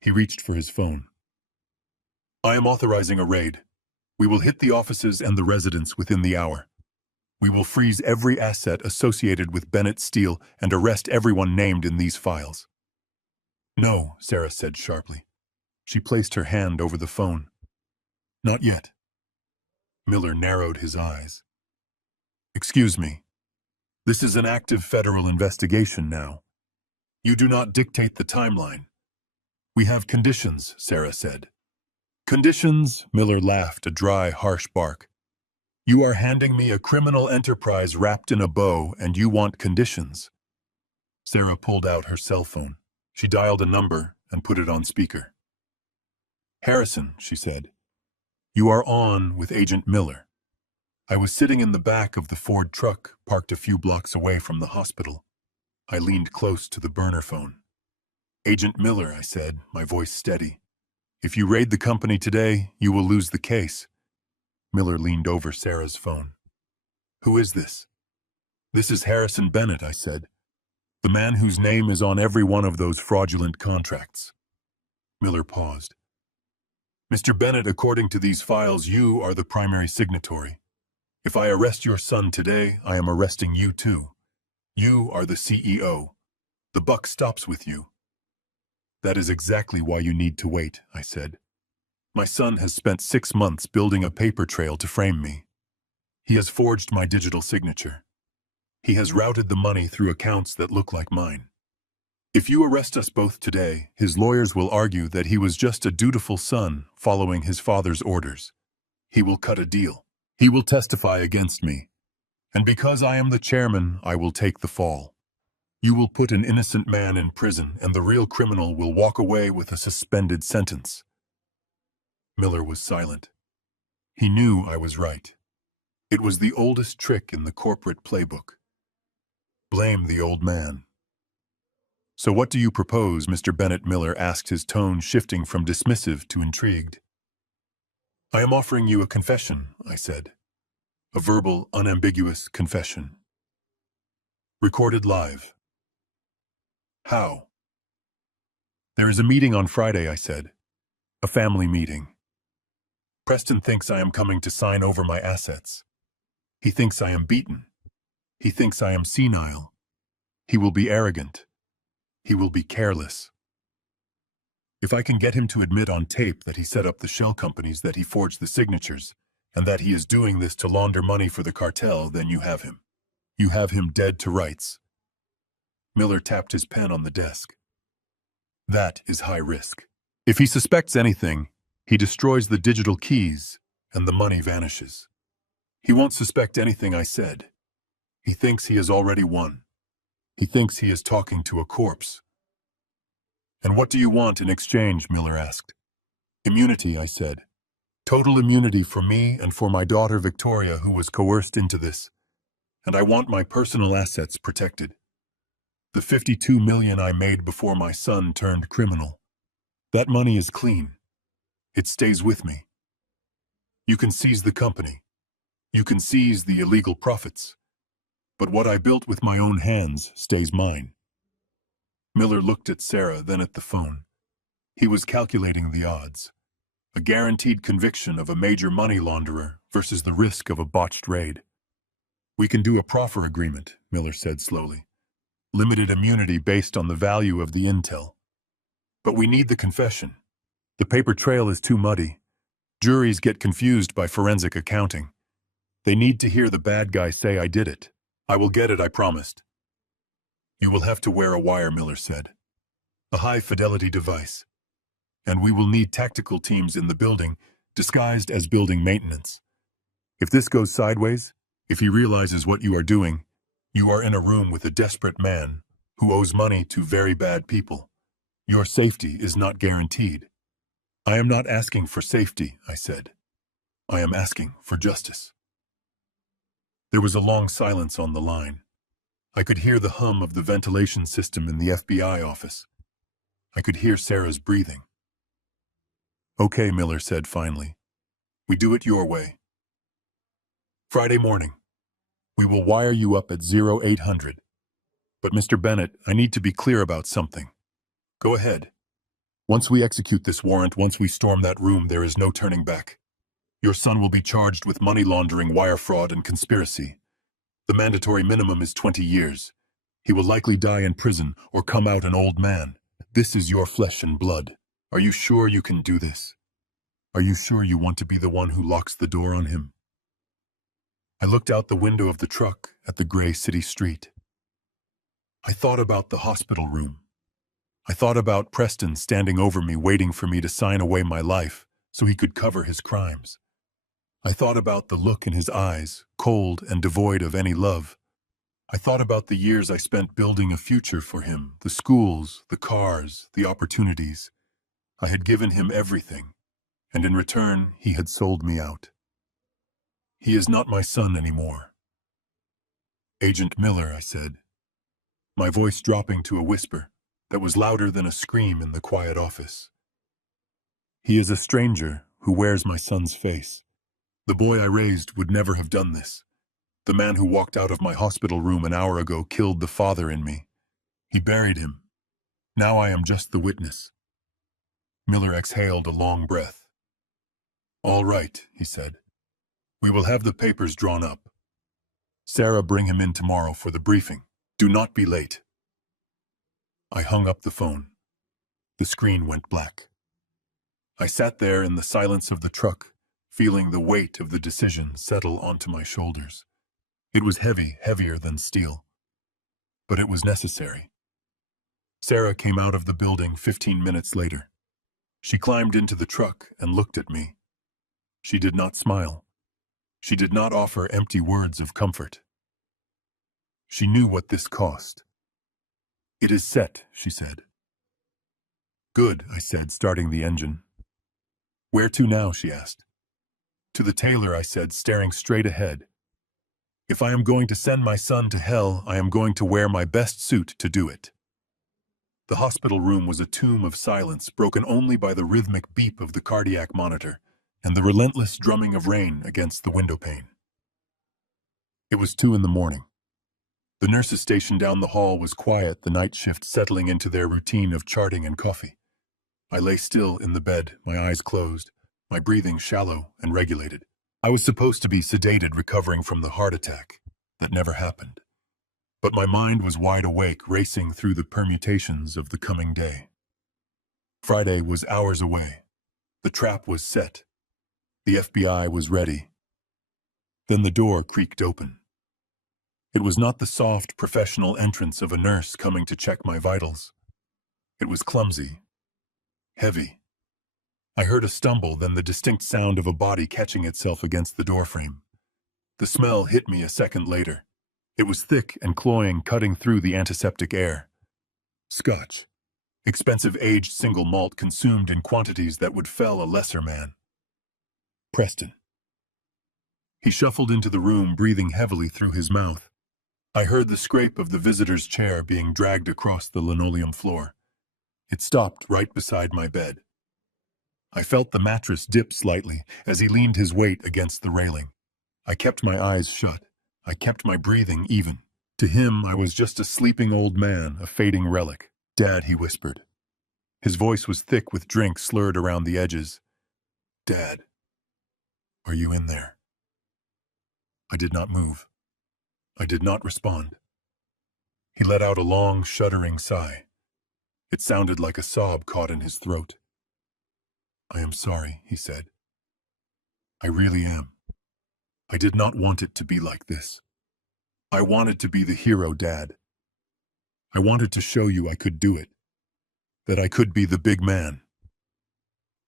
He reached for his phone. I am authorizing a raid. We will hit the offices and the residence within the hour. We will freeze every asset associated with Bennett Steel and arrest everyone named in these files. No, Sarah said sharply. She placed her hand over the phone. Not yet. Miller narrowed his eyes. Excuse me. This is an active federal investigation now. You do not dictate the timeline. We have conditions, Sarah said. Conditions? Miller laughed, a dry, harsh bark. You are handing me a criminal enterprise wrapped in a bow, and you want conditions. Sarah pulled out her cell phone. She dialed a number and put it on speaker. Harrison, she said. You are on with Agent Miller. I was sitting in the back of the Ford truck, parked a few blocks away from the hospital. I leaned close to the burner phone. Agent Miller, I said, my voice steady. If you raid the company today, you will lose the case. Miller leaned over Sarah's phone. Who is this? This is Harrison Bennett, I said. The man whose name is on every one of those fraudulent contracts. Miller paused. Mr. Bennett, according to these files, you are the primary signatory. If I arrest your son today, I am arresting you too. You are the CEO. The buck stops with you. That is exactly why you need to wait, I said. My son has spent 6 months building a paper trail to frame me. He has forged my digital signature. He has routed the money through accounts that look like mine. If you arrest us both today, his lawyers will argue that he was just a dutiful son following his father's orders. He will cut a deal. He will testify against me. And because I am the chairman, I will take the fall. You will put an innocent man in prison, and the real criminal will walk away with a suspended sentence. Miller was silent. He knew I was right. It was the oldest trick in the corporate playbook. Blame the old man. So what do you propose, Mr. Bennett? Miller asked, his tone shifting from dismissive to intrigued. I am offering you a confession, I said. A verbal, unambiguous confession. Recorded live. How? There is a meeting on Friday, I said. A family meeting. Preston thinks I am coming to sign over my assets. He thinks I am beaten. He thinks I am senile. He will be arrogant. He will be careless. If I can get him to admit on tape that he set up the shell companies, that he forged the signatures, and that he is doing this to launder money for the cartel, then you have him. You have him dead to rights. Miller tapped his pen on the desk. That is high risk. If he suspects anything, he destroys the digital keys, and the money vanishes. He won't suspect anything I said. He thinks he has already won. He thinks he is talking to a corpse. And what do you want in exchange? Miller asked. Immunity, I said. Total immunity for me and for my daughter Victoria, who was coerced into this. And I want my personal assets protected. The $52 million I made before my son turned criminal. That money is clean. It stays with me. You can seize the company. You can seize the illegal profits. But what I built with my own hands stays mine. Miller looked at Sarah, then at the phone. He was calculating the odds. A guaranteed conviction of a major money launderer versus the risk of a botched raid. We can do a proffer agreement, Miller said slowly. Limited immunity based on the value of the intel. But we need the confession. The paper trail is too muddy. Juries get confused by forensic accounting. They need to hear the bad guy say I did it. I will get it, I promised. You will have to wear a wire, Miller said. A high-fidelity device. And we will need tactical teams in the building, disguised as building maintenance. If this goes sideways, if he realizes what you are doing, you are in a room with a desperate man who owes money to very bad people. Your safety is not guaranteed. I am not asking for safety, I said. I am asking for justice. There was a long silence on the line. I could hear the hum of the ventilation system in the FBI office. I could hear Sarah's breathing. Okay, Miller said finally. We do it your way. Friday morning. We will wire you up at 0800. But Mr. Bennett, I need to be clear about something. Go ahead. Once we execute this warrant, once we storm that room, there is no turning back. Your son will be charged with money laundering, wire fraud, and conspiracy. The mandatory minimum is 20 years. He will likely die in prison or come out an old man. This is your flesh and blood. Are you sure you can do this? Are you sure you want to be the one who locks the door on him? I looked out the window of the truck at the gray city street. I thought about the hospital room. I thought about Preston standing over me, waiting for me to sign away my life so he could cover his crimes. I thought about the look in his eyes, cold and devoid of any love. I thought about the years I spent building a future for him, the schools, the cars, the opportunities. I had given him everything, and in return, he had sold me out. He is not my son anymore. Agent Miller, I said, my voice dropping to a whisper that was louder than a scream in the quiet office. He is a stranger who wears my son's face. The boy I raised would never have done this. The man who walked out of my hospital room an hour ago killed the father in me. He buried him. Now I am just the witness. Miller exhaled a long breath. All right, he said. We will have the papers drawn up. Sarah, bring him in tomorrow for the briefing. Do not be late. I hung up the phone. The screen went black. I sat there in the silence of the truck, feeling the weight of the decision settle onto my shoulders. It was heavy, heavier than steel. But it was necessary. Sarah came out of the building 15 minutes later. She climbed into the truck and looked at me. She did not smile. She did not offer empty words of comfort. She knew what this cost. It is set, she said. Good, I said, starting the engine. Where to now, she asked. To the tailor, I said, staring straight ahead. If I am going to send my son to hell, I am going to wear my best suit to do it. The hospital room was a tomb of silence, broken only by the rhythmic beep of the cardiac monitor and the relentless drumming of rain against the window pane. It was 2 in the morning. The nurses' station down the hall was quiet, the night shift settling into their routine of charting and coffee. I lay still in the bed, my eyes closed, my breathing shallow and regulated. I was supposed to be sedated, recovering from the heart attack that never happened. But my mind was wide awake, racing through the permutations of the coming day. Friday was hours away. The trap was set. The FBI was ready. Then the door creaked open. It was not the soft, professional entrance of a nurse coming to check my vitals. It was clumsy, heavy. I heard a stumble, then the distinct sound of a body catching itself against the doorframe. The smell hit me a second later. It was thick and cloying, cutting through the antiseptic air. Scotch. Expensive aged single malt consumed in quantities that would fell a lesser man. Preston. He shuffled into the room, breathing heavily through his mouth. I heard the scrape of the visitor's chair being dragged across the linoleum floor. It stopped right beside my bed. I felt the mattress dip slightly as he leaned his weight against the railing. I kept my eyes shut. I kept my breathing even. To him, I was just a sleeping old man, a fading relic. Dad, he whispered. His voice was thick with drink slurred around the edges. Dad, are you in there? I did not move. I did not respond. He let out a long, shuddering sigh. It sounded like a sob caught in his throat. I am sorry, he said. I really am. I did not want it to be like this. I wanted to be the hero, Dad. I wanted to show you I could do it, that I could be the big man.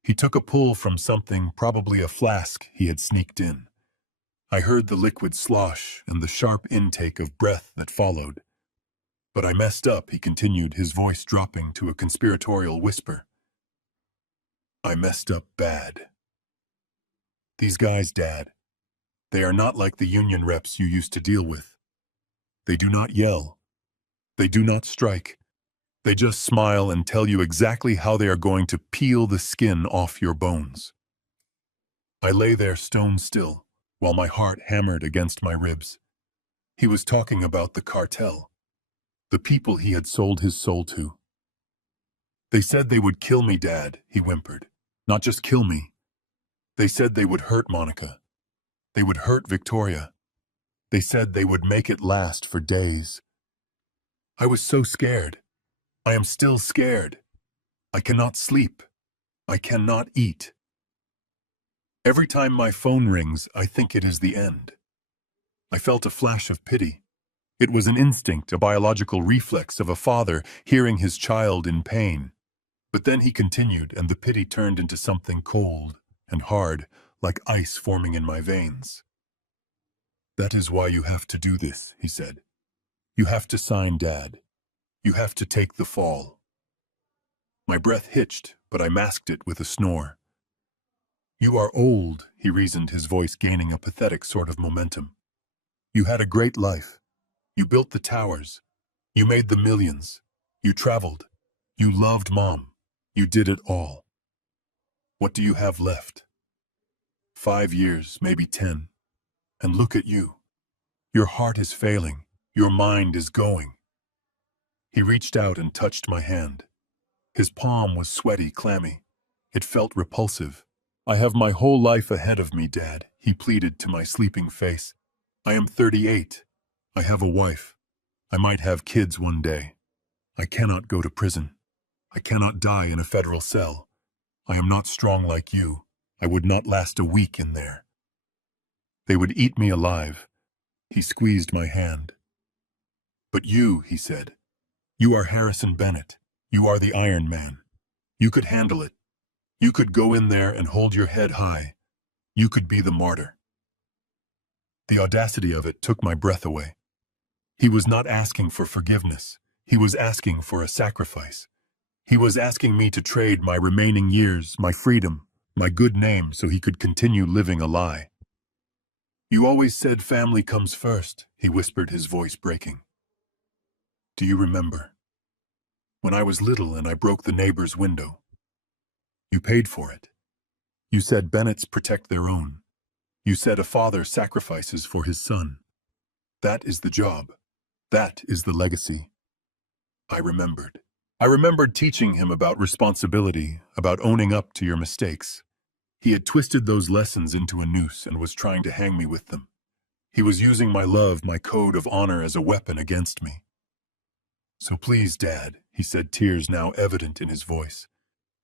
He took a pull from something, probably a flask he had sneaked in. I heard the liquid slosh and the sharp intake of breath that followed. But I messed up, he continued, his voice dropping to a conspiratorial whisper. I messed up bad. These guys, Dad, they are not like the union reps you used to deal with. They do not yell. They do not strike. They just smile and tell you exactly how they are going to peel the skin off your bones. I lay there stone still, while my heart hammered against my ribs. He was talking about the cartel, the people he had sold his soul to. They said they would kill me, Dad, he whimpered. Not just kill me. They said they would hurt Monica. They would hurt Victoria. They said they would make it last for days. I was so scared. I am still scared. I cannot sleep. I cannot eat. Every time my phone rings, I think it is the end. I felt a flash of pity. It was an instinct, a biological reflex of a father hearing his child in pain. But then he continued, and the pity turned into something cold and hard, like ice forming in my veins. That is why you have to do this, he said. You have to sign Dad. You have to take the fall. My breath hitched, but I masked it with a snore. You are old, he reasoned, his voice gaining a pathetic sort of momentum. You had a great life. You built the towers. You made the millions. You traveled. You loved Mom. You did it all. What do you have left? 5 years, maybe 10. And look at you. Your heart is failing. Your mind is going. He reached out and touched my hand. His palm was sweaty, clammy. It felt repulsive. I have my whole life ahead of me, Dad, he pleaded to my sleeping face. I am 38. I have a wife. I might have kids one day. I cannot go to prison. I cannot die in a federal cell. I am not strong like you. I would not last a week in there. They would eat me alive. He squeezed my hand. But you, he said, you are Harrison Bennett. You are the Iron Man. You could handle it. You could go in there and hold your head high. You could be the martyr. The audacity of it took my breath away. He was not asking for forgiveness. He was asking for a sacrifice. He was asking me to trade my remaining years, my freedom, my good name so he could continue living a lie. "You always said family comes first," he whispered, his voice breaking. "Do you remember? When I was little and I broke the neighbor's window. You paid for it. You said Bennetts protect their own. You said a father sacrifices for his son. That is the job. That is the legacy." I remembered. I remembered teaching him about responsibility, about owning up to your mistakes. He had twisted those lessons into a noose and was trying to hang me with them. He was using my love, my code of honor, as a weapon against me. "So please, Dad," he said, tears now evident in his voice.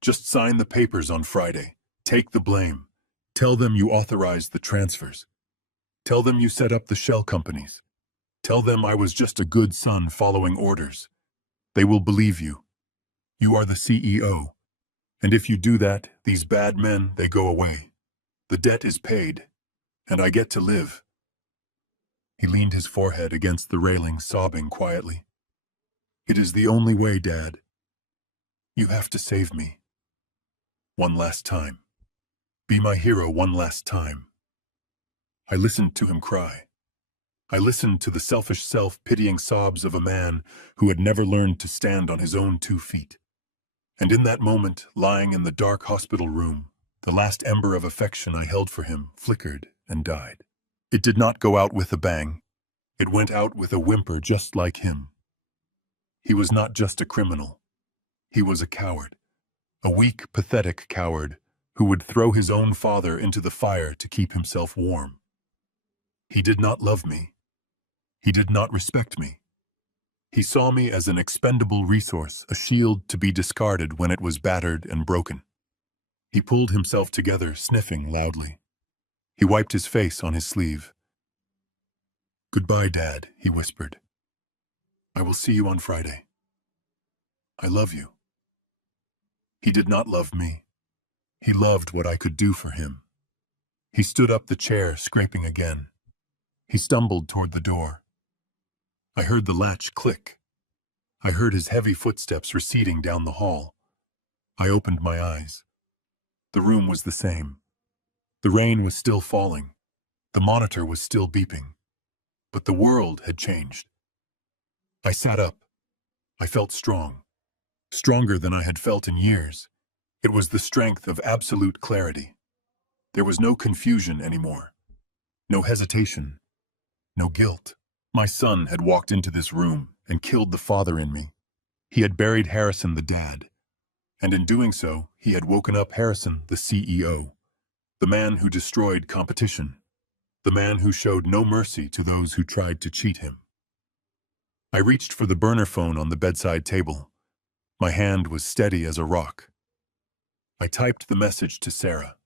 "Just sign the papers on Friday. Take the blame. Tell them you authorized the transfers. Tell them you set up the shell companies. Tell them I was just a good son following orders. They will believe you. You are the CEO. And if you do that, these bad men, they go away. The debt is paid, and I get to live." He leaned his forehead against the railing, sobbing quietly. "It is the only way, Dad. You have to save me. One last time. Be my hero one last time." I listened to him cry. I listened to the selfish self-pitying sobs of a man who had never learned to stand on his own 2 feet. And in that moment, lying in the dark hospital room, the last ember of affection I held for him flickered and died. It did not go out with a bang. It went out with a whimper just like him. He was not just a criminal. He was a coward. A weak, pathetic coward who would throw his own father into the fire to keep himself warm. He did not love me. He did not respect me. He saw me as an expendable resource, a shield to be discarded when it was battered and broken. He pulled himself together, sniffing loudly. He wiped his face on his sleeve. "Goodbye, Dad," he whispered. "I will see you on Friday. I love you." He did not love me. He loved what I could do for him. He stood up, the chair scraping again. He stumbled toward the door. I heard the latch click. I heard his heavy footsteps receding down the hall. I opened my eyes. The room was the same. The rain was still falling. The monitor was still beeping. But the world had changed. I sat up. I felt strong. Stronger than I had felt in years. It was the strength of absolute clarity. There was no confusion anymore. No hesitation. No guilt. My son had walked into this room and killed the father in me. He had buried Harrison, the dad. And in doing so, he had woken up Harrison, the CEO. The man who destroyed competition. The man who showed no mercy to those who tried to cheat him. I reached for the burner phone on the bedside table. My hand was steady as a rock. I typed the message to Sarah.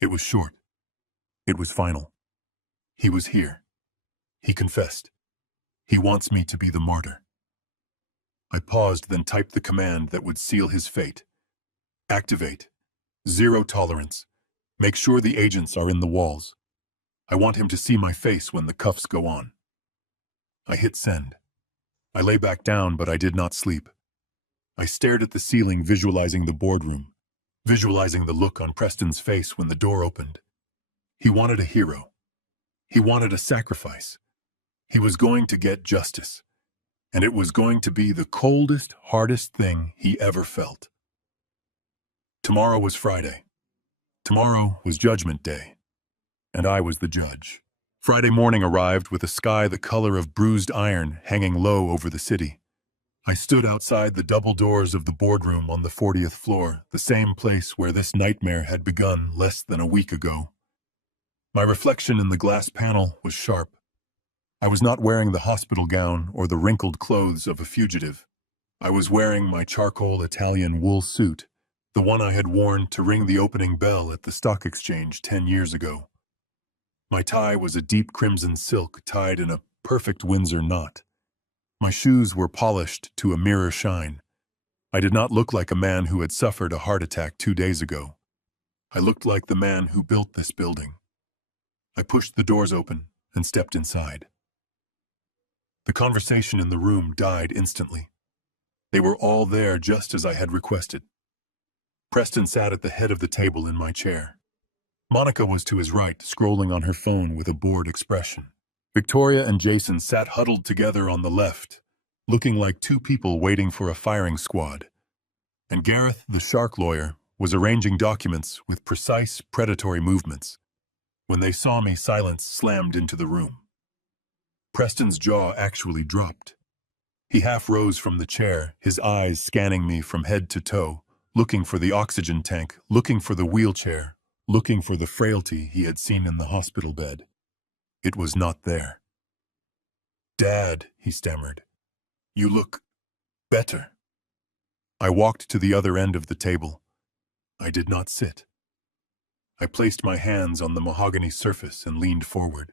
It was short. It was final. He was here. He confessed. He wants me to be the martyr. I paused, then typed the command that would seal his fate. Activate. Zero tolerance. Make sure the agents are in the walls. I want him to see my face when the cuffs go on. I hit send. I lay back down, but I did not sleep. I stared at the ceiling, visualizing the boardroom, visualizing the look on Preston's face when the door opened. He wanted a hero. He wanted a sacrifice. He was going to get justice. And it was going to be the coldest, hardest thing he ever felt. Tomorrow was Friday. Tomorrow was Judgment Day. And I was the judge. Friday morning arrived with a sky the color of bruised iron hanging low over the city. I stood outside the double doors of the boardroom on the 40th floor, the same place where this nightmare had begun less than a week ago. My reflection in the glass panel was sharp. I was not wearing the hospital gown or the wrinkled clothes of a fugitive. I was wearing my charcoal Italian wool suit, the one I had worn to ring the opening bell at the stock exchange 10 years ago. My tie was a deep crimson silk tied in a perfect Windsor knot. My shoes were polished to a mirror shine. I did not look like a man who had suffered a heart attack 2 days ago. I looked like the man who built this building. I pushed the doors open and stepped inside. The conversation in the room died instantly. They were all there just as I had requested. Preston sat at the head of the table in my chair. Monica was to his right, scrolling on her phone with a bored expression. Victoria and Jason sat huddled together on the left, looking like two people waiting for a firing squad. And Gareth, the shark lawyer, was arranging documents with precise, predatory movements. When they saw me, silence slammed into the room. Preston's jaw actually dropped. He half rose from the chair, his eyes scanning me from head to toe, looking for the oxygen tank, looking for the wheelchair, looking for the frailty he had seen in the hospital bed. It was not there. "Dad," he stammered, "you look better." I walked to the other end of the table. I did not sit. I placed my hands on the mahogany surface and leaned forward.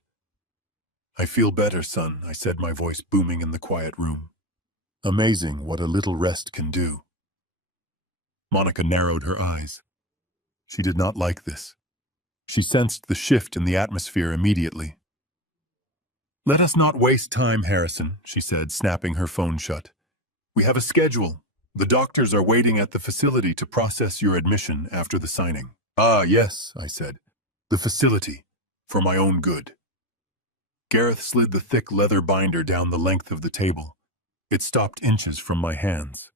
"I feel better, son," I said, my voice booming in the quiet room. Amazing what a little rest can do. Monica narrowed her eyes. She did not like this. She sensed the shift in the atmosphere immediately. "Let us not waste time, Harrison," she said, snapping her phone shut. "We have a schedule. The doctors are waiting at the facility to process your admission after the signing." "Ah, yes," I said. "The facility. For my own good." Gareth slid the thick leather binder down the length of the table. It stopped inches from my hands.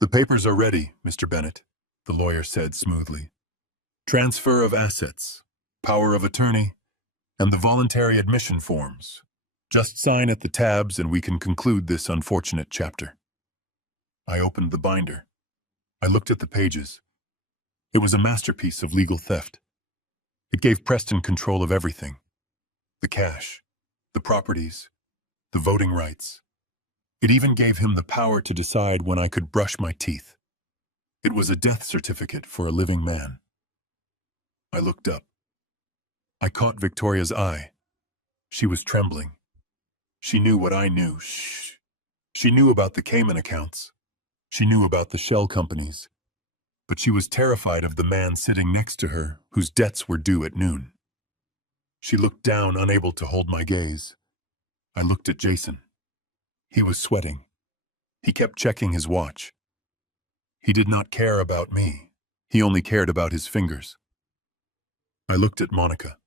"The papers are ready, Mr. Bennett," the lawyer said smoothly. "Transfer of assets, power of attorney, and the voluntary admission forms. Just sign at the tabs and we can conclude this unfortunate chapter." I opened the binder. I looked at the pages. It was a masterpiece of legal theft. It gave Preston control of everything. The cash, the properties, the voting rights. It even gave him the power to decide when I could brush my teeth. It was a death certificate for a living man. I looked up. I caught Victoria's eye. She was trembling. She knew what I knew. Shh. She knew about the Cayman accounts. She knew about the shell companies. But she was terrified of the man sitting next to her, whose debts were due at noon. She looked down, unable to hold my gaze. I looked at Jason. He was sweating. He kept checking his watch. He did not care about me. He only cared about his fingers. I looked at Monica.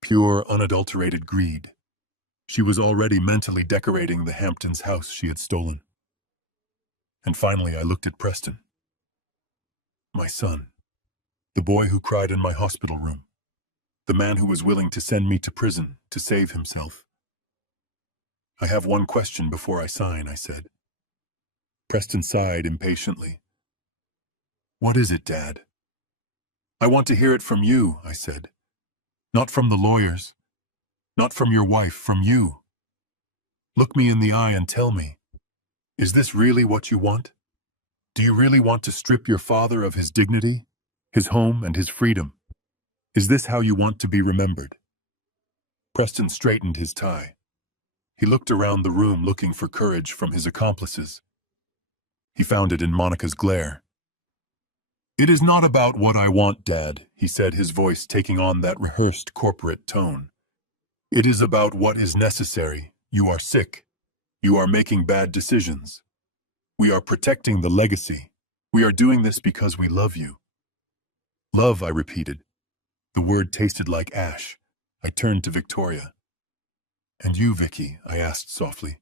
Pure, unadulterated greed. She was already mentally decorating the Hamptons' house she had stolen. And finally, I looked at Preston. My son. The boy who cried in my hospital room. The man who was willing to send me to prison to save himself. "I have one question before I sign," I said. Preston sighed impatiently. "What is it, Dad?" "I want to hear it from you," I said. "Not from the lawyers. Not from your wife, from you. Look me in the eye and tell me, is this really what you want? Do you really want to strip your father of his dignity, his home, and his freedom? Is this how you want to be remembered?" Preston straightened his tie. He looked around the room looking for courage from his accomplices. He found it in Monica's glare. "It is not about what I want, Dad," he said, his voice taking on that rehearsed corporate tone. "It is about what is necessary. You are sick. You are making bad decisions. We are protecting the legacy. We are doing this because we love you." "Love," I repeated. The word tasted like ash. I turned to Victoria. "And you, Vicky?" I asked softly.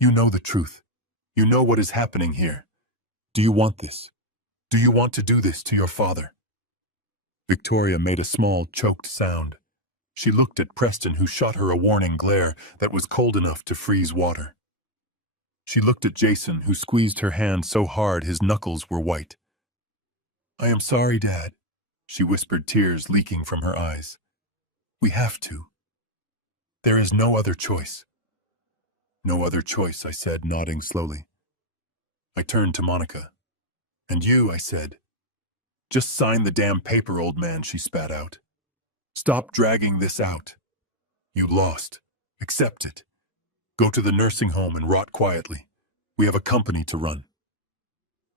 "You know the truth. You know what is happening here. Do you want this? Do you want to do this to your father?" Victoria made a small, choked sound. She looked at Preston, who shot her a warning glare that was cold enough to freeze water. She looked at Jason, who squeezed her hand so hard his knuckles were white. "I am sorry, Dad," she whispered, tears leaking from her eyes. "We have to. There is no other choice." "No other choice," I said, nodding slowly. I turned to Monica. "And you," I said. "Just sign the damn paper, old man," she spat out. "Stop dragging this out. You lost. Accept it. Go to the nursing home and rot quietly. We have a company to run."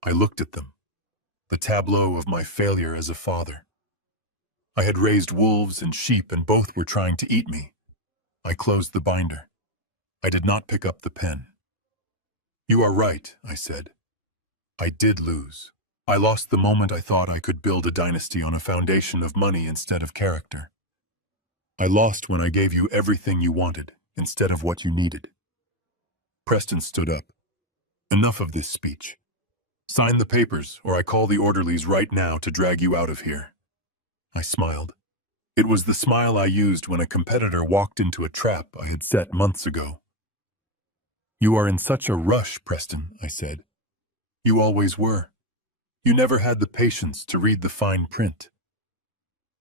I looked at them. The tableau of my failure as a father. I had raised wolves and sheep, and both were trying to eat me. I closed the binder. I did not pick up the pen. "You are right," I said. "I did lose. I lost the moment I thought I could build a dynasty on a foundation of money instead of character. I lost when I gave you everything you wanted instead of what you needed. Preston stood up. Enough of this speech. Sign the papers, or I call the orderlies right now to drag you out of here. I smiled. It was the smile I used when a competitor walked into a trap I had set months ago. You are in such a rush, Preston, I said. You always were. You never had the patience to read the fine print.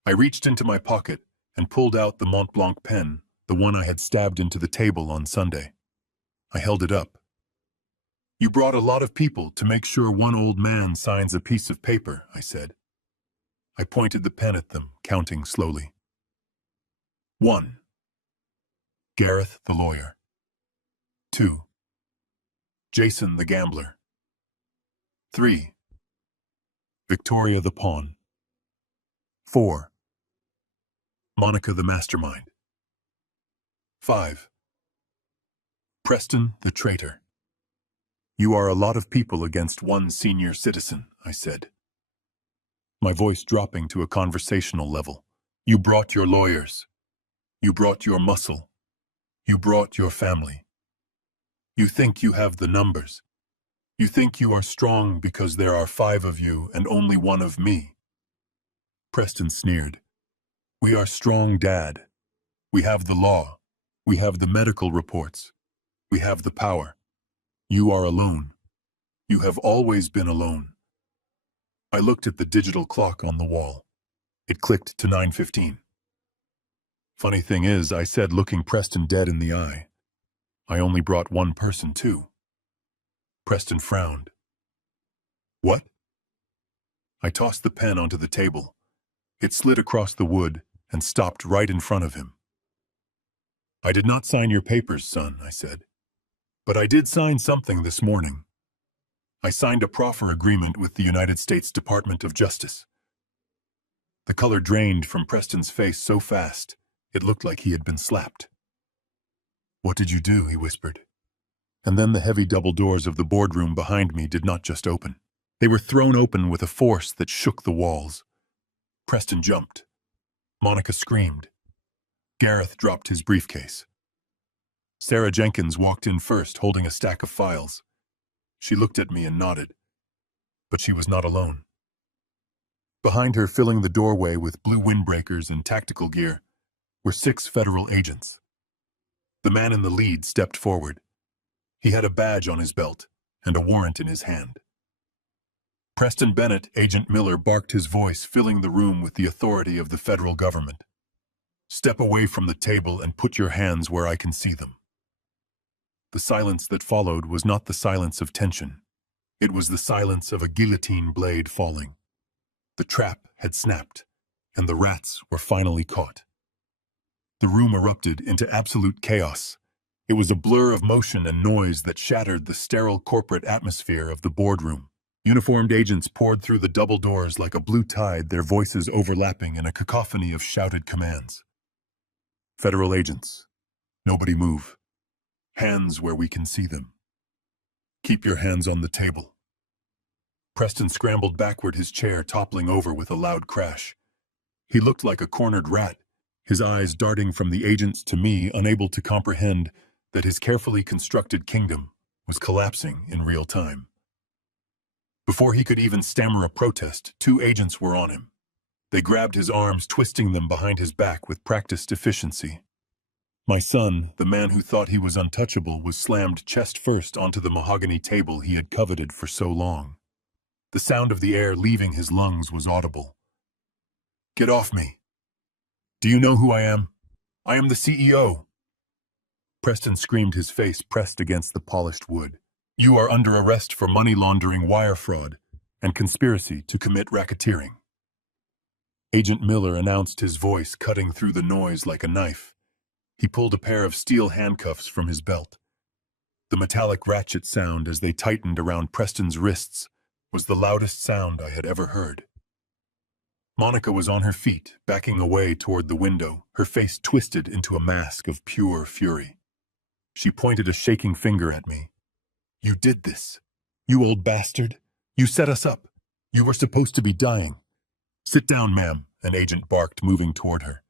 I reached into my pocket and pulled out the Mont Blanc pen, the one I had stabbed into the table on Sunday. I held it up. You brought a lot of people to make sure one old man signs a piece of paper, I said. I pointed the pen at them, counting slowly. 1. Gareth the lawyer. 2. Jason the gambler. 3. Victoria the pawn. 4. Monica the mastermind. 5. Preston the traitor. You are a lot of people against one senior citizen, I said, my voice dropping to a conversational level. You brought your lawyers. You brought your muscle. You brought your family. You think you have the numbers. You think you are strong because there are 5 of you and only 1 of me. Preston sneered. We are strong, Dad. We have the law. We have the medical reports. We have the power. You are alone. You have always been alone. I looked at the digital clock on the wall. It clicked to 9:15. Funny thing is, I said, looking Preston dead in the eye, I only brought 1 person too. Preston frowned. What? I tossed the pen onto the table. It slid across the wood and stopped right in front of him. I did not sign your papers, son, I said. But I did sign something this morning. I signed a proffer agreement with the United States Department of Justice. The color drained from Preston's face so fast, it looked like he had been slapped. What did you do? He whispered. And then the heavy double doors of the boardroom behind me did not just open. They were thrown open with a force that shook the walls. Preston jumped. Monica screamed. Gareth dropped his briefcase. Sarah Jenkins walked in first, holding a stack of files. She looked at me and nodded. But she was not alone. Behind her, filling the doorway with blue windbreakers and tactical gear, were 6 federal agents. The man in the lead stepped forward. He had a badge on his belt and a warrant in his hand. Preston Bennett, Agent Miller, barked his voice, filling the room with the authority of the federal government. Step away from the table and put your hands where I can see them. The silence that followed was not the silence of tension. It was the silence of a guillotine blade falling. The trap had snapped, and the rats were finally caught. The room erupted into absolute chaos. It was a blur of motion and noise that shattered the sterile corporate atmosphere of the boardroom. Uniformed agents poured through the double doors like a blue tide, their voices overlapping in a cacophony of shouted commands. Federal agents, nobody move. Hands where we can see them. Keep your hands on the table. Preston scrambled backward, his chair toppling over with a loud crash. He looked like a cornered rat, his eyes darting from the agents to me, unable to comprehend that his carefully constructed kingdom was collapsing in real time. Before he could even stammer a protest, 2 agents were on him. They grabbed his arms, twisting them behind his back with practiced efficiency. My son, the man who thought he was untouchable, was slammed chest first onto the mahogany table he had coveted for so long. The sound of the air leaving his lungs was audible. Get off me. Do you know who I am? I am the CEO. Preston screamed, his face pressed against the polished wood. You are under arrest for money laundering, wire fraud, and conspiracy to commit racketeering. Agent Miller announced, his voice cutting through the noise like a knife. He pulled a pair of steel handcuffs from his belt. The metallic ratchet sound as they tightened around Preston's wrists was the loudest sound I had ever heard. Monica was on her feet, backing away toward the window, her face twisted into a mask of pure fury. She pointed a shaking finger at me. You did this. You old bastard. You set us up. You were supposed to be dying. Sit down, ma'am, an agent barked, moving toward her.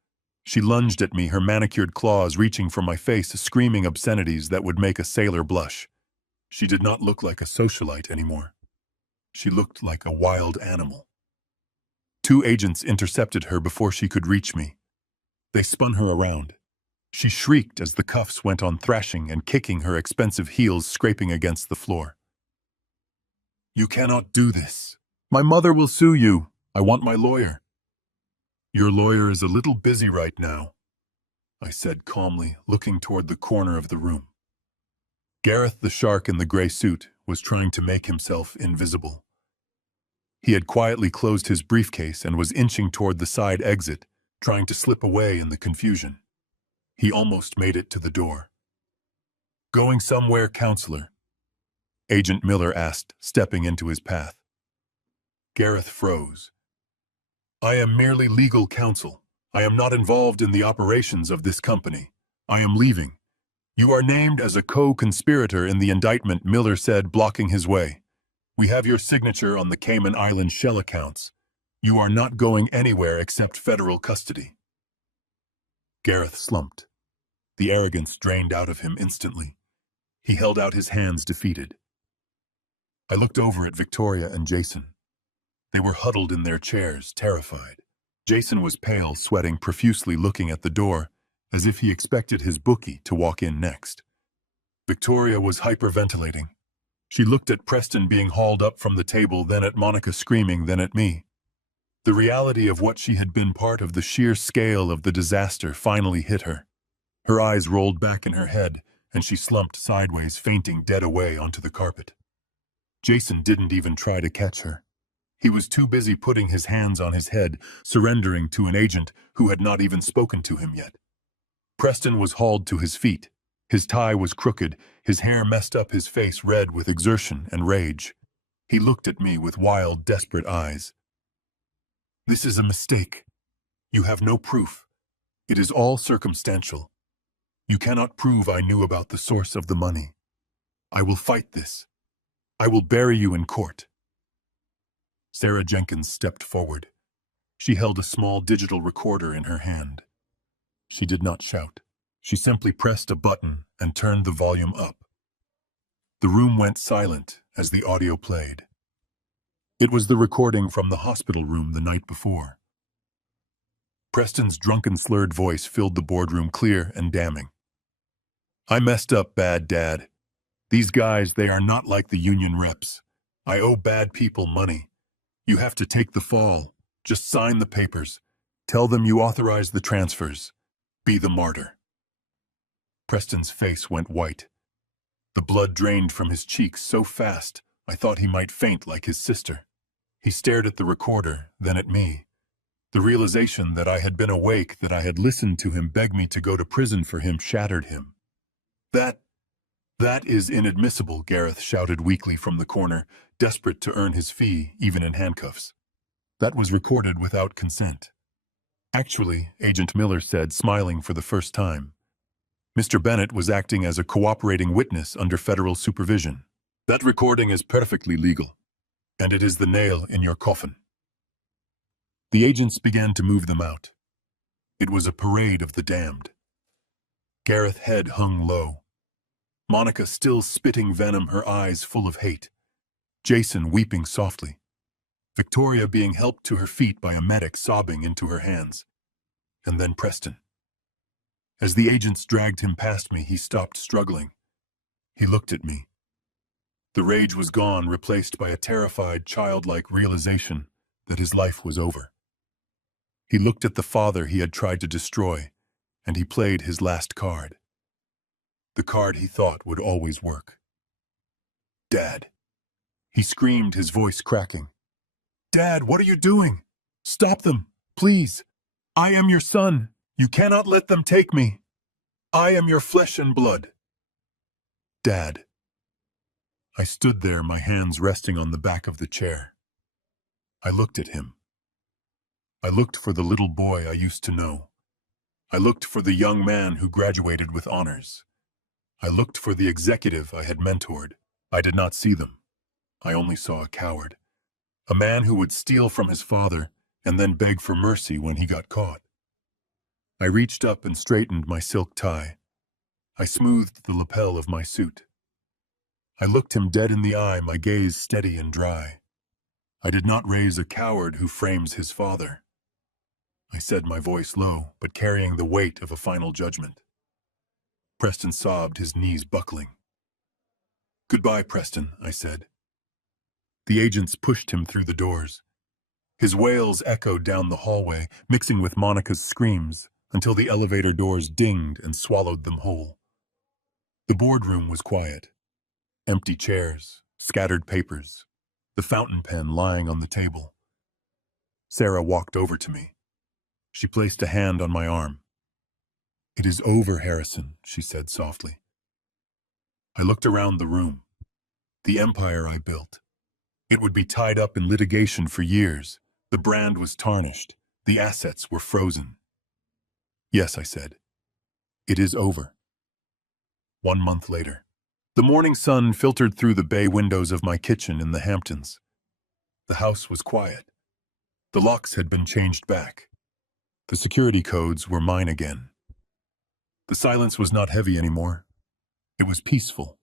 She lunged at me, her manicured claws reaching for my face, screaming obscenities that would make a sailor blush. She did not look like a socialite anymore. She looked like a wild animal. Two agents intercepted her before she could reach me. They spun her around. She shrieked as the cuffs went on thrashing and kicking, her expensive heels scraping against the floor. You cannot do this. My mother will sue you. I want my lawyer. Your lawyer is a little busy right now, I said calmly, looking toward the corner of the room. Gareth, the shark in the gray suit, was trying to make himself invisible. He had quietly closed his briefcase and was inching toward the side exit, trying to slip away in the confusion. He almost made it to the door. Going somewhere, counselor? Agent Miller asked, stepping into his path. Gareth froze. I am merely legal counsel. I am not involved in the operations of this company. I am leaving. You are named as a co-conspirator in the indictment, Miller said, blocking his way. We have your signature on the Cayman Island shell accounts. You are not going anywhere except federal custody. Gareth slumped. The arrogance drained out of him instantly. He held out his hands, defeated. I looked over at Victoria and Jason. They were huddled in their chairs, terrified. Jason was pale, sweating profusely, looking at the door, as if he expected his bookie to walk in next. Victoria was hyperventilating. She looked at Preston being hauled up from the table, then at Monica screaming, then at me. The reality of what she had been part of, the sheer scale of the disaster, finally hit her. Her eyes rolled back in her head, and she slumped sideways, fainting dead away onto the carpet. Jason didn't even try to catch her. He was too busy putting his hands on his head, surrendering to an agent who had not even spoken to him yet. Preston was hauled to his feet. His tie was crooked, his hair messed up, his face red with exertion and rage. He looked at me with wild, desperate eyes. This is a mistake. You have no proof. It is all circumstantial. You cannot prove I knew about the source of the money. I will fight this. I will bury you in court. Sarah Jenkins stepped forward. She held a small digital recorder in her hand. She did not shout. She simply pressed a button and turned the volume up. The room went silent as the audio played. It was the recording from the hospital room the night before. Preston's drunken, slurred voice filled the boardroom, clear and damning. I messed up bad, Dad. These guys, they are not like the union reps. I owe bad people money. You have to take the fall. Just sign the papers. Tell them you authorize the transfers. Be the martyr. Preston's face went white. The blood drained from his cheeks so fast, I thought he might faint like his sister. He stared at the recorder, then at me. The realization that I had been awake, that I had listened to him beg me to go to prison for him, shattered him. That is inadmissible, Gareth shouted weakly from the corner, desperate to earn his fee, even in handcuffs. That was recorded without consent. Actually, Agent Miller said, smiling for the first time. Mr. Bennett was acting as a cooperating witness under federal supervision. That recording is perfectly legal, and it is the nail in your coffin. The agents began to move them out. It was a parade of the damned. Gareth's head hung low. Monica still spitting venom, her eyes full of hate. Jason weeping softly. Victoria being helped to her feet by a medic, sobbing into her hands. And then Preston. As the agents dragged him past me, he stopped struggling. He looked at me. The rage was gone, replaced by a terrified, childlike realization that his life was over. He looked at the father he had tried to destroy, and he played his last card. The card he thought would always work. Dad. He screamed, his voice cracking. Dad, what are you doing? Stop them, please. I am your son. You cannot let them take me. I am your flesh and blood. Dad. I stood there, my hands resting on the back of the chair. I looked at him. I looked for the little boy I used to know. I looked for the young man who graduated with honors. I looked for the executive I had mentored. I did not see them. I only saw a coward. A man who would steal from his father and then beg for mercy when he got caught. I reached up and straightened my silk tie. I smoothed the lapel of my suit. I looked him dead in the eye, my gaze steady and dry. I did not raise a coward who frames his father. I said, my voice low, but carrying the weight of a final judgment. Preston sobbed, his knees buckling. Goodbye, Preston, I said. The agents pushed him through the doors. His wails echoed down the hallway, mixing with Monica's screams, until the elevator doors dinged and swallowed them whole. The boardroom was quiet. Empty chairs, scattered papers, the fountain pen lying on the table. Sarah walked over to me. She placed a hand on my arm. It is over, Harrison, she said softly. I looked around the room. The empire I built. It would be tied up in litigation for years. The brand was tarnished. The assets were frozen. Yes, I said. It is over. 1 month later. The morning sun filtered through the bay windows of my kitchen in the Hamptons. The house was quiet. The locks had been changed back. The security codes were mine again. The silence was not heavy anymore. It was peaceful.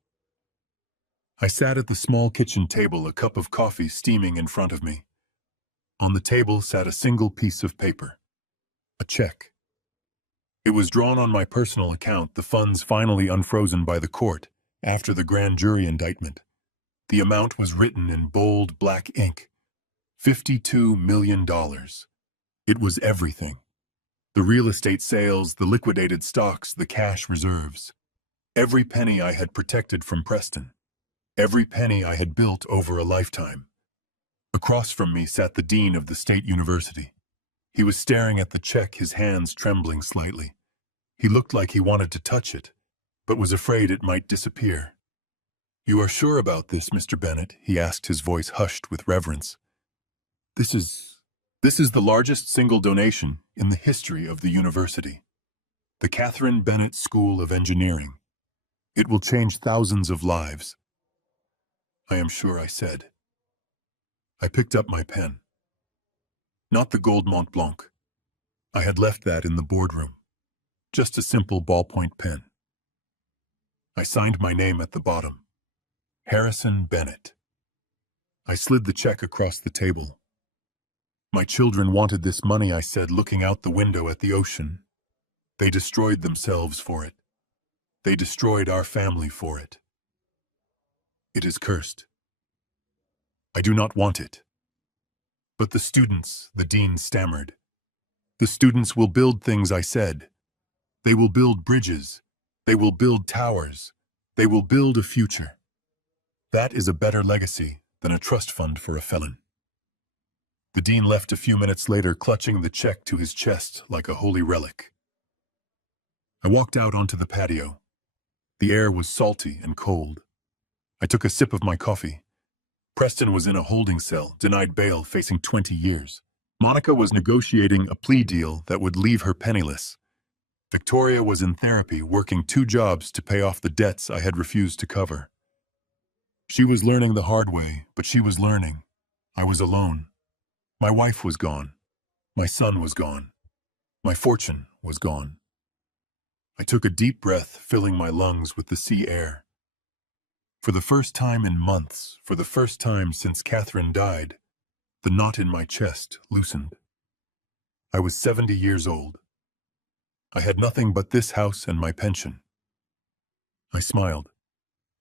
I sat at the small kitchen table, a cup of coffee steaming in front of me. On the table sat a single piece of paper. A check. It was drawn on my personal account, the funds finally unfrozen by the court after the grand jury indictment. The amount was written in bold black ink. $52 million. It was everything. The real estate sales, the liquidated stocks, the cash reserves. Every penny I had protected from Preston. Every penny I had built over a lifetime. Across from me sat the dean of the state university. He was staring at the check, his hands trembling slightly. He looked like he wanted to touch it, but was afraid it might disappear. You are sure about this, Mr. Bennett? He asked, his voice hushed with reverence. This is the largest single donation in the history of the university. The Catherine Bennett School of Engineering. It will change thousands of lives. I am sure, I said. I picked up my pen. Not the gold Mont Blanc. I had left that in the boardroom. Just a simple ballpoint pen. I signed my name at the bottom. Harrison Bennett. I slid the check across the table. My children wanted this money, I said, looking out the window at the ocean. They destroyed themselves for it. They destroyed our family for it. It is cursed. I do not want it. But the students, the dean stammered. The students will build things, I said. They will build bridges. They will build towers. They will build a future. That is a better legacy than a trust fund for a felon. The dean left a few minutes later, clutching the check to his chest like a holy relic. I walked out onto the patio. The air was salty and cold. I took a sip of my coffee. Preston was in a holding cell, denied bail, facing 20 years. Monica was negotiating a plea deal that would leave her penniless. Victoria was in therapy, working 2 jobs to pay off the debts I had refused to cover. She was learning the hard way, but she was learning. I was alone. My wife was gone. My son was gone. My fortune was gone. I took a deep breath, filling my lungs with the sea air. For the first time in months, for the first time since Catherine died, the knot in my chest loosened. I was 70 years old. I had nothing but this house and my pension. I smiled.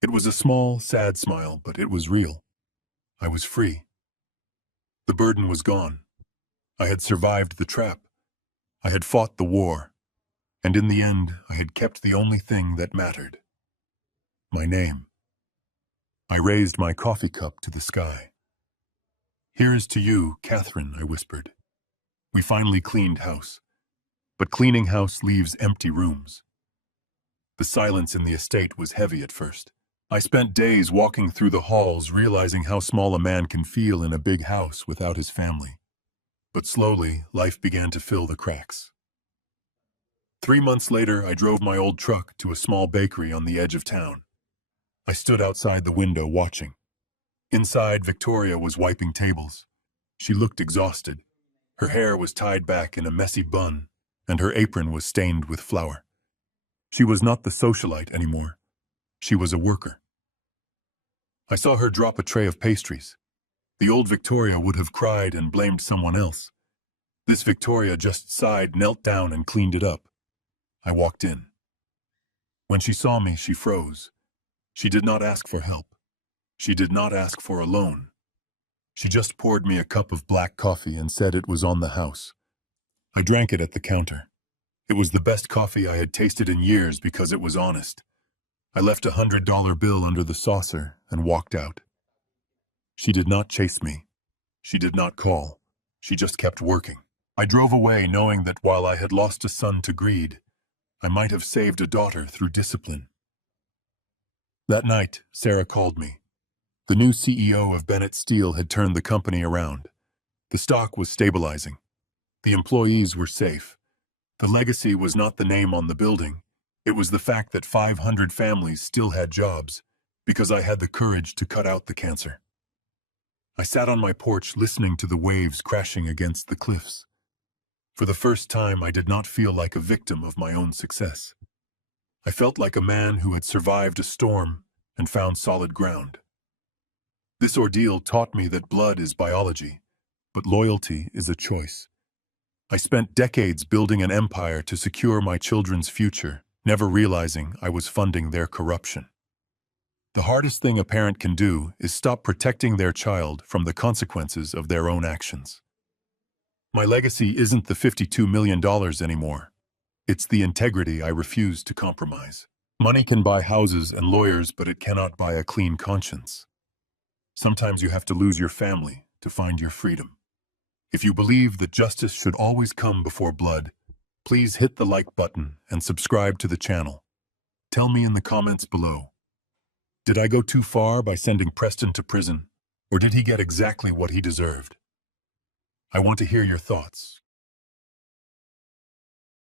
It was a small, sad smile, but it was real. I was free. The burden was gone. I had survived the trap. I had fought the war. And in the end, I had kept the only thing that mattered. My name. I raised my coffee cup to the sky. Here is to you, Catherine, I whispered. We finally cleaned house. But cleaning house leaves empty rooms. The silence in the estate was heavy at first. I spent days walking through the halls, realizing how small a man can feel in a big house without his family. But slowly, life began to fill the cracks. 3 months later, I drove my old truck to a small bakery on the edge of town. I stood outside the window watching. Inside, Victoria was wiping tables. She looked exhausted. Her hair was tied back in a messy bun, and her apron was stained with flour. She was not the socialite anymore. She was a worker. I saw her drop a tray of pastries. The old Victoria would have cried and blamed someone else. This Victoria just sighed, knelt down, and cleaned it up. I walked in. When she saw me, she froze. She did not ask for help. She did not ask for a loan. She just poured me a cup of black coffee and said it was on the house. I drank it at the counter. It was the best coffee I had tasted in years because it was honest. I left $100 bill under the saucer and walked out. She did not chase me. She did not call. She just kept working. I drove away knowing that while I had lost a son to greed, I might have saved a daughter through discipline. That night, Sarah called me. The new CEO of Bennett Steel had turned the company around. The stock was stabilizing. The employees were safe. The legacy was not the name on the building. It was the fact that 500 families still had jobs because I had the courage to cut out the cancer. I sat on my porch listening to the waves crashing against the cliffs. For the first time, I did not feel like a victim of my own success. I felt like a man who had survived a storm and found solid ground. This ordeal taught me that blood is biology, but loyalty is a choice. I spent decades building an empire to secure my children's future, never realizing I was funding their corruption. The hardest thing a parent can do is stop protecting their child from the consequences of their own actions. My legacy isn't the $52 million anymore. It's the integrity I refuse to compromise. Money can buy houses and lawyers, but it cannot buy a clean conscience. Sometimes you have to lose your family to find your freedom. If you believe that justice should always come before blood, please hit the like button and subscribe to the channel. Tell me in the comments below. Did I go too far by sending Preston to prison, or did he get exactly what he deserved? I want to hear your thoughts.